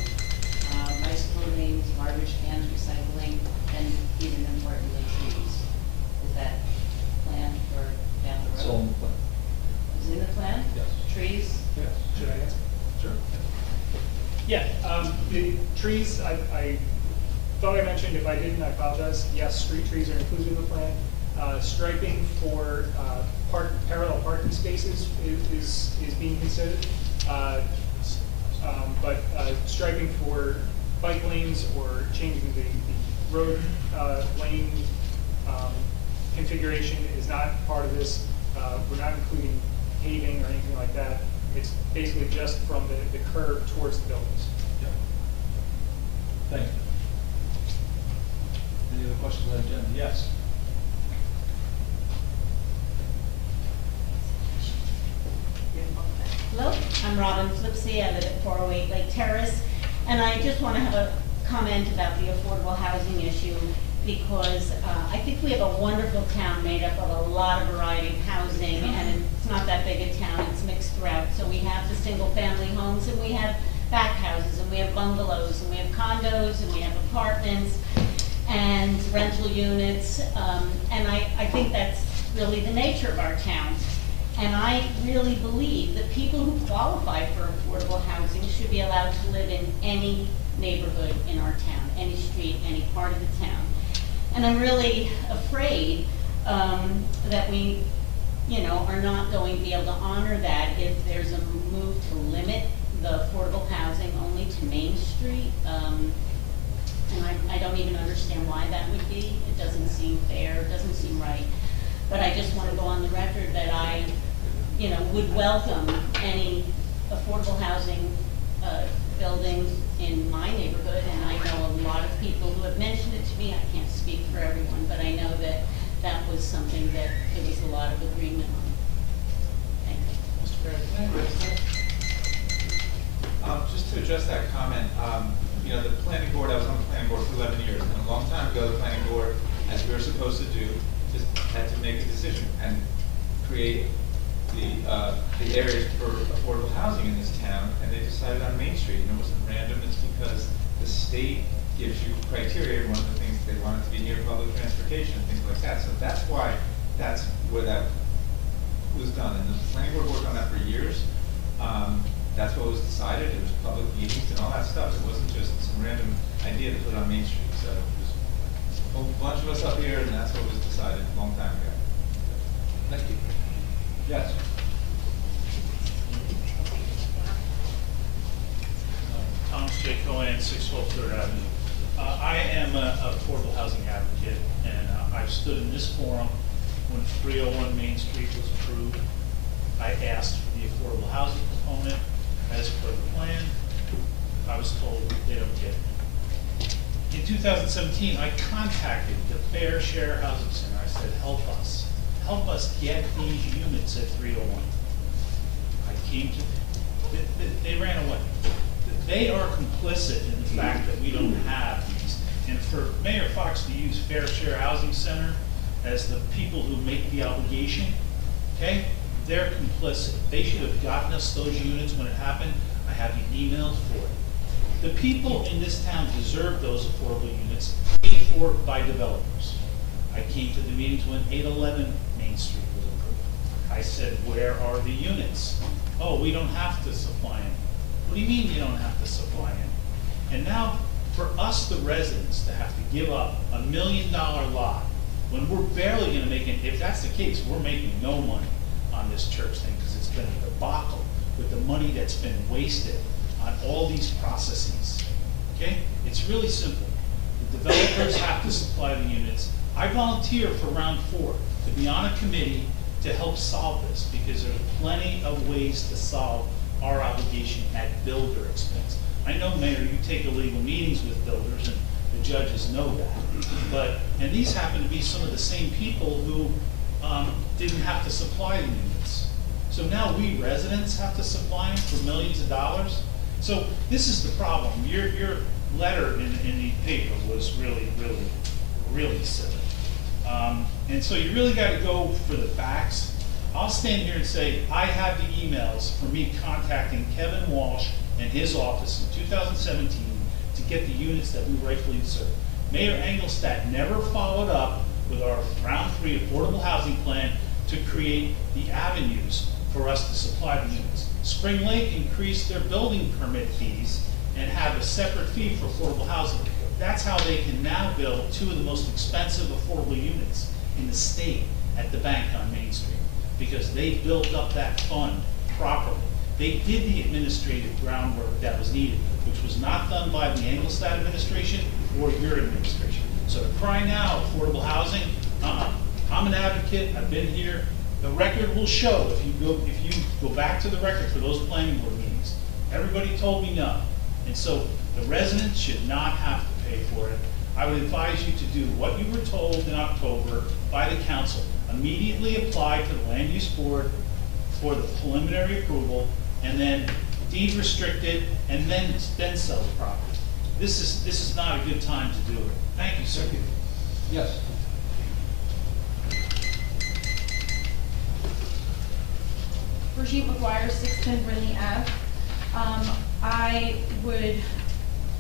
bicycle lanes, garbage cans, recycling, and even importantly, trees. Is that planned for down the road? It's all in the plan. Is it in the plan? Yes. Trees? Yes. Should I answer? Sure. Yeah, the trees, I thought I mentioned, if I didn't, I apologize. Yes, street trees are included in the plan. Striping for parallel parking spaces is being considered. But striping for bike lanes or changing the road lane configuration is not part of this. We're not including paving or anything like that. It's basically just from the curb towards the buildings. Yeah. Thank you. Any other questions on the agenda? Yes. Hello, I'm Robin Flipsy. I live at 408 Lake Terrace, and I just want to have a comment about the affordable housing issue because I think we have a wonderful town made up of a lot of variety of housing, and it's not that big a town, it's mixed throughout. So we have the single-family homes, and we have back houses, and we have bungalows, and we have condos, and we have apartments, and rental units, and I think that's really the nature of our town. And I really believe that people who qualify for affordable housing should be allowed to live in any neighborhood in our town, any street, any part of the town. And I'm really afraid that we, are not going to be able to honor that if there's a move to limit the affordable housing only to Main Street. And I don't even understand why that would be. It doesn't seem fair, it doesn't seem right. But I just want to go on the record that I, would welcome any affordable housing buildings in my neighborhood. And I know a lot of people who have mentioned it to me. I can't speak for everyone, but I know that that was something that there was a lot of agreement on. Thank you. Mr. Mayor, can I raise that? Just to address that comment, the planning board, I was on the planning board for 11 years, and a long time ago, the planning board, as we were supposed to do, just had to make a decision and create the areas for affordable housing in this town, and they decided on Main Street, and it wasn't random, it's because the state gives you criteria, and one of the things they want it to be near public transportation, and things like that, so that's why, that's where that was done, and the planning board worked on that for years. That's what was decided, it was public meetings and all that stuff, it wasn't just some random idea to put on Main Street, so it was a whole bunch of us up here, and that's what was decided a long time ago. Thank you. Yes. Thomas J. Cohen, 612 Third Avenue. I am an affordable housing advocate, and I've stood in this forum when 301 Main Street was approved. I asked for the affordable housing component as per the plan. I was told they don't get it. In 2017, I contacted the Fair Share Housing Center. I said, help us get these units at 301. I came to, they ran away. They are complicit in the fact that we don't have these. And for Mayor Fox to use Fair Share Housing Center as the people who make the obligation, okay, they're complicit. They should have gotten us those units when it happened. I have the emails for it. The people in this town deserve those affordable units paid for by developers. I came to the meetings when 811 Main Street was approved. I said, where are the units? Oh, we don't have to supply them. What do you mean you don't have to supply them? And now, for us, the residents, to have to give up $1 million lot, when we're barely gonna make it, if that's the case, we're making no money on on this church thing, because it's been a debacle with the money that's been wasted on all these processes, okay? It's really simple. The developers have to supply the units. I volunteer for round 4 to be on a committee to help solve this, because there's plenty of ways to solve our obligation at builder expense. I know, Mayor, you take illegal meetings with builders, and the judges know that. And these happen to be some of the same people who didn't have to supply the units. So now we residents have to supply them for millions of dollars. So this is the problem. Your letter in the paper was really, really, really silly. And so you really got to go for the facts. I'll stand here and say I have the emails for me contacting Kevin Walsh and his office in 2017 to get the units that we rightfully deserve. Mayor Engelstad never followed up with our round 3 affordable housing plan to create the avenues for us to supply the units. Spring Lake increased their building permit fees and have a separate fee for affordable housing. That's how they can now build 2 of the most expensive affordable units in the state at the bank on Main Street, because they built up that fund properly. They did the administrative groundwork that was needed, which was not done by the Engelstad administration or your administration. So to cry now, affordable housing, I'm an advocate, I've been here. The record will show, if you go back to the record for those planning board meetings, everybody told me no. And so the residents should not have to pay for it. I would advise you to do what you were told in October by the council. Immediately apply to the land use board for the preliminary approval, and then deed restrict it, and then sell the property. This is not a good time to do it. Thank you, sir. Yes. Brigitte McGuire, 610 Brindley Ave. I would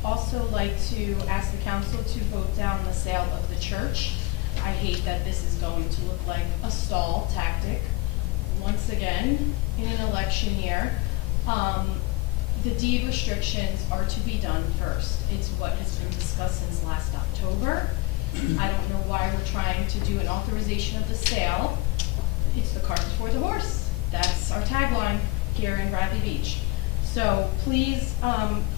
also like to ask the council to vote down the sale of the church. I hate that this is going to look like a stall tactic once again in an election year. The deed restrictions are to be done first. It's what has been discussed since last October. I don't know why we're trying to do an authorization of the sale. It's the cart before the horse. That's our tagline here in Bradley Beach. So please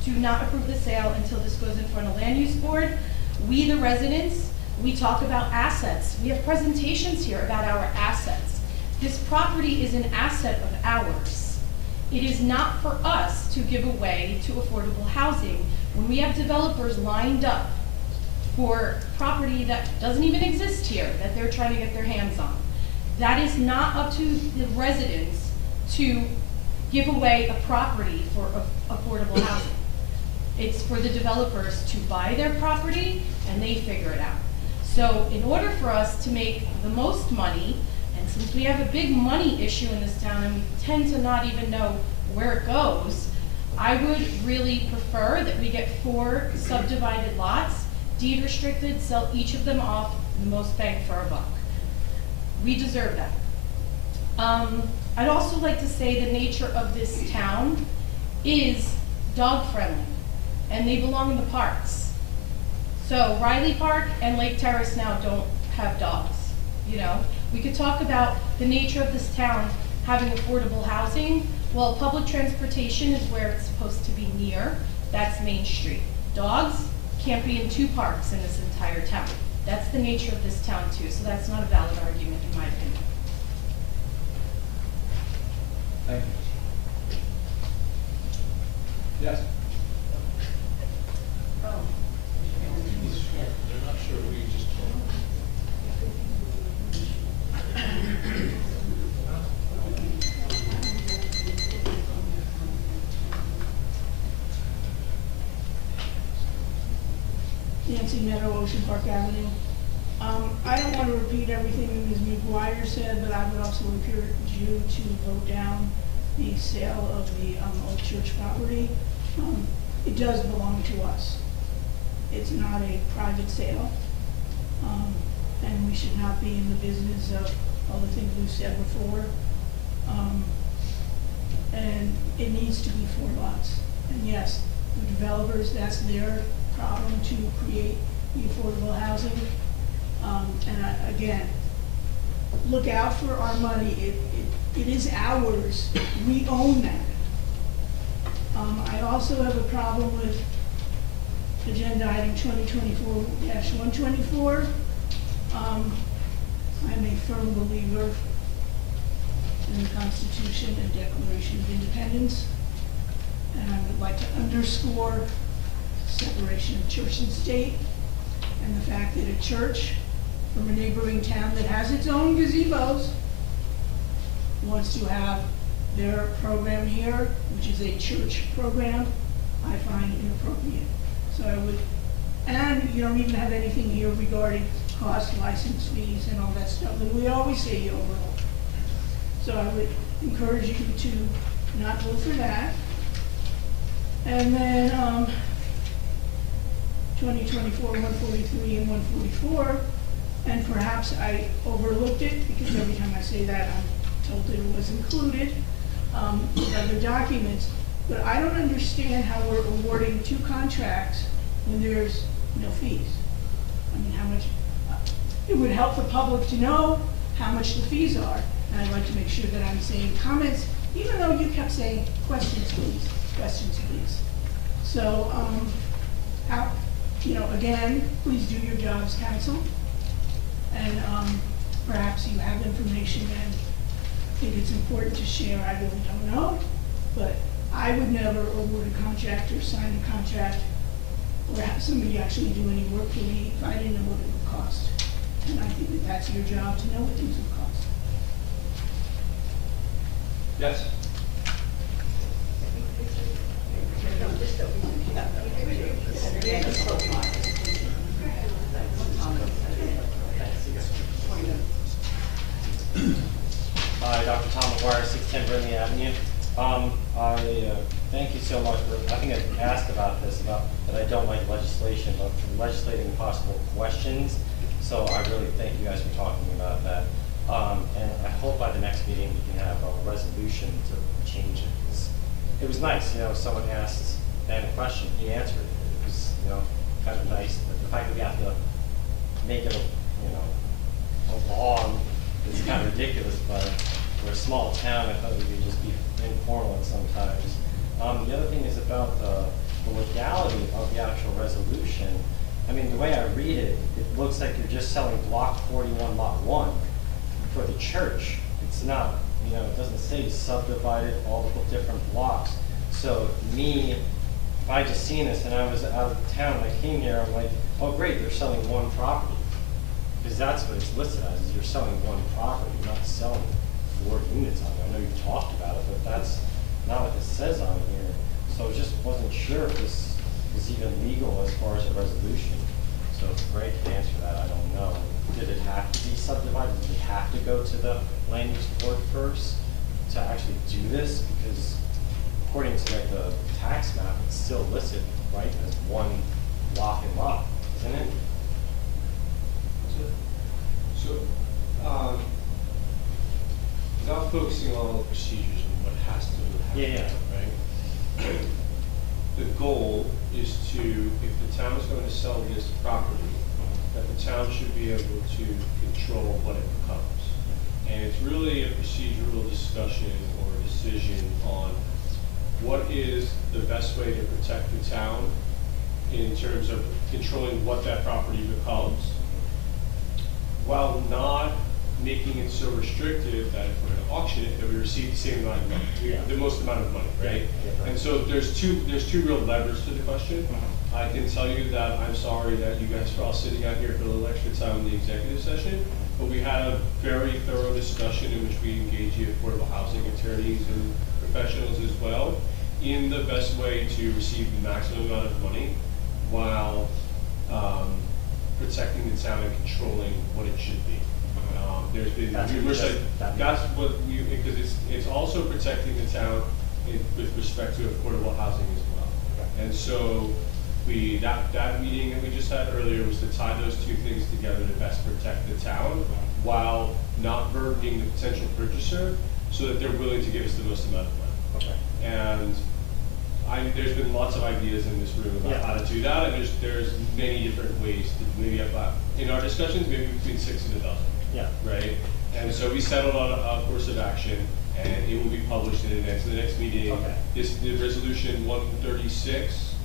do not approve the sale until this goes in front of the land use board. We, the residents, we talk about assets. We have presentations here about our assets. This property is an asset of ours. It is not for us to give away to affordable housing when we have developers lined up for property that doesn't even exist here, that they're trying to get their hands on. That is not up to the residents to give away a property for affordable housing. It's for the developers to buy their property and they figure it out. So in order for us to make the most money, and since we have a big money issue in this town and we tend to not even know where it goes, I would really prefer that we get 4 subdivided lots, deed restricted, sell each of them off the most bang for our buck. We deserve that. I'd also like to say the nature of this town is dog friendly, and they belong in the parks. So Riley Park and Lake Terrace now don't have dogs, you know. We could talk about the nature of this town having affordable housing. Well, public transportation is where it's supposed to be near. That's Main Street. Dogs can't be in 2 parks in this entire town. That's the nature of this town too, so that's not a valid argument in my opinion. Thank you. Yes. They're not sure who you just told. Nancy Meadow, Ocean Park Avenue. I don't want to repeat everything that Ms. McGuire said, but I would also encourage you to vote down the sale of the old church property. It does belong to us. It's not a private sale, and we should not be in the business of all the things we've said before. And it needs to be 4 lots. And yes, the developers, that's their problem to create the affordable housing. Again, look out for our money. It is ours. We own that. I also have a problem with agenda item 2024-124. I'm a firm believer in the Constitution and Declaration of Independence, and I would like to underscore separation of church and state, and the fact that a church from a neighboring town that has its own gazebos wants to have their program here, which is a church program, I find inappropriate. So I would, and you don't even have anything here regarding cost, license fees, and all that stuff that we always say overall. So I would encourage you to not vote for that. And then 2024-143 and 144, and perhaps I overlooked it because every time I say that I'm told that it was included in other documents. But I don't understand how we're awarding 2 contracts when there's no fees. I mean, how much, it would help the public to know how much the fees are. And I'd like to make sure that I'm saying comments, even though you kept saying questions, please, questions, please. So, again, please do your jobs, council. And perhaps you have information and think it's important to share. I really don't know, but I would never award a contract or sign a contract or have somebody actually do any work for me if I didn't know what it would cost. And I think that that's your job to know what things would cost. Yes? Hi, Dr. Tom McGuire, 610 Brindley Avenue. Thank you so much for, I think I asked about this, about that I don't like legislation, but for legislating possible questions. So I really thank you guys for talking about that. And I hope by the next meeting we can have a resolution to change it. It was nice, someone asked Dan a question, he answered it. It was, kind of nice. But the fact that we have to make it a law is kind of ridiculous, but we're a small town, I thought we could just be informal sometimes. The other thing is about the legality of the actual resolution. I mean, the way I read it, it looks like you're just selling block 41, lot 1 for the church. It's not, it doesn't say subdivided all the different blocks. So me, if I just seen this and I was out of town and I came here, I'm like, oh great, they're selling one property. Because that's what it's listed as, is you're selling one property, you're not selling 4 units on it. I know you've talked about it, but that's not what this says on here. So I just wasn't sure if this is even legal as far as a resolution. So it's great to answer that, I don't know. Did it have to be subdivided? Did it have to go to the land use board first to actually do this? Because according to like the tax map, it's still listed, right, as one block and lot, isn't it? So, without focusing on all the procedures and what has to happen, right? The goal is to, if the town is going to sell this property, that the town should be able to control what it becomes. And it's really a procedural discussion or decision on what is the best way to protect the town in terms of controlling what that property becomes, while not making it so restrictive that if we're going to auction it, that we receive the same amount of money, the most amount of money, right? And so there's two real levers to the question. I can tell you that I'm sorry that you guys are all sitting out here for a little extra time in the executive session, but we had a very thorough discussion in which we engaged the affordable housing attorneys and professionals as well in the best way to receive the maximum amount of money while protecting the town and controlling what it should be. There's been numerous, that's what we, because it's also protecting the town with respect to affordable housing as well. And so that meeting that we just had earlier was to tie those two things together to best protect the town while not burdening the potential purchaser so that they're willing to give us the most amount of money. And there's been lots of ideas in this room about how to do that, and there's many different ways to maybe in our discussions, maybe between 6 and a dozen. Right? And so we settled on a course of action. and it will be published in advance of the next meeting. Okay. The resolution 136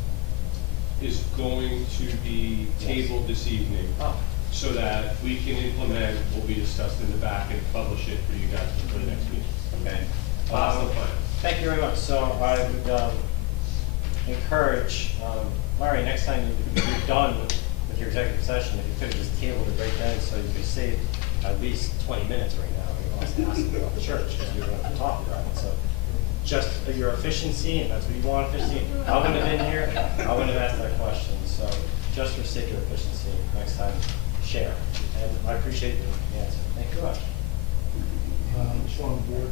is going to be tabled this evening. Oh. So that we can implement what we discussed in the back and publish it for you guys for the next meeting. Okay. That's the plan. Thank you very much. So I would encourage, Larry, next time you're done with your executive session, if you could have just tabled it right then so you could save at least 20 minutes right now. We want to ask about the church because we want to talk about it. So just your efficiency, and that's what you want, efficiency. I wouldn't have been here. I wouldn't have asked that question. So just for sake of efficiency, next time, share. And I appreciate the answer. Thank you very much. Strong board.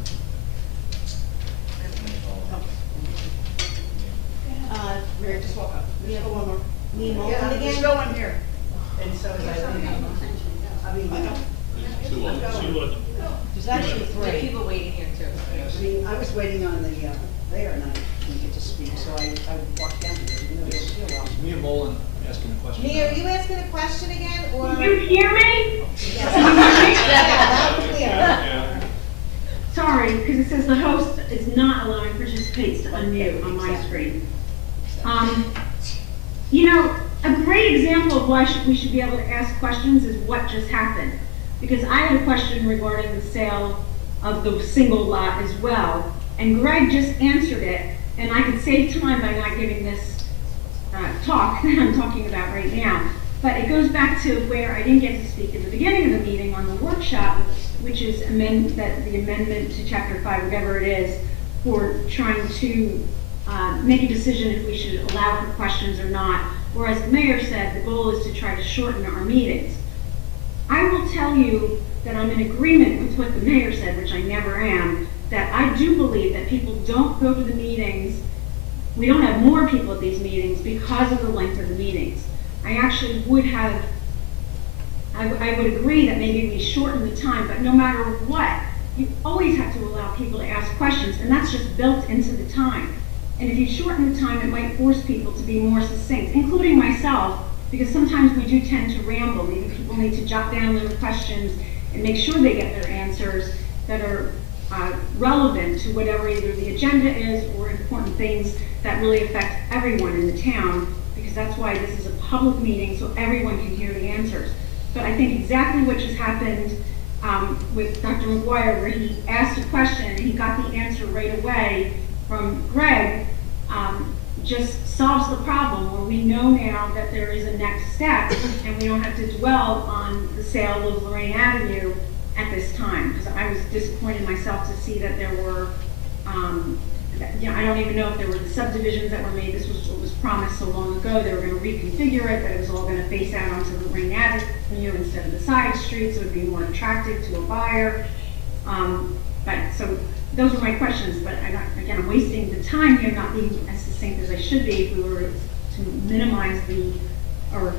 Mary, just walk up. Just go one more. Me and Yeah, Molten just again? go in here. And so is Eileen. I mean, Two of them. Two of them. There's actually There are three. people waiting here too. I mean, I was waiting on the, there and I didn't get to speak, so I walked down here, even though it was still long. Mia Mullen asking a question. Mia, are you asking a question again, or? Can you hear me? Yeah, loud and clear. Yeah. Sorry, because it says the host is not allowing participants to unmute on my screen. You know, a great example of why we should be able to ask questions is what just happened. Because I had a question regarding the sale of the single lot as well, and Greg just answered it, and I could save time by not giving this talk that I'm talking about right now. But it goes back to where I didn't get to speak at the beginning of the meeting on the workshop, which is the amendment to Chapter 5, whatever it is, for trying to make a decision if we should allow for questions or not. Or as the mayor said, the goal is to try to shorten our meetings. I will tell you that I'm in agreement with what the mayor said, which I never am, that I do believe that people don't go to the meetings, we don't have more people at these meetings because of the length of the meetings. I actually would have, I would agree that maybe we shorten the time, but no matter what, you always have to allow people to ask questions, and that's just built into the time. And if you shorten the time, it might force people to be more succinct, including myself, because sometimes we do tend to ramble. Maybe people need to jot down their questions and make sure they get their answers that are relevant to whatever either the agenda is or important things that really affect everyone in the town, because that's why this is a public meeting, so everyone can hear the answers. But I think exactly what just happened with Dr. McGuire, where he asked a question and he got the answer right away from Greg, just solves the problem, where we know now that there is a next step and we don't have to dwell on the sale of Lorraine Avenue at this time, because I was disappointed myself to see that there were, I don't even know if there were the subdivisions that were made. This was what was promised so long ago. They were going to reconfigure it, that it was all going to face out onto Lorraine Avenue instead of the side streets, so it would be more attractive to a buyer. But so those were my questions, but I'm wasting the time here, not being as succinct as I should be if we were to minimize or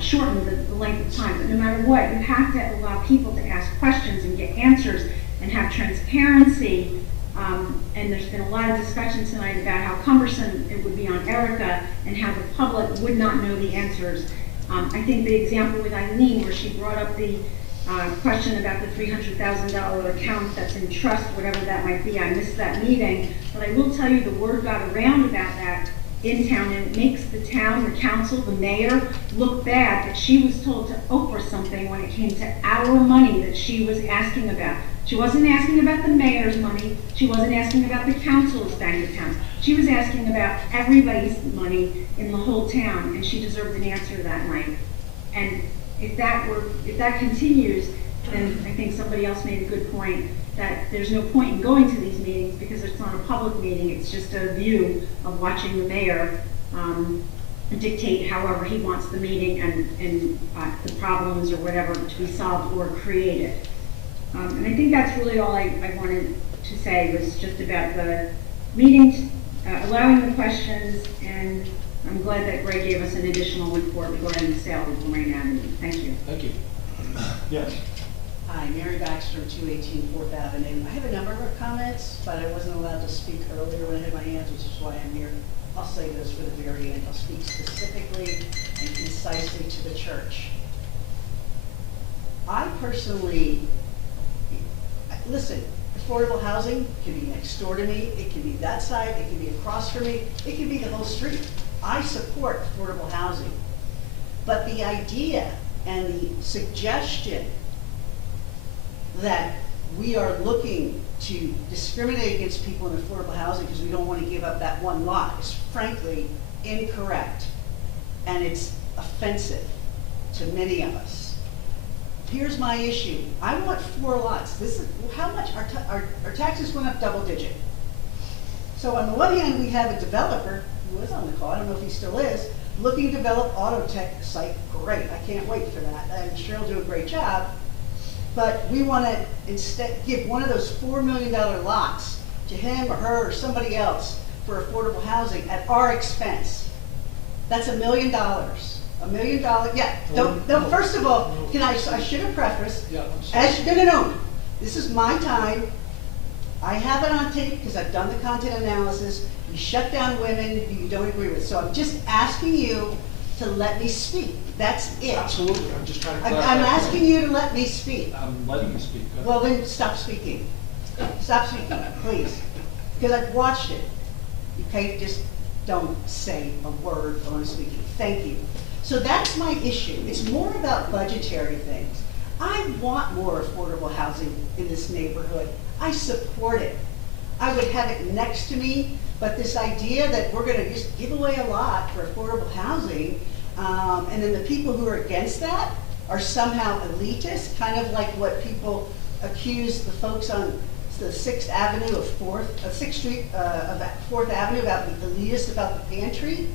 shorten the length of time. But no matter what, you have to allow people to ask questions and get answers and have transparency. And there's been a lot of discussion tonight about how cumbersome it would be on Erica and how the public would not know the answers. I think the example with Eileen, where she brought up the question about the $300,000 account that's in trust, whatever that might be. I missed that meeting, but I will tell you the word got around about that in town, and it makes the town, the council, the mayor look bad that she was told to Oprah something when it came to our money that she was asking about. She wasn't asking about the mayor's money. She wasn't asking about the council's bank accounts. She was asking about everybody's money in the whole town, and she deserved an answer that night. And if that continues, then I think somebody else made a good point that there's no point in going to these meetings because it's not a public meeting. It's just a view of watching the mayor dictate however he wants the meeting and the problems or whatever to be solved or created. And I think that's really all I wanted to say, was just about the meeting, allowing the questions, and I'm glad that Greg gave us an additional report regarding the sale of Lorraine Avenue. Thank you. Thank you. Yes. Hi, Mary Baxter, 218 4th Avenue. I have a number of comments, but I wasn't allowed to speak earlier when I had my hands, which is why I'm here. I'll say this for the very end. I'll speak specifically and concisely to the church. I personally, listen, affordable housing can be next door to me, it can be that side, it can be across from me, it can be the whole street. I support affordable housing. But the idea and the suggestion that we are looking to discriminate against people in affordable housing because we don't want to give up that one lot is frankly incorrect. And it's offensive to many of us. Here's my issue. I want 4 lots. This is how much our taxes went up double digit. So on the one hand, we have a developer who was on the call, I don't know if he still is, looking to develop auto tech site. Great, I can't wait for that. I'm sure he'll do a great job. But we want to instead give one of those $4 million lots to him or her or somebody else for affordable housing at our expense. That's $1 million. $1 million, yeah. Don't, first of all, I should have prefaced, no. This is my time. I have it on tape because I've done the content analysis. You shut down women who you don't agree with. So I'm just asking you to let me speak. That's it. Absolutely, I'm just trying to clarify. I'm asking you to let me speak. I'm letting you speak. Go ahead. Well, then stop speaking. Stop speaking, please. Because I've watched it. Okay, just don't say a word while I'm speaking. Thank you. So that's my issue. It's more about budgetary things. I want more affordable housing in this neighborhood. I support it. I would have it next to me, but this idea that we're going to just give away a lot for affordable housing, and then the people who are against that are somehow elitist, kind of like what people accuse the folks on the 6th Avenue of 6th Street of 4th Avenue about the elitist about the pantry.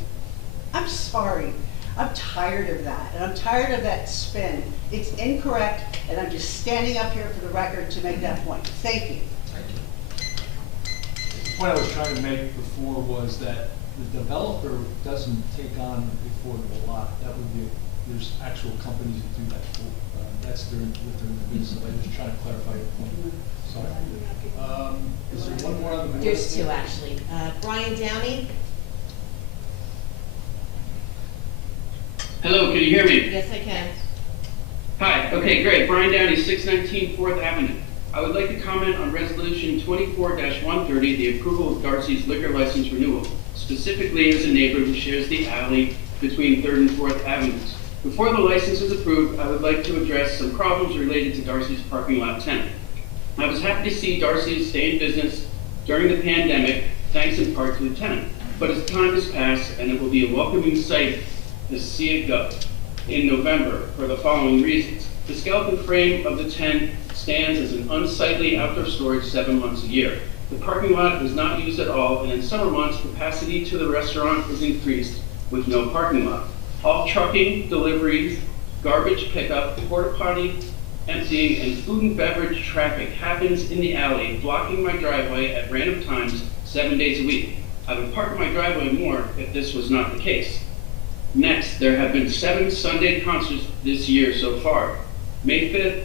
I'm sorry. I'm tired of that, and I'm tired of that spin. It's incorrect, and I'm just standing up here for the record to make that point. Thank you. The point I was trying to make before was that the developer doesn't take on the affordable lot. That would be, there's actual companies that do that for, that's their business. So I'm just trying to clarify your point. Sorry. Is there one more on the board? There's 2 actually. Brian Downey? Hello, can you hear me? Yes, I can. Hi, okay, great. Brian Downey, 619 4th Avenue. I would like to comment on Resolution 24-130, the approval of Darcy's liquor license renewal, specifically as a neighbor who shares the alley between 3rd and 4th Avenues. Before the license is approved, I would like to address some problems related to Darcy's parking lot tenant. I was happy to see Darcy's stay in business during the pandemic, thanks in part to the tenant. But as time has passed, and it will be a welcoming sight to see it go in November for the following reasons. The skeleton frame of the tent stands as an unsightly outdoor storage 7 months a year. The parking lot is not used at all, and in summer months, capacity to the restaurant is increased with no parking lot. All trucking, deliveries, garbage pickup, porta potty emptying, and food and beverage traffic happens in the alley, blocking my driveway at random times 7 days a week. I would park my driveway more if this was not the case. Next, there have been 7 Sunday concerts this year so far. May 5th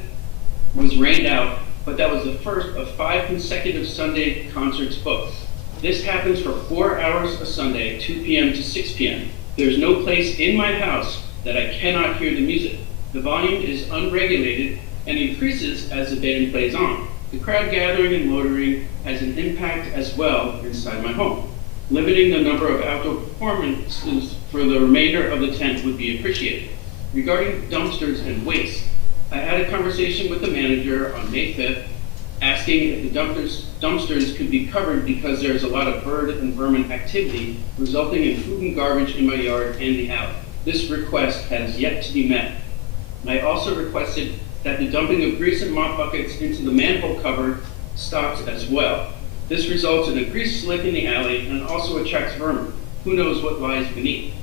was rained out, but that was the first of 5 consecutive Sunday concerts booked. This happens for 4 hours a Sunday, 2 p.m. to 6 p.m. There's no place in my house that I cannot hear the music. The volume is unregulated and increases as the band plays on. The crowd gathering and loitering has an impact as well inside my home. Limiting the number of outdoor performances for the remainder of the tent would be appreciated. Regarding dumpsters and waste, I had a conversation with the manager on May 5th asking if the dumpsters could be covered because there's a lot of bird and vermin activity resulting in food and garbage in my yard and the alley. This request has yet to be met. I also requested that the dumping of grease and mop buckets into the manhole cover stops as well. This results in a grease slick in the alley and also attracts vermin. Who knows what lies beneath?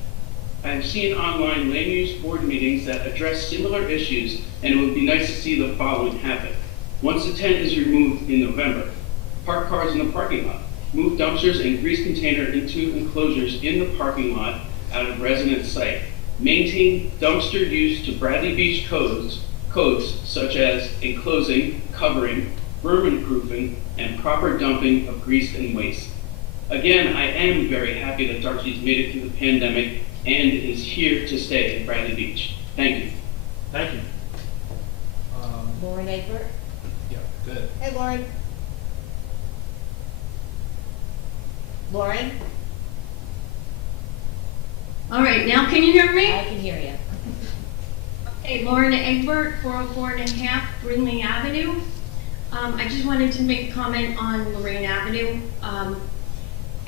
I have seen online land use board meetings that address similar issues, and it would be nice to see the following happen. Once the tent is removed in November, park cars in the parking lot, move dumpsters and grease container into enclosures in the parking lot out of resident sight. Maintain dumpster use to Bradley Beach codes such as enclosing, covering, vermin proofing, and proper dumping of grease and waste. Again, I am very happy that Darcy's made it through the pandemic and is here to stay in Bradley Beach. Thank you. Thank you. Lauren Egbert? Yeah, good. Hey, Lauren. Lauren? All right, now can you hear me? I can hear you. Hey, Lauren Egbert, 404 and a half Brinley Avenue. I just wanted to make a comment on Lorraine Avenue.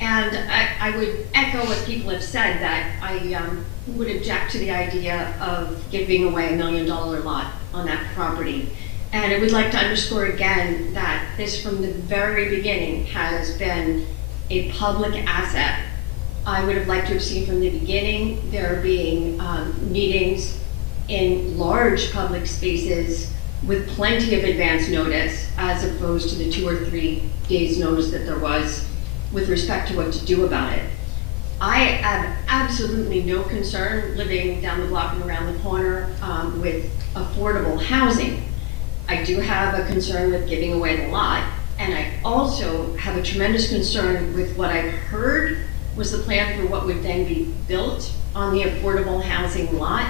And I would echo what people have said, that I would object to the idea of giving away $1 million lot on that property. And I would like to underscore again that this from the very beginning has been a public asset. I would have liked to have seen from the beginning there being meetings in large public spaces with plenty of advance notice, as opposed to the 2 or 3 days notice that there was with respect to what to do about it. I have absolutely no concern living down the block and around the corner with affordable housing. I do have a concern with giving away the lot, and I also have a tremendous concern with what I've heard was the plan for what would then be built on the affordable housing lot,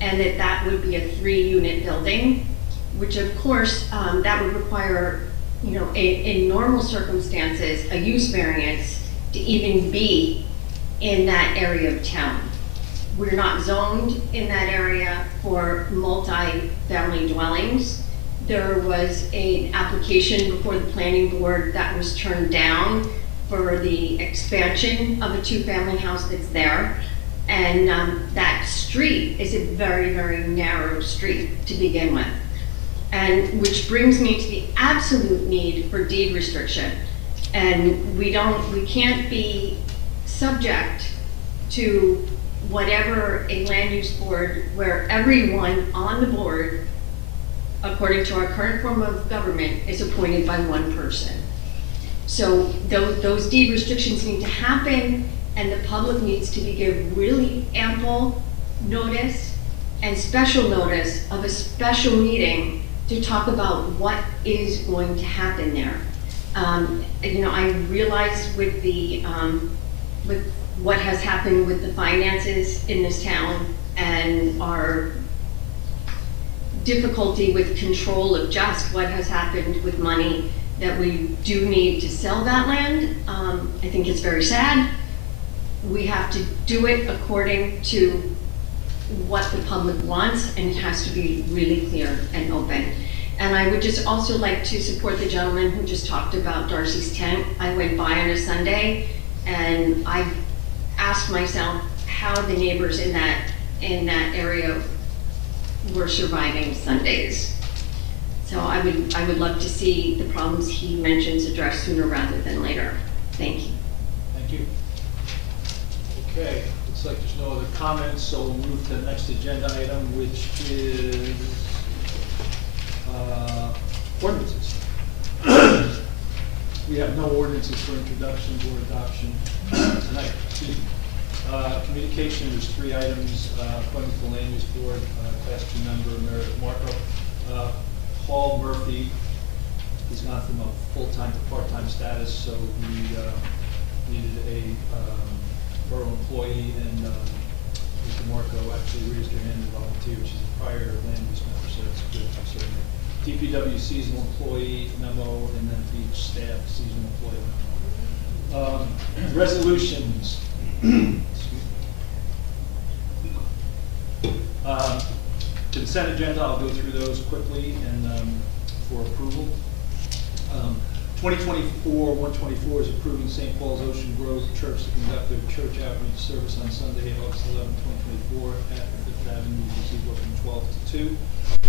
and that would be a 3-unit building, which of course that would require, you know, in normal circumstances, a use variance to even be in that area of town. We're not zoned in that area for multi-family dwellings. There was an application before the planning board that was turned down for the expansion of a 2-family house that's there. And that street is a very, very narrow street to begin with. And which brings me to the absolute need for deed restriction. And we can't be subject to whatever a land use board where everyone on the board, according to our current form of government, is appointed by one person. So those deed restrictions need to happen, and the public needs to be given really ample notice and special notice of a special meeting to talk about what is going to happen there. You know, I realize with the with what has happened with the finances in this town and our difficulty with control of just what has happened with money, that we do need to sell that land. I think it's very sad. We have to do it according to what the public wants, and it has to be really clear and open. And I would just also like to support the gentleman who just talked about Darcy's tent. I went by on a Sunday, and I asked myself how the neighbors in that area were surviving Sundays. So I would love to see the problems he mentions addressed sooner rather than later. Thank you. Thank you. Okay, looks like there's no other comments, so we'll move to the next agenda item, which is ordinances. We have no ordinances for introduction or adoption tonight. Excuse me. Communication, there's 3 items. Appointment to the Land Use Board, Class 2 member Meredith Marco. Paul Murphy has gone from a full-time to part-time status, so we needed a borough employee, and Mr. Marco actually raised her hand and volunteered. She's a prior land use member, so that's good, certainly. DPW seasonal employee memo, and then beach staff seasonal employee memo. Resolutions. Consent agenda, I'll go through those quickly and for approval. 2024-124 is approving St. Paul's Ocean Grove Church to conduct their church outreach service on Sunday, August 11, 2024 at 5th Avenue, Gazebo from 12 to 2.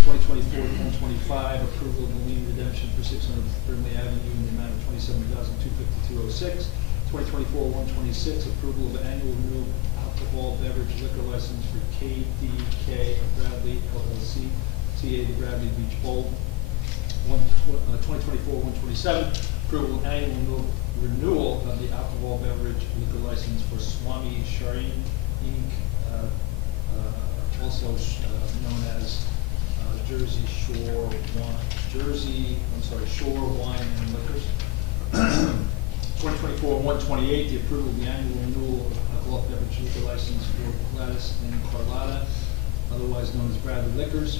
2024-125, approval of the lien redemption for 600 Brimley Avenue in the amount of $27,252.06. 2024-126, approval of annual renewal alcohol beverage liquor license for KDK of Bradley LLC, TA the Bradley Beach Bowl. 2024-127, approval of annual renewal of the alcohol beverage liquor license for Swami Shireen Inc., also known as Shore Wine and Liquors. 2024-128, the approval of the annual renewal of alcohol beverage liquor license for Gladys and Carlotta, otherwise known as Bradley Liquors.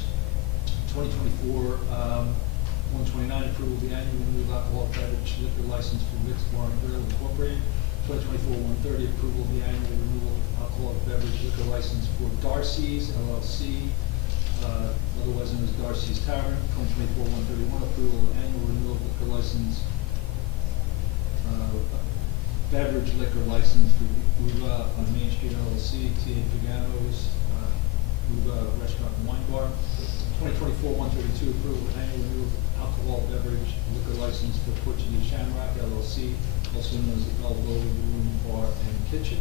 2024-129, approval of the annual renewal of alcohol beverage liquor license for Rick's Bar and Grill Incorporated. 2024-130, approval of the annual renewal of alcoholic beverage liquor license for Darcy's LLC, otherwise known as Darcy's Tavern. 2024-131, approval of annual renewal of liquor license, beverage liquor license for Uva on Main Street LLC, T.A. Pagano's, Uva Restaurant and Wine Bar. 2024-132, approval of annual renewal of alcohol beverage liquor license for Portuguese Shamrock LLC, also known as the Elbow Room Bar and Kitchen.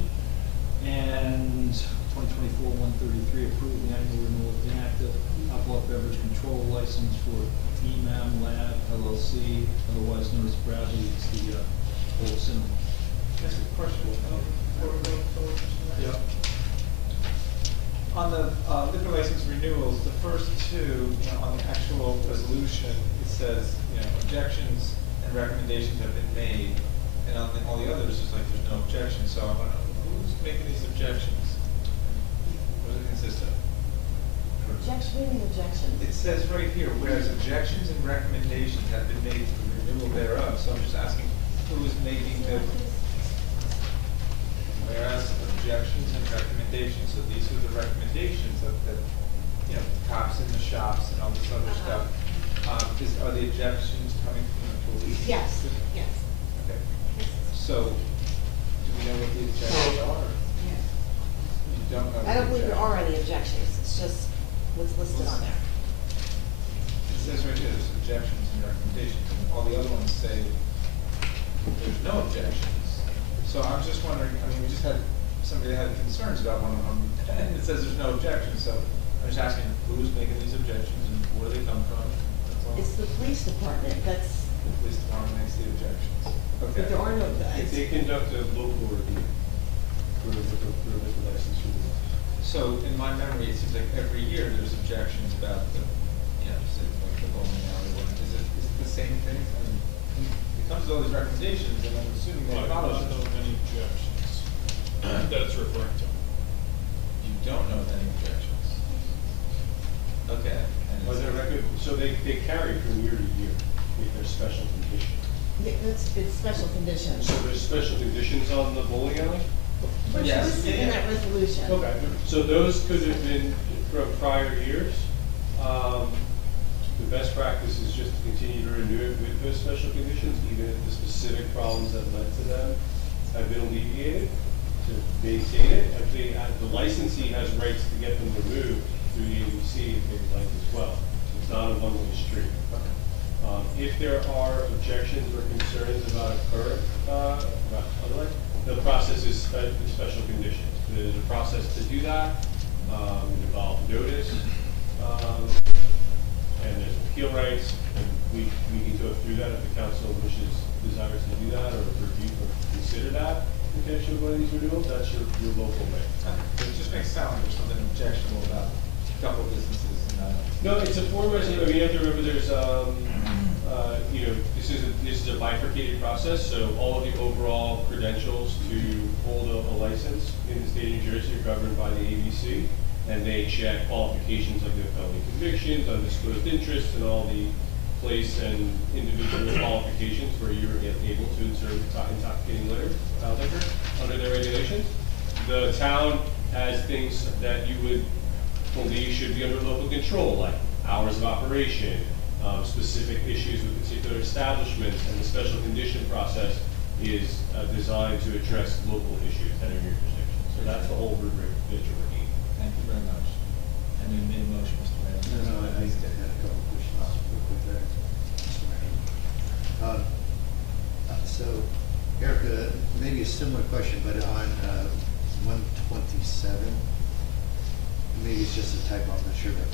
And 2024-133, approve the annual renewal of inactive alcoholic beverage control license for EMAM Lab LLC, otherwise known as Bradley. It's the old cinema. Just a question, before we go forward, Mr. Mayor? On the liquor license renewals, the first two, on the actual resolution, it says, objections and recommendations have been made, and on all the others, it's like there's no objection. So I want to know, who's making these objections? What does it consist of? Objections. It says right here, whereas objections and recommendations have been made to the renewal thereof. So I'm just asking, who is making the, whereas objections and recommendations, so these are the recommendations of the, cops in the shops and all this other stuff. Are the objections coming from the police? Yes, yes. Okay. So, do we know what the objections are? You don't know. I don't believe there are any objections, it's just what's listed on there. It says right here, there's objections and recommendations, and all the other ones say there's no objections. So I'm just wondering, we just had somebody that had concerns about one of them, and it says there's no objections, so I'm just asking who's making these objections and where do they come from? That's all. It's the police department, that's, The police department makes the objections. Okay. but there are no, They conduct a local review for liquor license renewal. So in my memory, it seems like every year there's objections about the, say like the bowling alley one. Is it the same thing? It comes to all these recommendations, and I'm assuming they follow. I don't know of any objections that it's referring to. You don't know of any objections. Okay. But their record, so they carry from year to year with their special conditions. it's special conditions. So there's special conditions on the bowling alley? Which Yes. listed in that resolution. Okay, so those could have been from prior years. The best practice is just to continue to renew it with those special conditions, even if the specific problems that led to them have been alleviated, to maintain it. If the licensee has rights to get them removed through the ABC if they'd like as well. It's not a one-way street. If there are objections or concerns about a current, the process is special conditions. There's a process to do that. It involves notice, and there's appeal rights, and we can go through that if the council desires to do that, or review or consider that in connection with one of these renewals. That's your local way. But it just makes it sound like there's something objectionable about a couple businesses. No, it's a form resolution. You have to remember there's, this is a bifurcated process, so all of the overall credentials to hold a license in the state of New Jersey are governed by the ABC, and they check qualifications of the felony convictions, undisclosed interests, and all the place and individual qualifications where you're able to insert intoxicating liquor under their regulations. The town has things that you would believe should be under local control, like hours of operation, specific issues with particular establishments, and the special condition process is designed to address local issues that are in your jurisdiction. So that's the whole rubric that you're working. Thank you very much. And you made a motion, Mr. Mayor. No, I had a couple questions real quick there, Mr. Mayor. So, Erica, maybe a similar question, but on 127, maybe it's just a typo, I'm not sure, but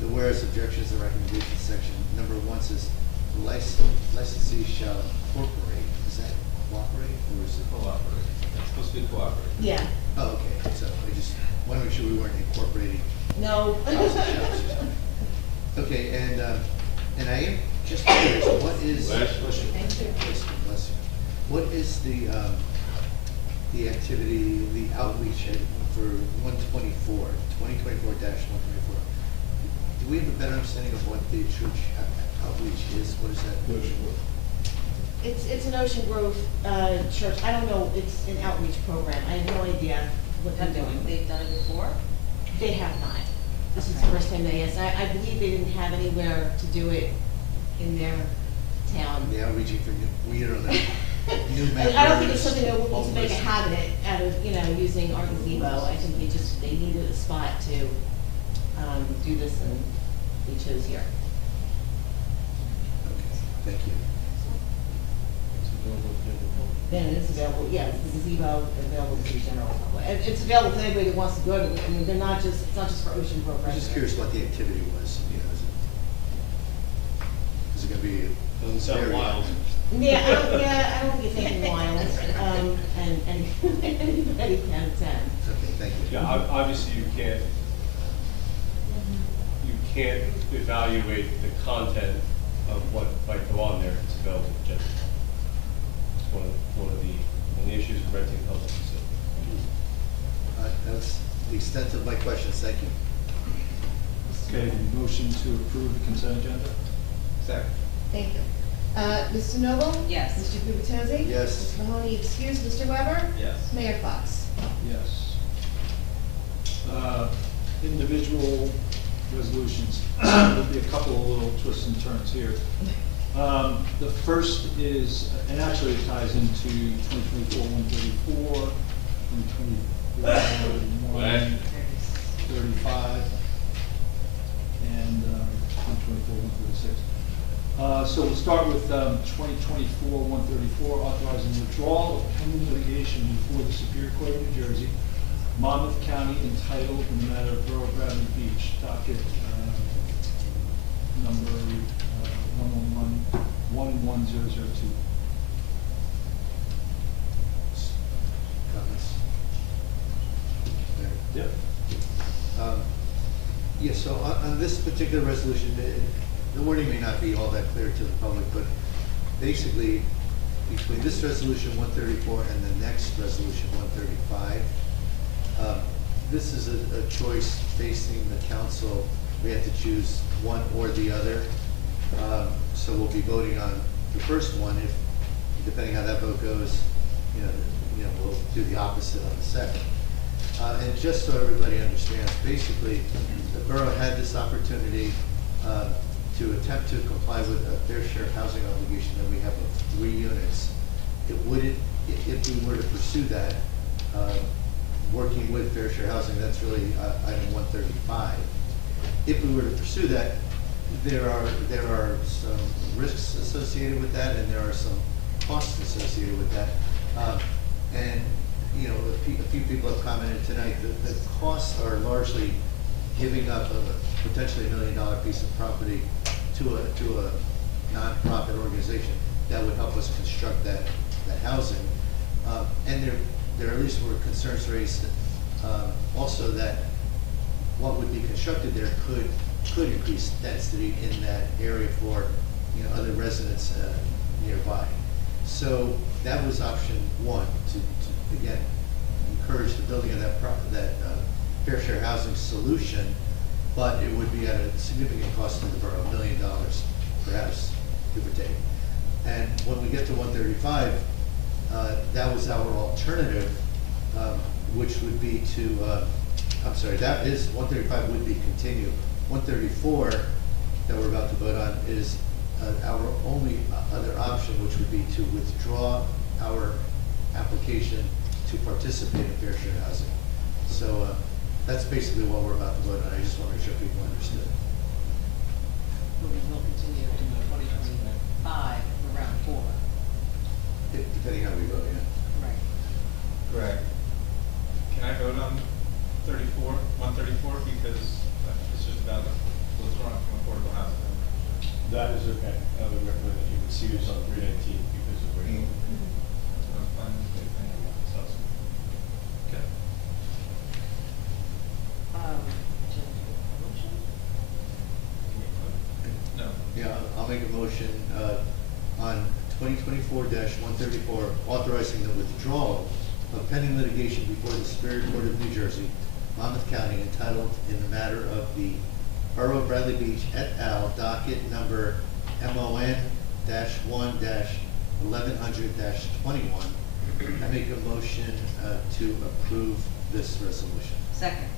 the whereas objections and recommendations section, number 1 says, the licensee shall incorporate. Is that cooperate, or is it? Cooperate. It's supposed to be cooperative. Yeah. Oh, okay, so I just want to make sure we weren't incorporating. No. Okay, and I am just curious, what is? Last question. Thank you. Bless you. What is the activity, the outreach for 2024-124? Do we have a better understanding of what the church outreach is? What is that? It's an Ocean Grove, church, I don't know, it's an outreach program, I have no idea what they're doing. They've done it before? They have not. This is the first time they asked. I believe they didn't have anywhere to do it in their town. The outreaching for new, we don't know. New members. I don't think it's something they're looking to make a homeless. habit out of, using our gazebo. I think they needed a spot to, do this, and they chose here. Okay, thank you. Then it is available, yeah, the gazebo available to the general public. It's available to anybody that wants to go to it. I mean, it's not just for Ocean Grove I'm just residents. curious what the activity was, is it gonna be? Doesn't sound very- wild. I don't think it's anything wild, and anybody can attend. Okay, thank you. Yeah, obviously you can't evaluate the content of what might go on there. It's available to general. It's one of the issues of renting public facilities. That's the extent of my questions, thank you. Okay, motion to approve the consent agenda? Second. Thank you. Mr. Noble? Yes. Mr. Gubatose? Yes. Mr. Mahoney, excuse. Mr. Weber? Yes. Mayor Fox? Yes. Individual resolutions. There'll be a couple of little twists and turns here. The first is, and actually it ties into 2024-134, 2024-135, and 2024-136. So we'll start with 2024-134, authorizing withdrawal of pending litigation before the Superior Court of New Jersey, Monmouth County, entitled in the matter of Borough Bradley Beach, docket number 111-11002. Comments? Yep. Yeah, so on this particular resolution, the wording may not be all that clear to the public, but basically, between this resolution 134 and the next resolution 135, this is a choice facing the council. We have to choose one or the other. So we'll be voting on the first one. If, depending how that vote goes, we'll do the opposite on the second. And just so everybody understands, basically, the borough had this opportunity to attempt to comply with a fair share housing obligation that we have of 3 units. It wouldn't, if we were to pursue that, working with fair share housing, that's really item 135. If we were to pursue that, there are some risks associated with that, and there are some costs associated with that. And a few people have commented tonight that the costs are largely giving up a potentially $1 million piece of property to a nonprofit organization that would help us construct that housing. And there at least were concerns raised also that what would be constructed there could increase density in that area for other residents nearby. So that was option one, to again encourage the building of that fair share housing solution, but it would be at a significant cost to the borough, $1 million, perhaps, give or take. And when we get to 135, that was our alternative, which would be to, that is, 135 would be continue. 134 that we're about to vote on is our only other option, which would be to withdraw our application to participate in fair share housing. So that's basically what we're about to vote on. I just want to make sure people understood. We will continue in 2025 for round 4. Depending how we vote, yeah. Right. Greg, can I vote on 134, because it's just about withdrawing from affordable housing? That is okay. I would recommend that you would see this on 319 because of where you That's what I'm fine with, thank you. Okay. No. Yeah, I'll make a motion on 2024-134, authorizing the withdrawal of pending litigation before the Superior Court of New Jersey, Monmouth County, entitled in the matter of the Borough of Bradley Beach et al., docket number MON-1-1002, 1100-21. I make a motion to approve this resolution. Second.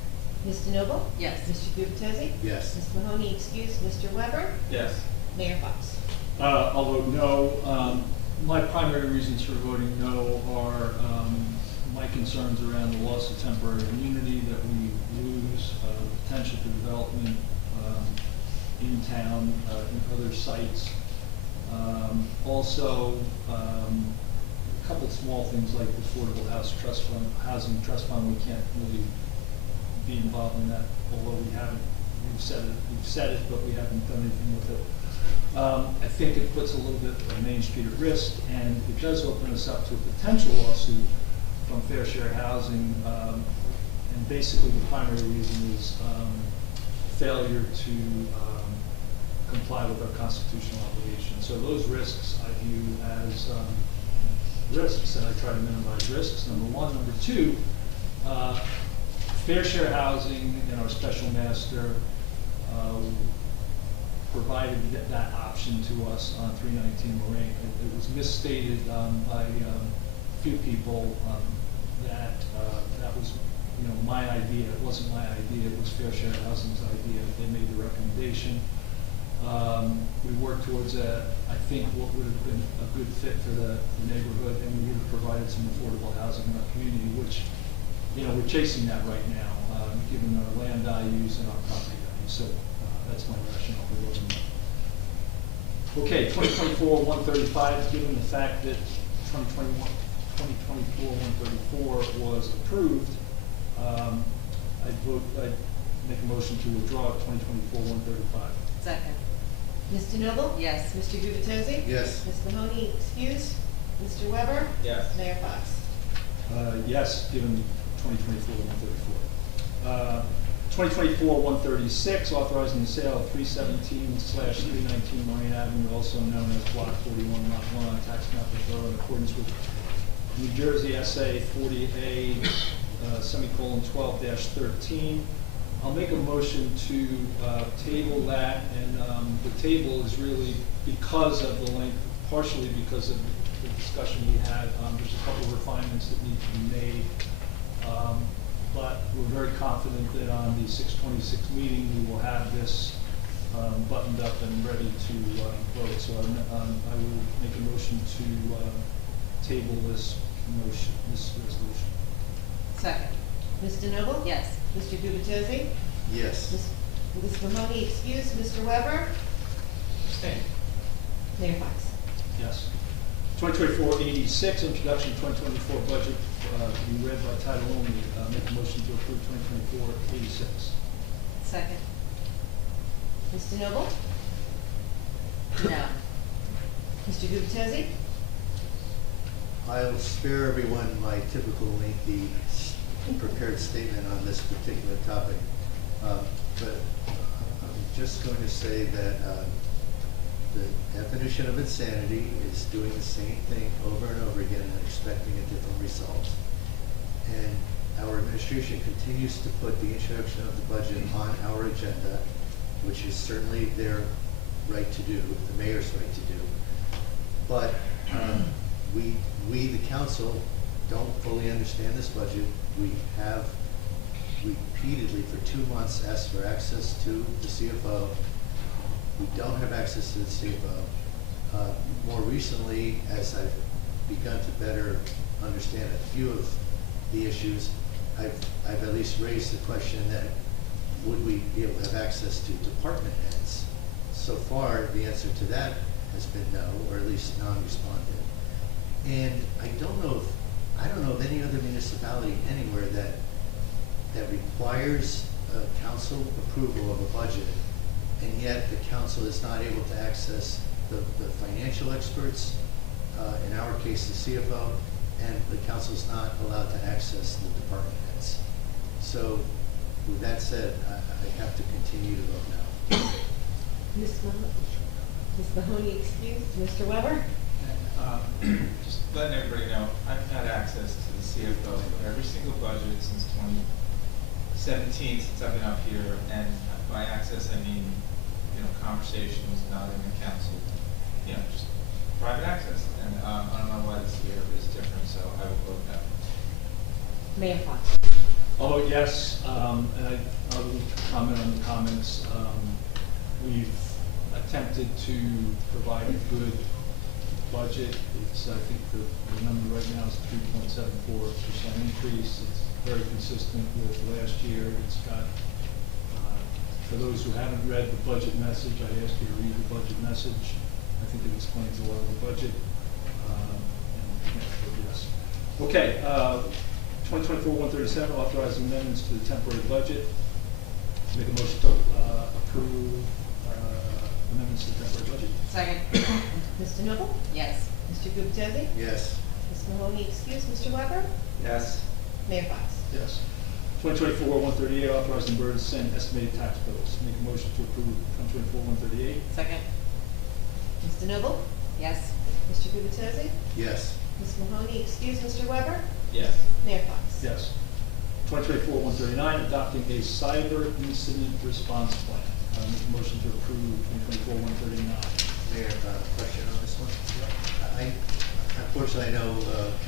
Mr. Noble? Yes. Mr. Gubatose? Yes. Ms. Mahoney, excuse. Mr. Weber? Yes. Mayor Fox? I'll vote no. My primary reasons for voting no are my concerns around the loss of temporary immunity that we lose, potential for development in town, in other sites. Also, a couple of small things like the Affordable Housing Trust Fund, we can't really be involved in that, although we've said it, but we haven't done anything with it. I think it puts a little bit of Main Street at risk, and it does open us up to a potential lawsuit from Fair Share Housing. And basically, the primary reason is failure to comply with our constitutional obligations. So those risks I view as risks, and I try to minimize risks, number one. Number two, Fair Share Housing and our special master provided that option to us on 319 Moraine. It was misstated by a few people that that was, my idea. It wasn't my idea. It was Fair Share Housing's idea. They made the recommendation. We worked towards I think what would have been a good fit for the neighborhood, and we would have provided some affordable housing in our community, which, we're chasing that right now, given our land values and our property values. So that's my rationale for voting no. Okay, 2024-135, given the fact that 2024-134 was approved, I'd make a motion to withdraw 2024-135. Second. Mr. Noble? Yes. Mr. Gubatose? Yes. Ms. Mahoney, excuse. Mr. Weber? Yes. Mayor Fox? Yes, given 2024-134. 2024-136, authorizing the sale of 317/319 Moraine Avenue, also known as Block 41, Lot 1, on tax map of the borough, in accordance with New Jersey SA 40A, semicolon 12-13. I'll make a motion to table that, and the table is really because of the length, partially because of the discussion we had. There's a couple of refinements that need to be made. But we're very confident that on the 6/26 meeting, we will have this buttoned up and ready to vote. So I will make a motion to table this resolution. Second. Mr. Noble? Yes. Mr. Gubatose? Yes. Ms. Mahoney, excuse. Mr. Weber? Abstain. Mayor Fox? Yes. 2024-86, introduction 2024 budget to be read by title only. Make a motion to approve 2024-86. Second. Mr. Noble? No. Mr. Gubatose? I'll spare everyone my typical lengthy prepared statement on this particular topic. But I'm just going to say that the definition of insanity is doing the same thing over and over again and expecting a different result. And our administration continues to put the introduction of the budget on our agenda, which is certainly their right to do, the mayor's right to do. But we, the council, don't fully understand this budget. We have repeatedly for 2 months asked for access to the CFO. We don't have access to the CFO. More recently, as I've begun to better understand a few of the issues, I've at least raised the question that would we be able to have access to department heads? So far, the answer to that has been no, or at least non-responsive. And I don't know of any other municipality anywhere that requires council approval of a budget, and yet the council is not able to access the financial experts, in our case the CFO, and the council is not allowed to access the department heads. So with that said, I have to continue to vote no. Ms. Mahoney, excuse. Mr. Weber? Just letting everybody know, I've had access to the CFO for every single budget since 2017, since I've been up here, and by access I mean, conversations, not in the council, just private access, and, I don't know why this year is different, so I will vote no. Mayor Fox. I'll vote yes, and I will comment on the comments. We've attempted to provide a good budget. It's, I think the number right now is 3.74% increase. It's very consistent with last year. It's got, for those who haven't read the budget message, I ask you to read the budget message. I think it explains a lot of the budget. And yes. Okay, 2024-137, authorizing amendments to the temporary budget. Make a motion to approve amendments to the temporary budget. Second. Mr. Noble? Yes. Mr. Gubatose? Yes. Ms. Mahoney, excuse Mr. Weber? Yes. Mayor Fox. Yes. 2024-138, authorizing Borough to send estimated tax bills. Make a motion to approve 2024-138. Second. Mr. Noble? Yes. Mr. Gubatose? Yes. Ms. Mahoney, excuse Mr. Weber? Yes. Mayor Fox. Yes. 2024-139, adopting a cyber incident response plan. Make a motion to approve 2024-139. Mayor, question on this one? Unfortunately, I know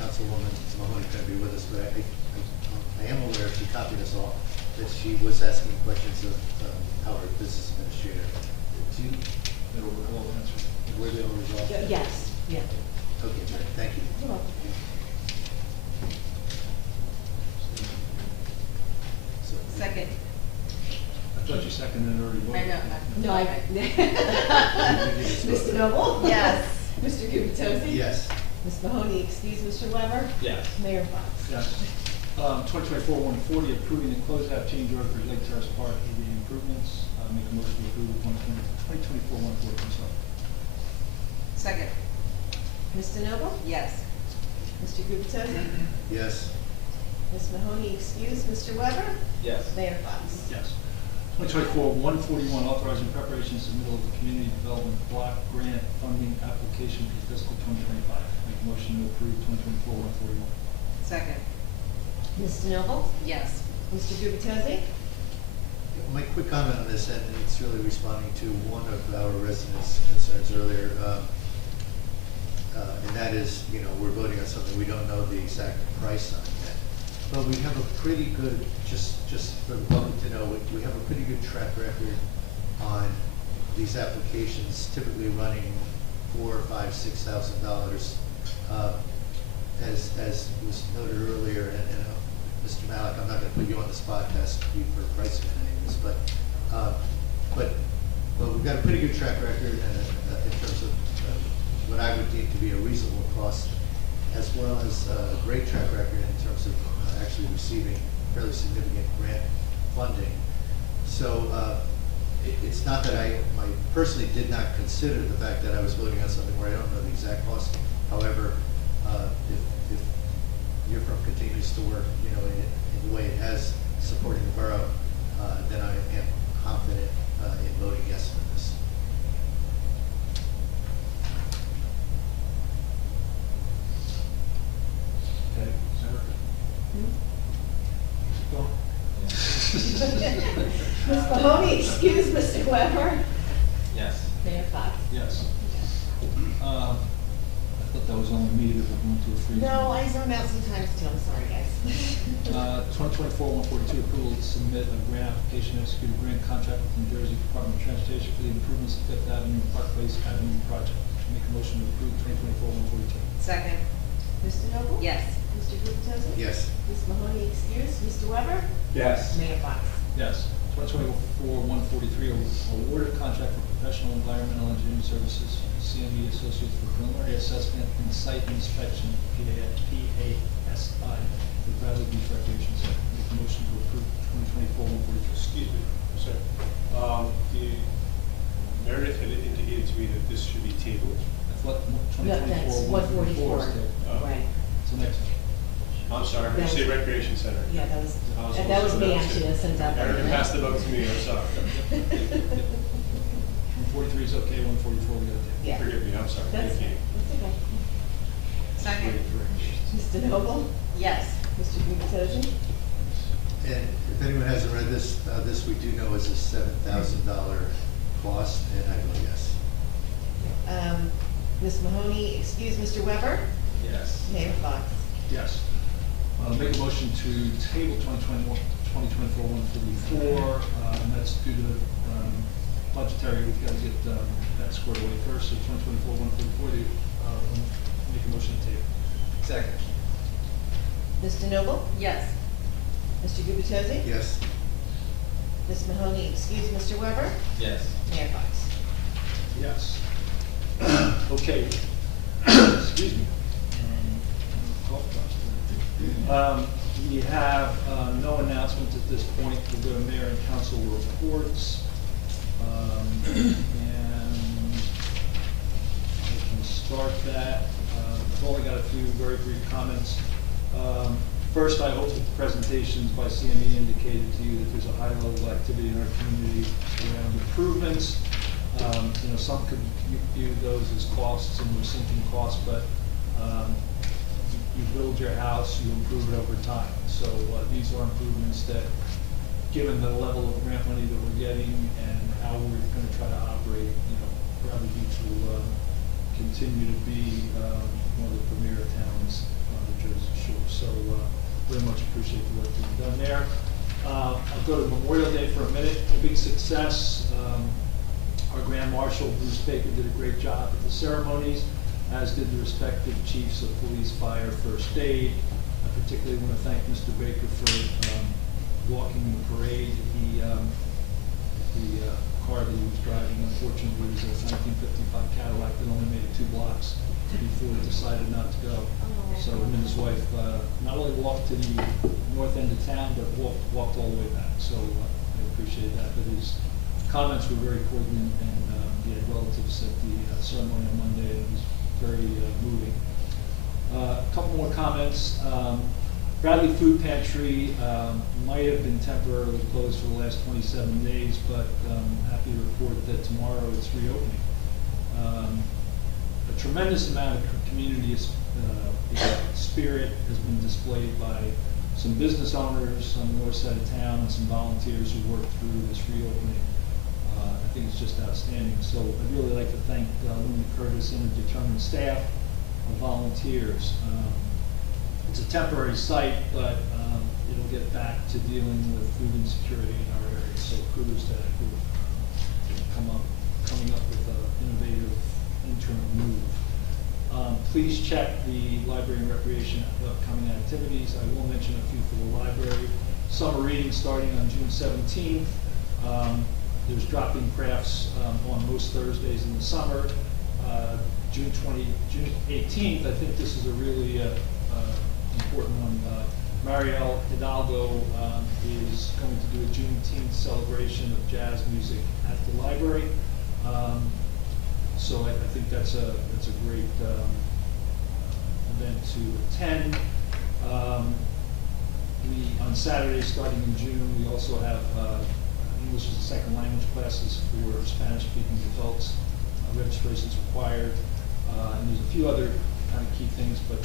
Councilwoman Mahoney couldn't be with us, but I am aware, she copied us all, that she was asking questions of our business administrator. Do you? They were all answered. Were they all resolved? Yes, yeah. Okay, great, thank you. You're welcome. So- Second. I thought you seconded it already. I know. No, I. Mr. Noble? Yes. Mr. Gubatose? Yes. Ms. Mahoney, excuse Mr. Weber? Yes. Mayor Fox. Yes. 2024-140, approving the closeout change order for Lake Terrace Park EV improvements. Make a motion to approve 2024-140. Second. Mr. Noble? Yes. Mr. Gubatose? Yes. Ms. Mahoney, excuse Mr. Weber? Yes. Mayor Fox. Yes. 2024-141, authorizing preparation and submittal of the Community Development Block Grant Funding Application for fiscal 2025. Make a motion to approve 2024-141. Second. Mr. Noble? Yes. Mr. Gubatose? My quick comment on this, and it's really responding to one of our residents' concerns earlier, and that is, we're voting on something we don't know the exact price on yet. But we have a pretty good, just for the public to know, we have a pretty good track record on these applications, typically running $4,000, $5,000, $6,000. As was noted earlier, and Mr. Malik, I'm not going to put you on the spot to ask you for pricing on any of this, but we've got a pretty good track record in terms of what I would deem to be a reasonable cost, as well as a great track record in terms of actually receiving fairly significant grant funding. So it's not that I personally did not consider the fact that I was voting on something where I don't know the exact cost. However, if your firm continues to work, in the way it has supporting the borough, then I am confident in voting yes for this. Okay. Ms. Mahoney, excuse Mr. Weber? Yes. Mayor Fox. Yes. I thought that was only me that would move to a freeze. No, I zone out sometimes too, I'm sorry, guys. 2024-142, approval to submit a grant application, execute a grant contract with New Jersey Department of Transportation for the improvements to Fifth Avenue and Park Place Avenue project. Make a motion to approve 2024-142. Second. Mr. Noble? Yes. Mr. Gubatose? Yes. Ms. Mahoney, excuse Mr. Weber? Yes. Mayor Fox. Yes. 2024-143, awarded contract for professional environmental engineering services, CME Associates for preliminary assessment and site inspection, PASI, for Bradley Beach Recreation Center. Make a motion to approve 2024-143. Excuse me, I'm sorry. Meredith had indicated to me that this should be tabled. I thought No, that's 2024-144 is 144, tabled. right. So next one. I'm sorry, I say recreation center. Yeah, that was supposed to me announce actually, it. that sent out. Meredith passed the buck to me, I'm sorry. 143 is okay, 144 we gotta take. Yeah. Forgive me, I'm sorry. That's Thank you. okay. Second. Mr. Noble? Yes. Mr. Gubatose? And if anyone hasn't read this, this we do know is a $7,000 cost, and I vote yes. Ms. Mahoney, excuse Mr. Weber. Yes. Mayor Fox. Yes. Make a motion to table 2024-144, and that's due to budgetary, we've got to get that squared away first, so 2024-144, make a motion to table. Second. Mr. Noble? Yes. Mr. Gubatose? Yes. Ms. Mahoney, excuse Mr. Weber. Yes. Mayor Fox. Yes. Okay. Excuse me. We have no announcements at this point. We'll go to mayor and council reports. And I can start that. I've only got a few very brief comments. First, I hope that the presentations by CME indicated to you that there's a high level of activity in our community around improvements. Some could view those as costs and we're sinking costs, but you build your house, you improve it over time. So these are improvements that, given the level of grant money that we're getting and how we're going to try to operate, Bradley Beach will continue to be one of the premier towns on the Jersey Shore. So very much appreciate the work being done there. I'll go to Memorial Day for a minute. A big success. Our Grand Marshal, Bruce Baker, did a great job at the ceremonies, as did the respective chiefs of police, fire, first aid. I particularly want to thank Mr. Baker for walking the parade. The car that he was driving, unfortunately, was a 1955 Cadillac that only made it 2 blocks before he decided not to go. So him and his wife not only walked to the north end of town, but walked all the way back. So I appreciate that. But his comments were very poignant, and he had relatives at the ceremony on Monday, and it was very moving. A couple more comments. Bradley Food Pantry might have been temporarily closed for the last 27 days, but happy to report that tomorrow it's reopening. A tremendous amount of community spirit has been displayed by some business owners on the north side of town and some volunteers who worked through this reopening. I think it's just outstanding. So I'd really like to thank Linda Curtis and her determined staff of volunteers. It's a temporary site, but it'll get back to dealing with food insecurity in our area. So kudos to that group coming up with an innovative interim move. Please check the library and recreation upcoming activities. I will mention a few for the library. Summer reading starting on June 17th. There's drop-in crafts on most Thursdays in the summer. June 18th, I think this is a really important one. Marielle Hidalgo is going to do a Juneteenth celebration of jazz music at the library. So I think that's a great event to attend. On Saturdays starting in June, we also have English as a second language classes for Spanish-speaking adults. Registration's required. And there's a few other kind of key things, but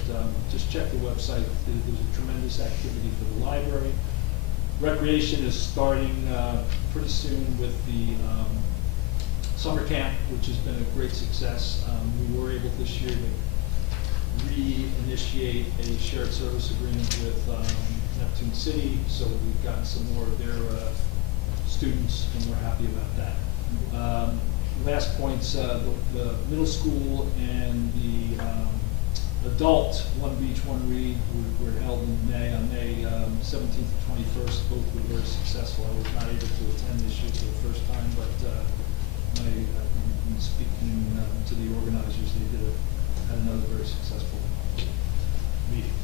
just check the website. There's a tremendous activity for the library. Recreation is starting pretty soon with the summer camp, which has been a great success. We were able this year to reinitiate a shared service agreement with Neptune City, so we've gotten some more of their students, and we're happy about that. Last points, the middle school and the adult One Beach, One Read were held in May, on May 17th and 21st. Both were very successful. I was not able to attend this year for the first time, but in speaking to the organizers, they had another very successful meeting.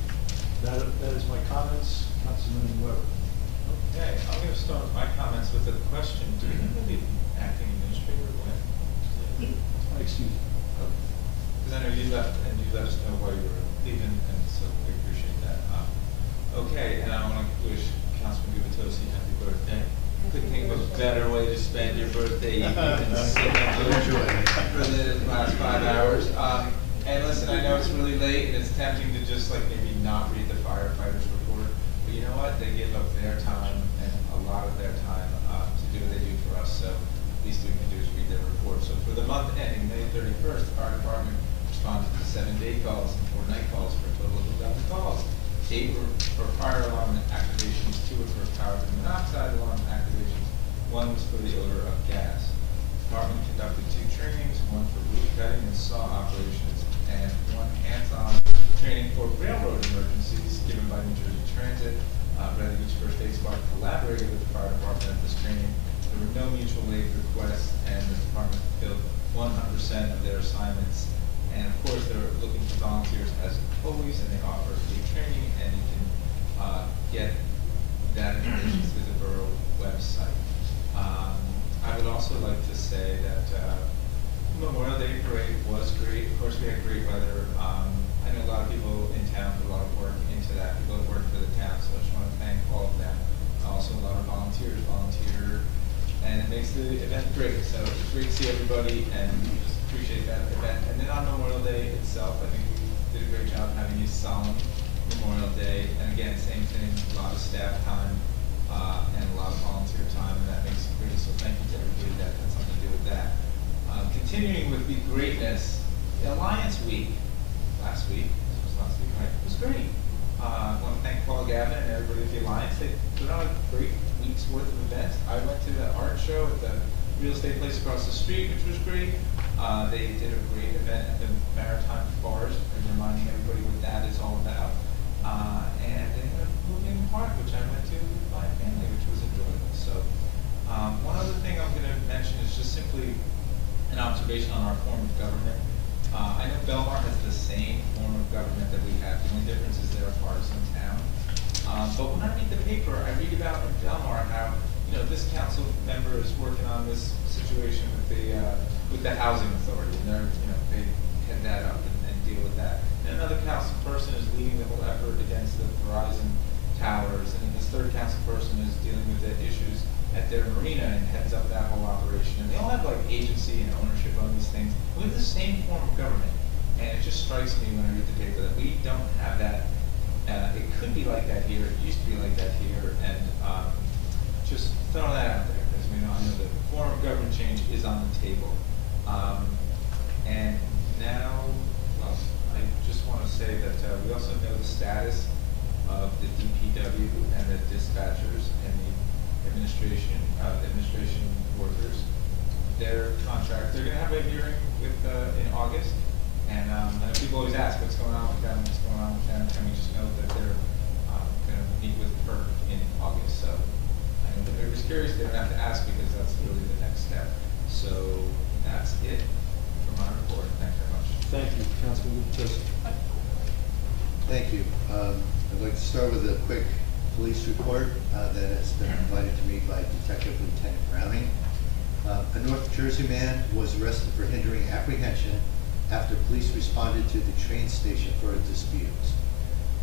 That is my comments. Councilman Weber. Okay, I'm going to start my comments with a question. Do we have the acting administrator when? Excuse me. Because I know you left, and you let us know why you were leaving, and so we appreciate that. Okay, and I want to wish Councilman Gubatose happy birthday. Couldn't think of a better way to spend your birthday evening than sitting up for the last 5 hours. And listen, I know it's really late, and it's tempting to just like maybe not read the firefighters report, but you know what? They give up their time and a lot of their time to do what they do for us. So least we can do is read their report. So for the month ending May 31st, the fire department no mutual aid requests, and the department fulfilled 100% of their assignments. And of course, they're looking for volunteers as always, and they offer free training, and you can get that information through the borough website. I would also like to say that Memorial Day Parade was great. Of course, we had great weather. I know a lot of people in town put a lot of work into that. People that work for the town, so I just want to thank all of them. Also, a lot of volunteers volunteer, and it makes the event great. So it's great to see everybody, and we just appreciate that event. And then on Memorial Day itself, I think we did a great job having a solemn Memorial Day. And again, same thing, a lot of staff time and a lot of volunteer time, and that makes it great. So thank you to everybody that had something to do with that. Continuing with the greatness, the Alliance Week last week, this was last week, right? It was great. I want to thank Paul Gavin and everybody at the Alliance. They put on a great week's worth of events. I went to the art show at the real estate place across the street, which was great. They did a great event at the Maritime Forest, and reminding everybody what that is all about. And they had a moving park, which I went to with my family, which was enjoyable. So one other thing I'm going to mention is just simply an observation on our form of government. I know Belmar has the same form of government that we have. The only difference is they're a partisan town. But when I read the paper, I read about in Belmar how this council member is working on this situation with the housing authority, and they head that up and deal with that. And another council person is leading the whole effort against the Verizon towers, and then this third council person is dealing with the issues at their marina and heads up that whole operation. And they all have like agency and ownership on these things. We have the same form of government, and it just strikes me when I read the paper that we don't have that. It could be like that here. It used to be like that here, and just throw that out there because I know the form of government change is on the table. And now, well, I just want to say that we also know the status of the DPW and the dispatchers and the administration workers. Their contract, they're going to have a hearing in August, and I know people always ask what's going on with them, and we just know that they're going to meet with PERC in August. So I know that everybody's curious, they don't have to ask because that's really the next step. So that's it for my report. Thank you very much. Thank you, Councilman Lucas. Thank you. I'd like to start with a quick police report that has been provided to me by Detective Lieutenant Browning. A North Jersey man was arrested for hindering apprehension after police responded to the train station for a dispute.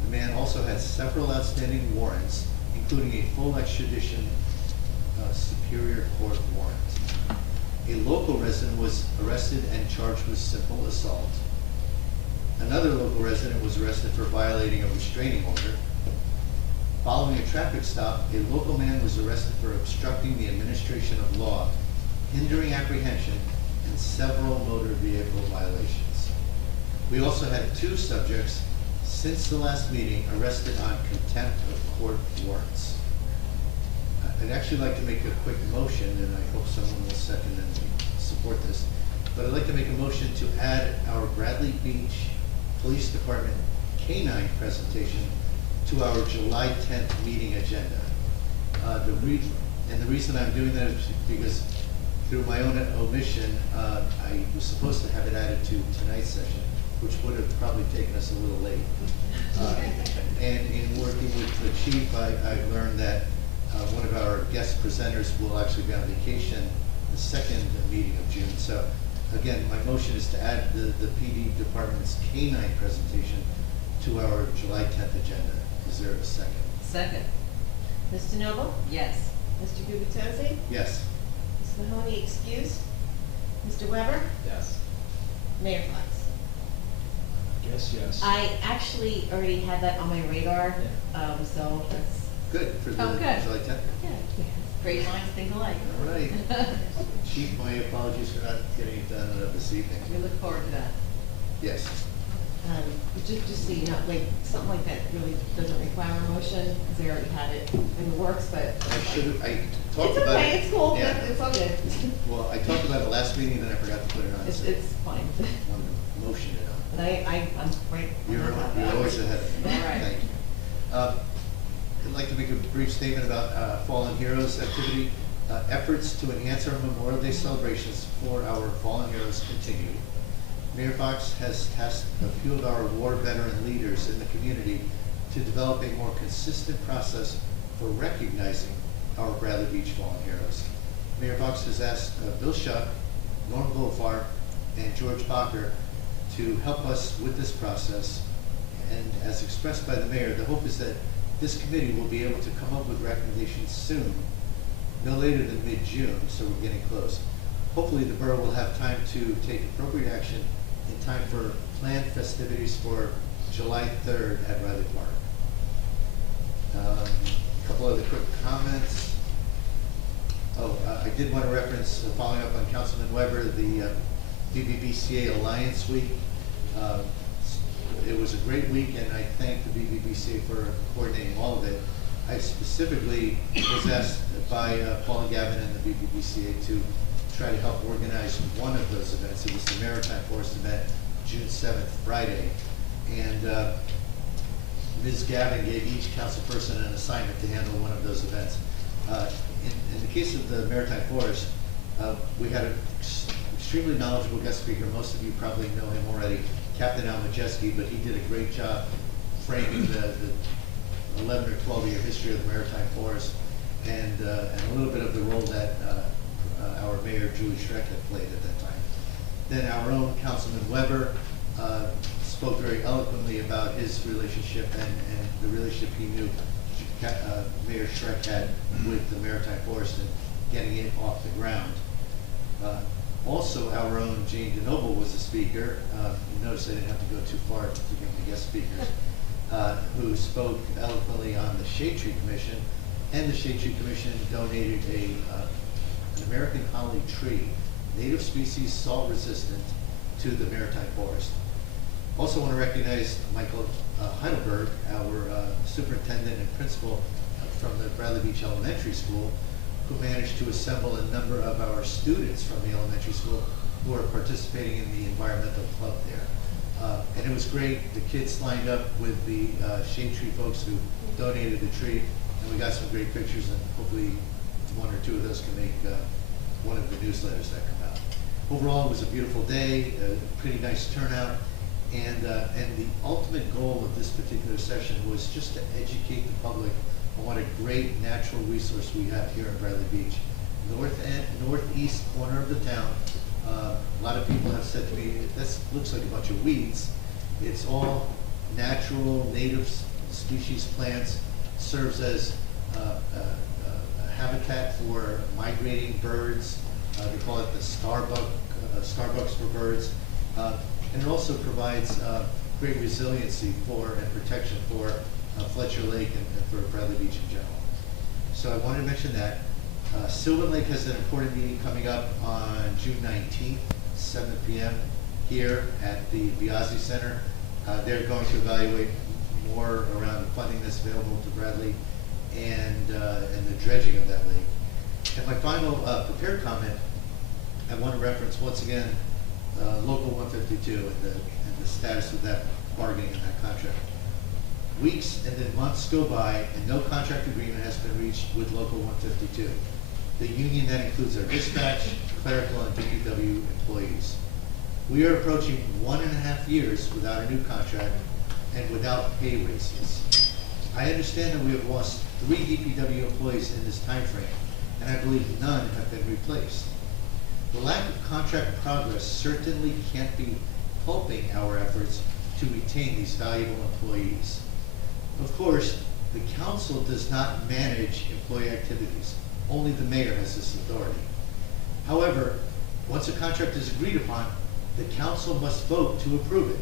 The man also has several outstanding warrants, including a full extradition Superior Court warrant. A local resident was arrested and charged with simple assault. Another local resident was arrested for violating a restraining order. Following a traffic stop, a local man was arrested for obstructing the administration of law, hindering apprehension, and several motor vehicle violations. We also had 2 subjects since the last meeting arrested on contempt of court warrants. I'd actually like to make a quick motion, and I hope someone will second and support this, but I'd like to make a motion to add our Bradley Beach Police Department K-9 presentation to our July 10th meeting agenda. The reason I'm doing that is because through my own omission, I was supposed to have it added to tonight's session, which would have probably taken us a little late. And in working with the chief, I've learned that one of our guest presenters will actually be on vacation the second meeting of June. So again, my motion is to add the PD department's K-9 presentation to our July 10th agenda. Is there a second? Second. Mr. Noble? Yes. Mr. Gubatose? Yes. Ms. Mahoney excused. Mr. Weber? Yes. Mayor Fox? Yes. I actually already had that on my radar, so that's. Good for the Oh, good. July 10th. Yeah. Great minds think alike. All right. Chief, my apologies for not getting it done this evening. We look forward to that. Yes. Just so you know, like, something like that really doesn't require a motion, because they already had it in the works, but. I talked about it. It's cool, Yeah. it's all good. Well, I talked about it last meeting, then I forgot to put it on. It's so fine. I wanted to motion it on. And I'm right. You're always ahead of me. All right. Thank you. I'd like to make a brief statement about Fallen Heroes activity. Efforts to enhance our Memorial Day celebrations for our fallen heroes continue. Mayor Fox has tasked a few of our war veteran leaders in the community to develop a more consistent process for recognizing our Bradley Beach fallen heroes. Mayor Fox has asked Bill Shuck, Norm Goldfarb, and George Bacher to help us with this process. And as expressed by the mayor, the hope is that this committee will be able to come up with recommendations soon, no later than mid-June, so we're getting close. Hopefully the borough will have time to take appropriate action in time for planned festivities for July 3rd at Riley Park. A couple other quick comments. I did want to reference, following up on Councilman Weber, the BBBCA Alliance Week. It was a great week, and I thank the BBBCA for coordinating all of it. I specifically was asked by Paul and Gavin and the BBBCA to try to help organize one of those events. It was the Maritime Forest event, June 7th, Friday. And Ms. Gavin gave each council person an assignment to handle one of those events. In the case of the Maritime Forest, we had an extremely knowledgeable guest speaker. Most of you probably know him already, Captain Al Majeski, but he did a great job framing the 11 or 12-year history of the Maritime Forest and a little bit of the role that our Mayor Julie Schreck had played at that time. Then our own Councilman Weber spoke very eloquently about his relationship and the relationship he knew Mayor Schreck had with the Maritime Forest and getting it off the ground. Also, our own Jane DeNoble was the speaker. You notice I didn't have to go too far to give the guest speakers, who spoke eloquently on the Shade Tree Commission. And the Shade Tree Commission donated an American holly tree, native species, salt resistant, to the Maritime Forest. Also want to recognize Michael Heidelberg, our superintendent and principal from the Bradley Beach Elementary School, who managed to assemble a number of our students from the elementary school who are participating in the environmental club there. And it was great. The kids lined up with the Shade Tree folks who donated the tree, and we got some great pictures, and hopefully one or two of those can make one of the newsletters that come out. Overall, it was a beautiful day, a pretty nice turnout, and the ultimate goal of this particular session was just to educate the public on what a great natural resource we have here in Bradley Beach. Northeast corner of the town. A lot of people have said to me, this looks like a bunch of weeds. It's all natural, native species plants, serves as a habitat for migrating birds. They call it the Starbucks for birds. And it also provides great resiliency for and protection for Fletcher Lake and for Bradley Beach in general. So I wanted to mention that. Sylvan Lake has an important meeting coming up on June 19th, 7 p.m. here at the Biazzi Center. They're going to evaluate more around the funding that's available to Bradley and the dredging of that lake. And my final prepared comment, I want to reference once again Local 152 and the status of that bargaining and that contract. Weeks and then months go by and no contract agreement has been reached with Local 152, the union that includes our dispatch, clerical, and DPW employees. We are approaching 1.5 years without a new contract and without pay raises. I understand that we have lost 3 DPW employees in this time frame, and I believe none have been replaced. The lack of contract progress certainly can't be helping our efforts to retain these valuable employees. Of course, the council does not manage employee activities. Only the mayor has this authority. However, once a contract is agreed upon, the council must vote to approve it.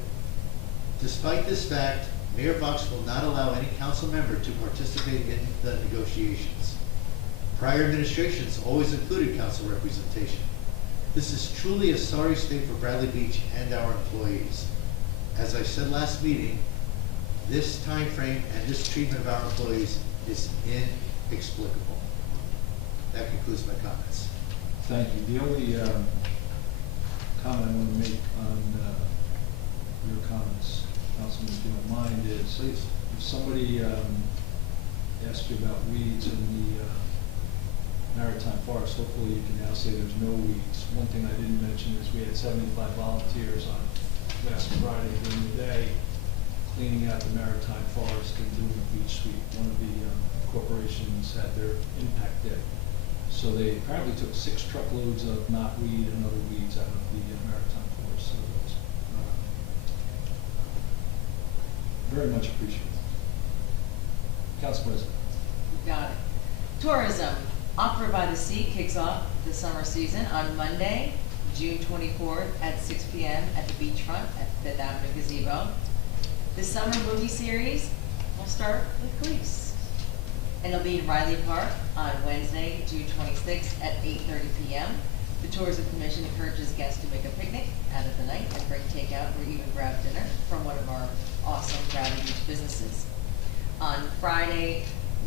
Despite this fact, Mayor Fox will not allow any council member to participate in the negotiations. Prior administrations always included council representation. This is truly a sorry state for Bradley Beach and our employees. As I said last meeting, this time frame and this treatment of our employees is inexplicable. That concludes my comments. Thank you. The only comment I want to make on your comments, Councilman, if you don't mind, is if somebody asked you about weeds in the Maritime Forest, hopefully you can now say there's no weeds. One thing I didn't mention is we had 75 volunteers on last Friday during the day cleaning out the Maritime Forest and doing a beach sweep. One of the corporations had their impact day. So they apparently took 6 truckloads of knotweed and other weeds out of the Maritime Forest. So it was very much appreciated. Council President. Got it. Tourism. Opera by the Sea kicks off the summer season on Monday, June 24th at 6 p.m. at the beachfront at Fifth Avenue Gazebo. The summer movie series will start with Grease. And it'll be in Riley Park on Wednesday, June 26th at 8:30 p.m. The Tourism Commission encourages guests to make a picnic out of the night and bring takeout or even grab dinner from one of our awesome Bradley Beach businesses. On Friday,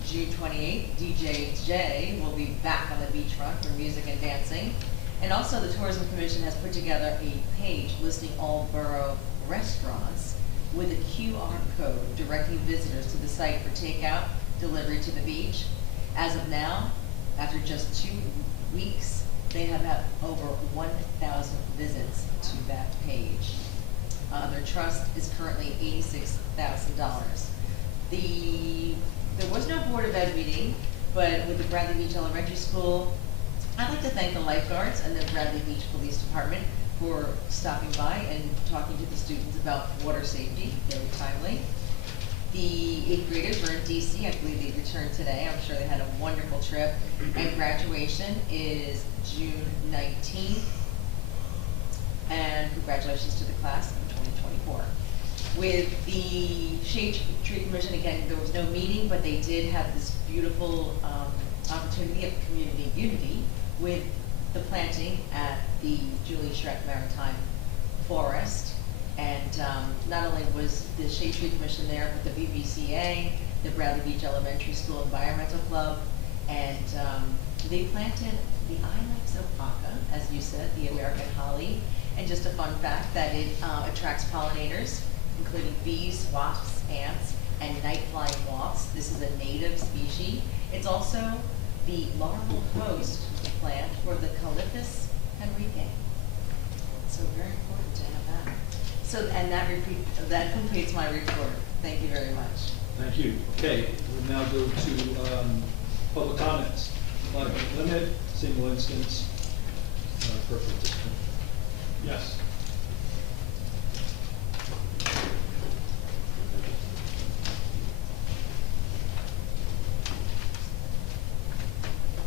June 28th, DJ J will be back on the beachfront for music and dancing. And also the Tourism Commission has put together a page listing all borough restaurants with a QR code directing visitors to the site for takeout, delivery to the beach. As of now, after just 2 weeks, they have had over 1,000 visits to that page. Their trust is currently $86,000. There was no Board of Ed meeting, but with the Bradley Beach Elementary School, I'd like to thank the lifeguards and the Bradley Beach Police Department for stopping by and talking to the students about water safety, very timely. The 8th graders were in DC, I believe they returned today. I'm sure they had a wonderful trip. And graduation is June 19th. And congratulations to the class of 2024. With the Shade Tree Commission, again, there was no meeting, but they did have this beautiful opportunity of community unity with the planting at the Julie Schreck Maritime Forest. And not only was the Shade Tree Commission there, but the BBCA, the Bradley Beach Elementary School Environmental Club, and they planted the Ilex opaca, as you said, the American holly. And just a fun fact that it attracts pollinators, including bees, wasps, ants, and night-flying moths. This is a native species. It's also the larval host plant for the Caliphus henrique. So very important to have that. So, and that completes my report. Thank you very much. Thank you. Okay, we'll now go to public comments. 5 minute limit, single instance, per participant. Yes.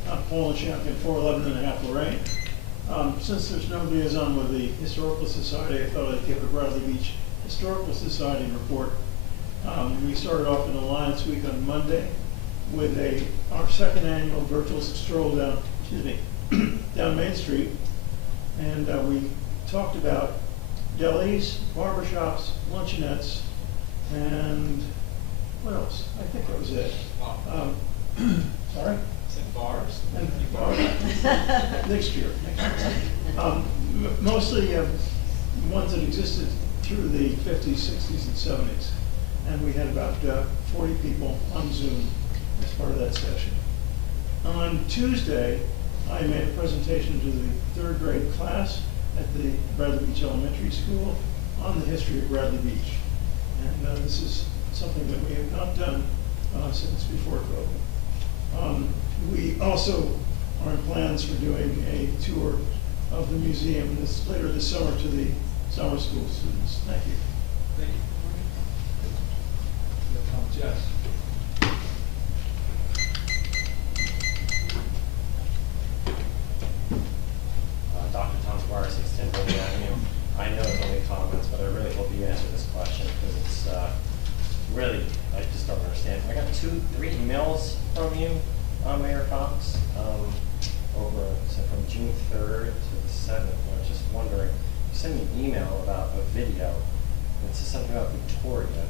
I'm Paul Champion, 411.5 Lorraine. Since there's no liaison with the Historical Society, I thought I'd give a Bradley Beach Historical Society report. We started off in Alliance Week on Monday with our second annual virtual stroll down, down Main Street. And we talked about delis, barbershops, luncheonettes, and what else? I think that was it. Sorry? Bars? And bars. Next year. Mostly ones that existed through the 50s, 60s, and 70s. And we had about 40 people on Zoom as part of that session. On Tuesday, I made a presentation to the 3rd grade class at the Bradley Beach Elementary School on the history of Bradley Beach. And this is something that we have not done since before COVID. We also are in plans for doing a tour of the museum later this summer to the summer school students. Thank you. Thank you. No comments? Yes. Dr. Tom Squire, 610 Building Avenue. I know it's only comments, but I really hope you answer this question because it's really, I just don't understand. I got 3 emails from you, Mayor Fox, from June 3rd to the 7th. I was just wondering, you sent me an email about a video that says something about Victoria.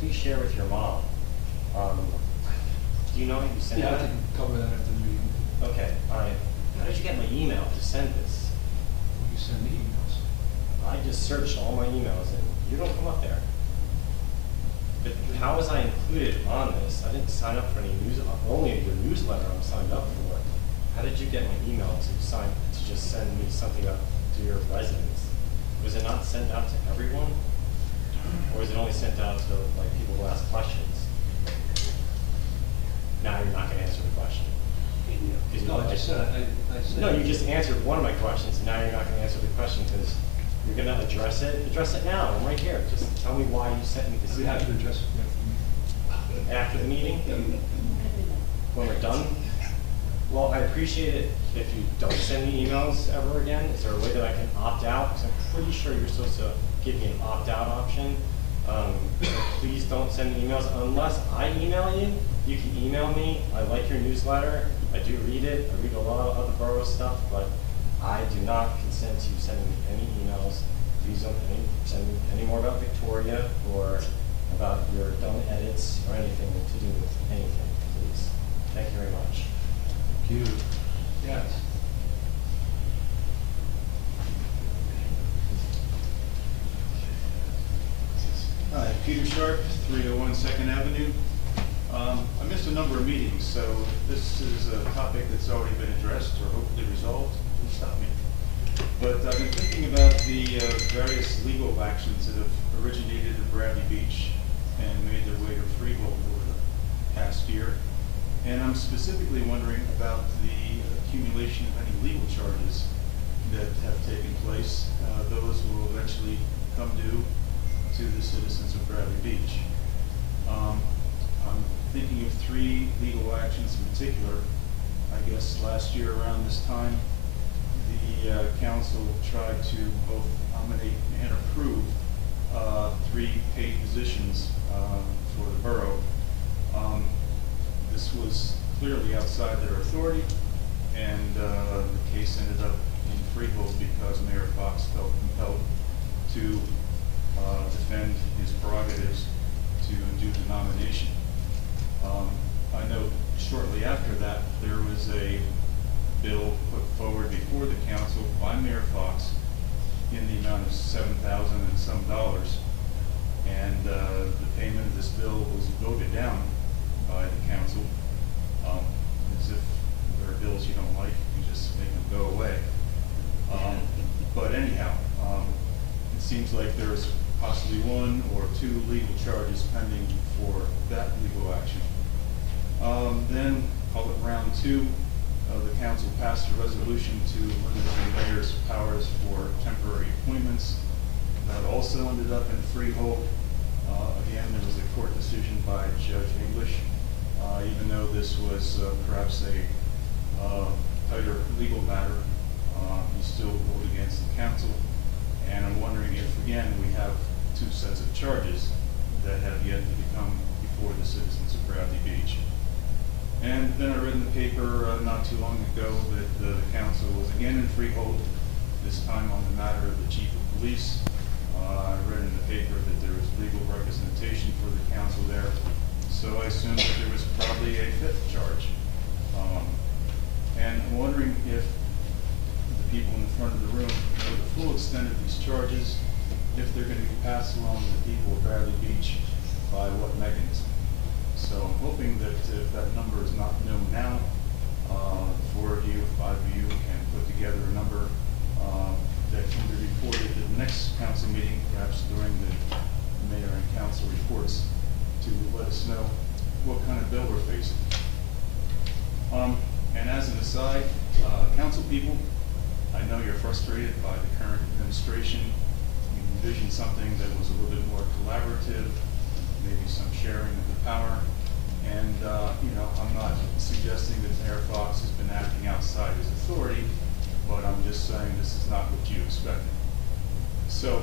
Please share with your mom. Do you know you sent that? Yeah, I can cover that after the meeting. Okay, all right. How did you get my email to send this? You send me emails. I just searched all my emails and you don't come up there. But how was I included on this? I didn't sign up for any only your newsletter I'm signed up for. how did you get my email to just send me something up to your residents? Was it not sent out to everyone? Or is it only sent out to like people who ask questions? Now you're not gonna answer the question. No, I said. No, you just answered one of my questions, and now you're not gonna answer the question because you're gonna address it. Address it now, I'm right here. Just tell me why you sent me this. We have to address it After the meeting? When we're done? Well, I appreciate it if you don't send me emails ever again. Is there a way that I can opt out? Because I'm pretty sure you're supposed to give me an opt-out option. Please don't send me emails unless I email you. You can email me. I like your newsletter. I do read it. I read a lot of other borough stuff, but I do not consent to you sending me any emails. Please don't send me any more about Victoria or about your done edits or anything to do with anything, please. Thank you very much. Thank you. Yes. Hi, Peter Sharp, 301 Second Avenue. I missed a number of meetings, so this is a topic that's already been addressed or hopefully resolved. Please stop me. But I've been thinking about the various legal actions that have originated in Bradley Beach and made their way to Freehold over the past year. And I'm specifically wondering about the accumulation of any legal charges that have taken place. Those will eventually come due to the citizens of Bradley Beach. I'm thinking of 3 legal actions in particular. I guess last year around this time, the council tried to both nominate and approve 3 paid positions for the borough. This was clearly outside their authority, and the case ended up in Freehold because Mayor Fox felt compelled to defend his prerogatives to do the nomination. I know shortly after that there was a bill put forward before the council by Mayor Fox in the amount of $7,000 and some, and the payment of this bill was voted down by the council. As if there are bills you don't like, you just make them go away. But anyhow, it seems like there's possibly 1 or 2 legal charges pending for that legal action. Then, call it round 2, the council passed a resolution to limit the mayor's powers for temporary appointments. That also ended up in Freehold. Again, there was a court decision by Judge English. Even though this was perhaps a tighter legal matter, he still ruled against the council. And I'm wondering if, again, we have 2 sets of charges that have yet to become before the citizens of Bradley Beach. And then I read in the paper not too long ago that the council was again in Freehold, this time on the matter of the chief of police. I read in the paper that there was legal representation for the council there. So I assumed that there was probably a 5th charge. And I'm wondering if the people in the front of the room know the full extent of these charges, if they're going to be passed along to the people of Bradley Beach by what mechanism. So I'm hoping that if that number is not known now, 4 of you, 5 of you can put together a number that can be reported at the next council meeting, perhaps during the mayor and council reports, to let us know what kind of bill we're facing. And as an aside, council people, I know you're frustrated by the current administration. You envision something that was a little bit more collaborative, maybe some sharing of the power. And, I'm not suggesting that Mayor Fox has been acting outside his authority, but I'm just saying this is not what you expected. So,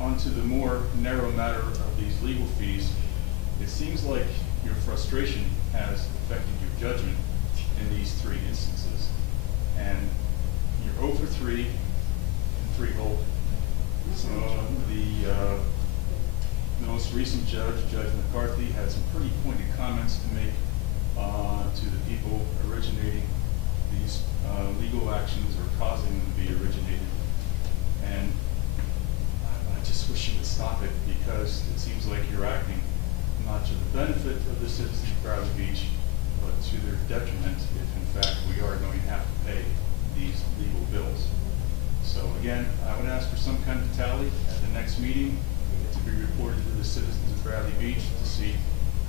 on to the more narrow matter of these legal fees. It seems like your frustration has affected your judgment in these 3 instances. And you're 0 for 3 in Freehold. So the most recent judge, Judge McCarthy, had some pretty pointed comments to make to the people originating these legal actions or causing them to be originated. And I just wish you would stop it, because it seems like you're acting not to the benefit of the citizens of Bradley Beach, but to their detriment if in fact we are going to have the citizens of Bradley Beach to see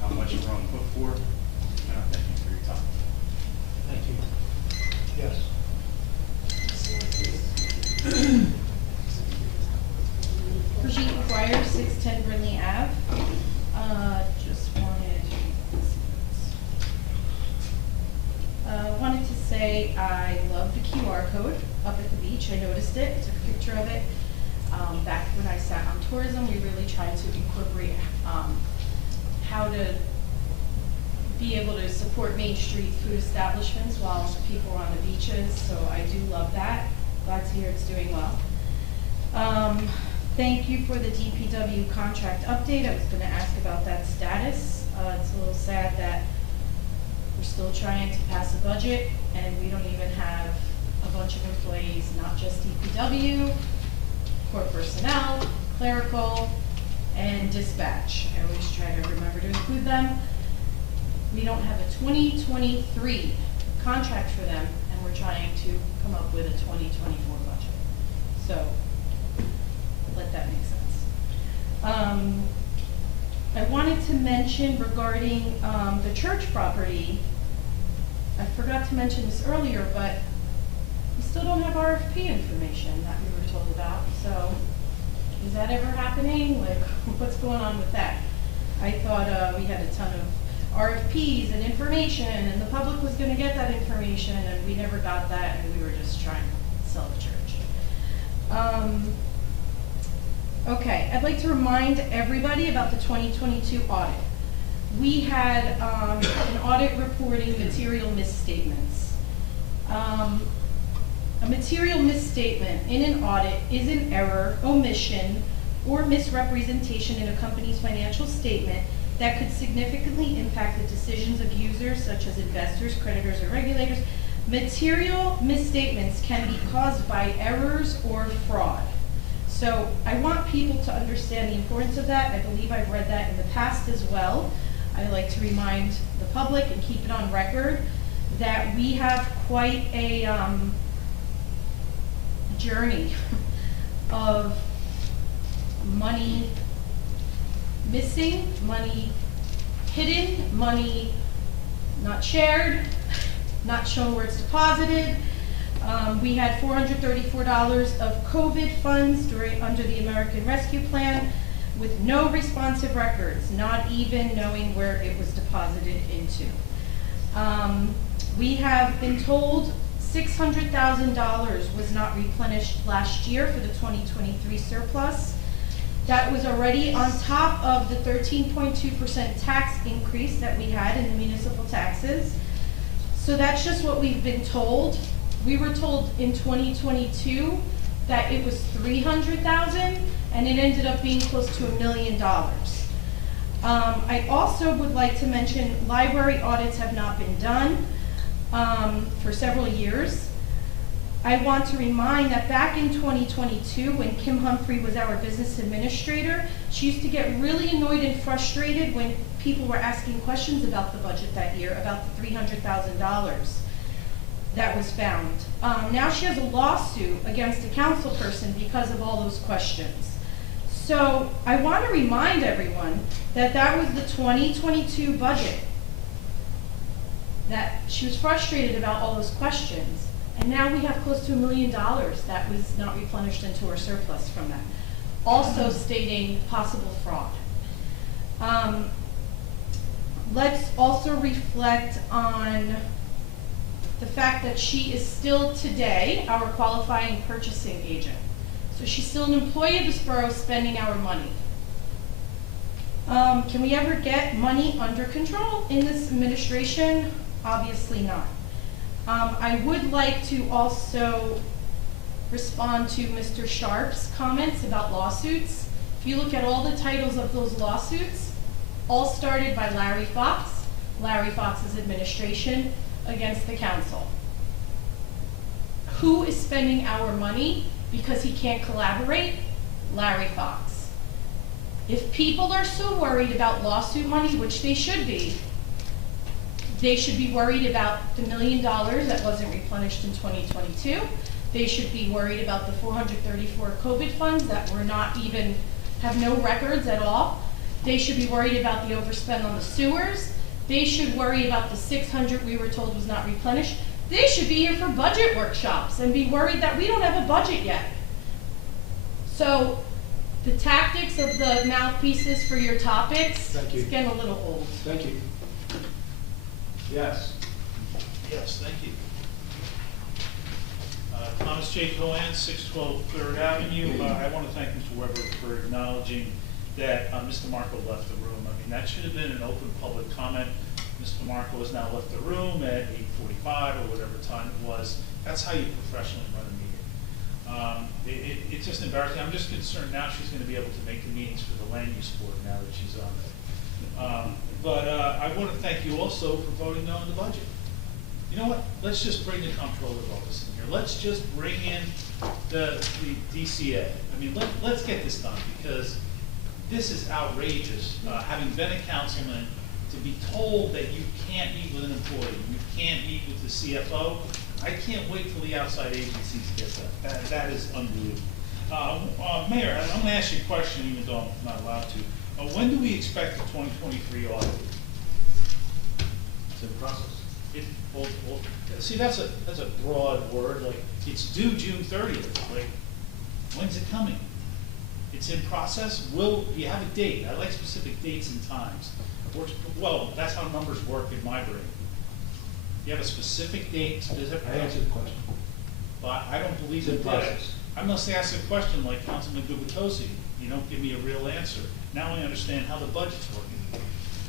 how much we're on the hook for. And I thank you for your time. Thank you. Yes. Brigitte McGuire, 610 Brinley Ave. Wanted to say I love the QR code up at the beach. I noticed it, took a picture of it. Back when I sat on tourism, we really tried to incorporate how to be able to support Main Street food establishments while people are on the beaches. So I do love that. Glad to hear it's doing well. Thank you for the DPW contract update. I was going to ask about that status. It's a little sad that we're still trying to pass a budget and we don't even have a bunch of employees, not just DPW, court personnel, clerical, and dispatch. I always try to remember to include them. We don't have a 2023 contract for them, and we're trying to come up with a 2024 budget. So let that make sense. I wanted to mention regarding the church property. I forgot to mention this earlier, but we still don't have RFP information that we were told about. So is that ever happening? Like, what's going on with that? I thought we had a ton of RFPs and information, and the public was going to get that information, and we never got that, and we were just trying to sell the church. Okay, I'd like to remind everybody about the 2022 audit. We had an audit reporting material misstatements. A material misstatement in an audit is an error, omission, or misrepresentation in a company's financial statement that could significantly impact the decisions of users such as investors, creditors, or regulators. Material misstatements can be caused by errors or fraud. So I want people to understand the importance of that. I believe I've read that in the past as well. I like to remind the public and keep it on record that we have quite a journey of money missing, money hidden, money not shared, not shown where it's deposited. We had $434 of COVID funds under the American Rescue Plan with no responsive records, not even knowing where it was deposited into. We have been told $600,000 was not replenished last year for the 2023 surplus. That was already on top of the 13.2% tax increase that we had in the municipal taxes. So that's just what we've been told. We were told in 2022 that it was $300,000, and it ended up being close to $1 million. I also would like to mention library audits have not been done for several years. I want to remind that back in 2022, when Kim Humphrey was our business administrator, she used to get really annoyed and frustrated when people were asking questions about the budget that year, about the $300,000 that was found. Now she has a lawsuit against a council person because of all those questions. So I want to remind everyone that that was the 2022 budget, that she was frustrated about all those questions. And now we have close to $1 million that was not replenished into our surplus from that. Also stating possible fraud. Let's also reflect on the fact that she is still today our qualifying purchasing agent. So she's still an employee of this borough spending our money. Can we ever get money under control in this administration? Obviously not. I would like to also respond to Mr. Sharp's comments about lawsuits. If you look at all the titles of those lawsuits, all started by Larry Fox, Larry Fox's administration against the council. Who is spending our money because he can't collaborate? Larry Fox. If people are so worried about lawsuit money, which they should be worried about the $1 million that wasn't replenished in 2022. They should be worried about the 434 COVID funds that were not even, have no records at all. They should be worried about the overspend on the sewers. They should worry about the 600 we were told was not replenished. They should be here for budget workshops and be worried that we don't have a budget yet. So the tactics of the mouthpieces for your topics, Thank you. it's getting a little old. Thank you. Yes. Yes, thank you. Thomas J. Cohen, 612 Third Avenue. I want to thank Mr. Weber for acknowledging that Mr. Marco left the room. I mean, that should have been an open public comment. Mr. Marco has now left the room at 8:45 or whatever time it was. That's how you professionally run a meeting. It's just embarrassing. I'm just concerned now she's going to be able to make the meetings for the land use board now that she's on it. But I want to thank you also for voting no on the budget. You know what? Let's just bring the comptroller's office in here. Let's just bring in the DCA. I mean, let's get this done because this is outrageous. Having been a councilman, to be told that you can't meet with an employee, you can't meet with the CFO, I can't wait till the outside agencies get that. That is unbelievable. Mayor, I'm going to ask you a question even though I'm not allowed to. When do we expect the 2023 audit? It's in process. See, that's a broad word. Like, it's due June 30th. Like, when's it coming? It's in process. Do you have a date? I like specific dates and times. Well, that's how numbers work in my brain. You have a specific date, specific. I answered the question. But I don't believe It's in it did. process. I must ask a question like Councilman Gubitosi. You don't give me a real answer. Now I understand how the budget's working.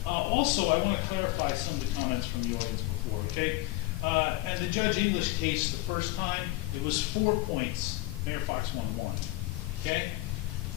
Also, I want to clarify some of the comments from the audience before, okay? And the Judge English case, the first time, it was 4 points. Mayor Fox won 1, okay?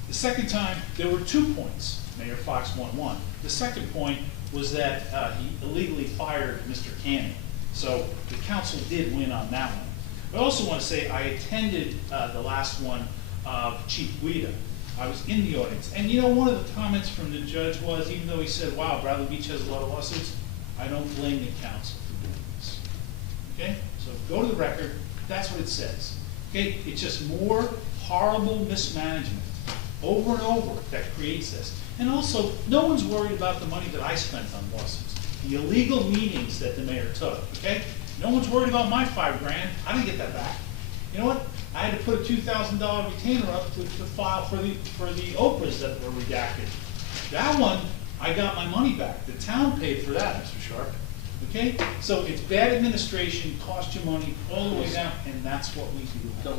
The second time, there were 2 points. Mayor Fox won 1. The second point was that he illegally fired Mr. Cannon. So the council did win on that one. I also want to say I attended the last one of Chief Guida. I was in the audience. And you know, one of the comments from the judge was, even though he said, wow, Bradley Beach has a lot of lawsuits, I don't blame the council for doing this. Okay? So go to the record. That's what it says. Okay? It's just more horrible mismanagement over and over that creates this. And also, no one's worried about the money that I spent on lawsuits. The illegal meetings that the mayor took, okay? No one's worried about my $5 grand. I didn't get that back. You know what? I had to put a $2,000 retainer up to file for the Oprahs that were redacted. That one, I got my money back. The town paid for that, Mr. Sharp. Okay? So it's bad administration, cost you money all the way down, and that's what we do.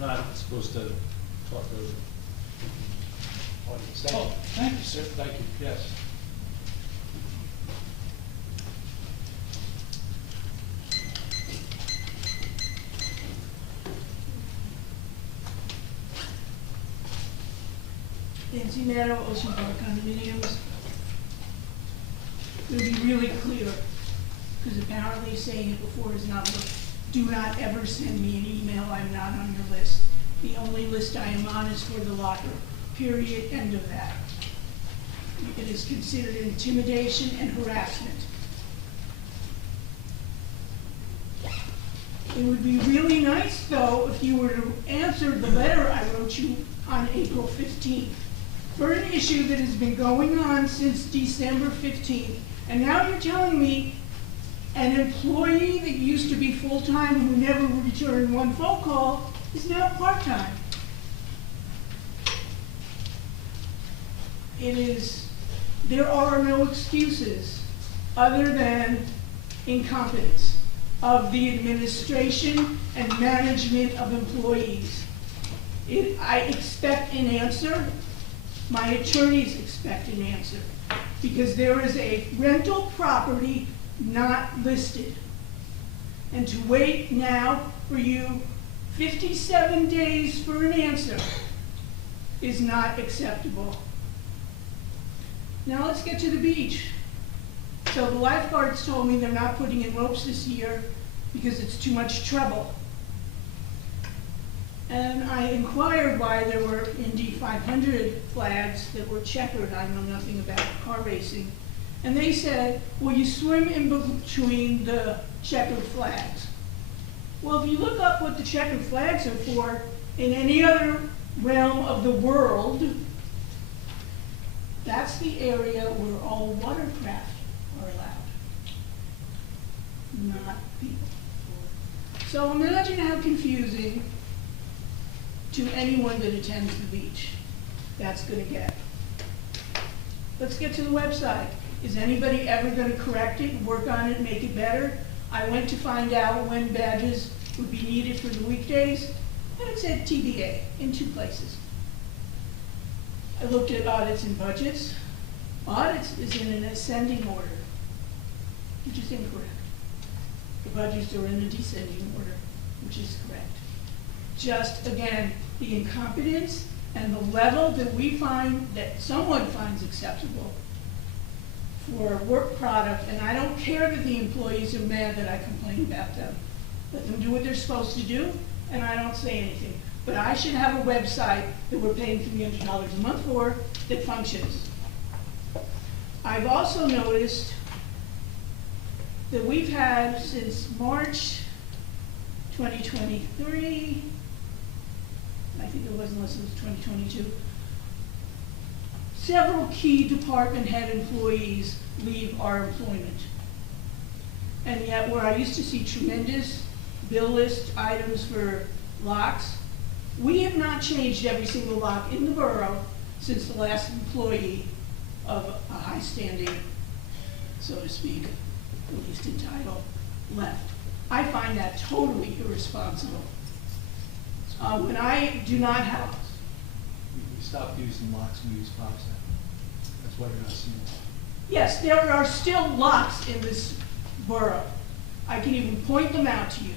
We're not supposed to talk over. Audience. Oh, thank you, sir. Thank you. Yes. Nancy Meadow, Ocean Park condominiums. To be really clear, because apparently saying it before is not, do not ever send me an email, I'm not on your list. The only list I am on is for the locker, period, end of that. It is considered intimidation and harassment. It would be really nice, though, if you were to answer the letter I wrote you on April 15th. For an issue that has been going on since December 15th, and now you're telling me an employee that used to be full-time who never returned one phone call is now part-time. There are no excuses other than incompetence of the administration and management of employees. I expect an answer. My attorneys expect an answer, because there is a rental property not listed. And to wait now for you 57 days for an answer is not acceptable. Now let's get to the beach. So the lifeguards told me they're not putting in ropes this year because it's too much trouble. And I inquired why there were Indy 500 flags that were checkered. I know nothing about car racing. And they said, well, you swim in between the checkered flags. Well, if you look up what the checkered flags are for in any other realm of the world, That's the area where all watercraft are allowed, not people. So imagine how confusing to anyone that attends the beach that's gonna get. Let's get to the website. Is anybody ever gonna correct it, work on it, make it better? I went to find out when badges would be needed for the weekdays, and it said TBA in 2 places. I looked at audits and budgets. Audits is in an ascending order, which is incorrect. The budgets are in a descending order, which is correct. Just, again, the incompetence and the level that we find, that someone finds acceptable for a work product, and I don't care that the employees are mad that I complain about them. Let them do what they're supposed to do, and I don't say anything. But I should have a website that we're paying $300 a month for that functions. I've also noticed that we've had since March 2023, I think it was unless it was 2022, several key department head employees leave our employment. And yet where I used to see tremendous bill list items for locks, we have not changed every single lock in the borough since the last employee of a high standing, so to speak, at least in title, left. I find that totally irresponsible. When I do not have... We stopped using locks, we use fobs now. That's why you're not seeing it. Yes, there are still locks in this borough. I can even point them out to you.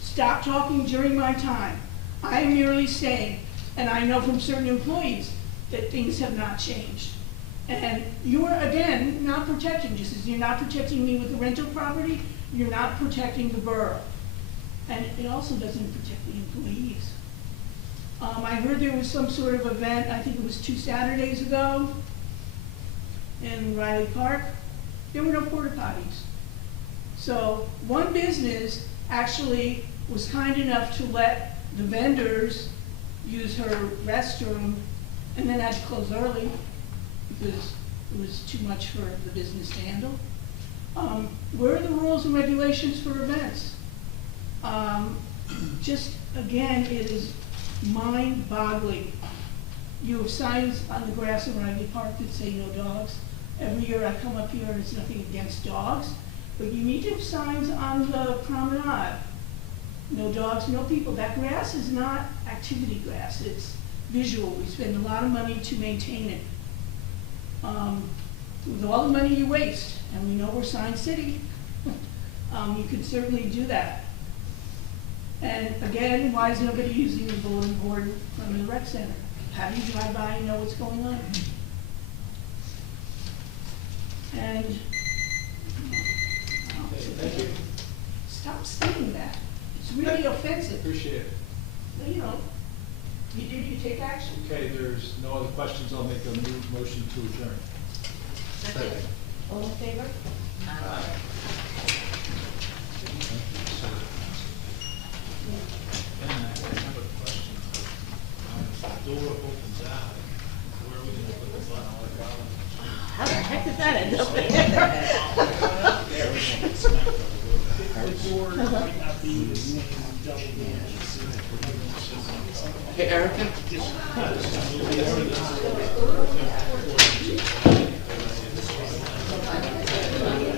Stop talking during my time. I am merely saying, and I know from certain employees, that things have not changed. And you are, again, not protecting, just as you're not protecting me with the rental property, you're not protecting the borough. And it also doesn't protect the employees. I heard there was some sort of event, I think it was 2 Saturdays ago, in Riley Park. There were no porta potties. So one business actually was kind enough to let the vendors use her restroom and then had to close early because it was too much for the business to handle. Where are the rules and regulations for events? Just, again, it is mind-boggling. You have signs on the grass in Riley Park that say no dogs. Every year I come up here and it's nothing against dogs, but you need to have signs on the promenade. No dogs, no people. That grass is not activity grass, it's visual. We spend a lot of money to maintain it. With all the money you waste, and we know we're Sign City, you could certainly do that. And again, why is nobody using the bulletin board from the rec center? How do you drive by and know what's going on? And Thank you. stop saying that. It's really offensive. Appreciate it. You know, you take action. Okay, there's no other questions. I'll make a motion to adjourn. Second. All in favor? Door opens out. Where are we going to put the button? How the heck did that end up The door might not be the same double Hey, Erica? door.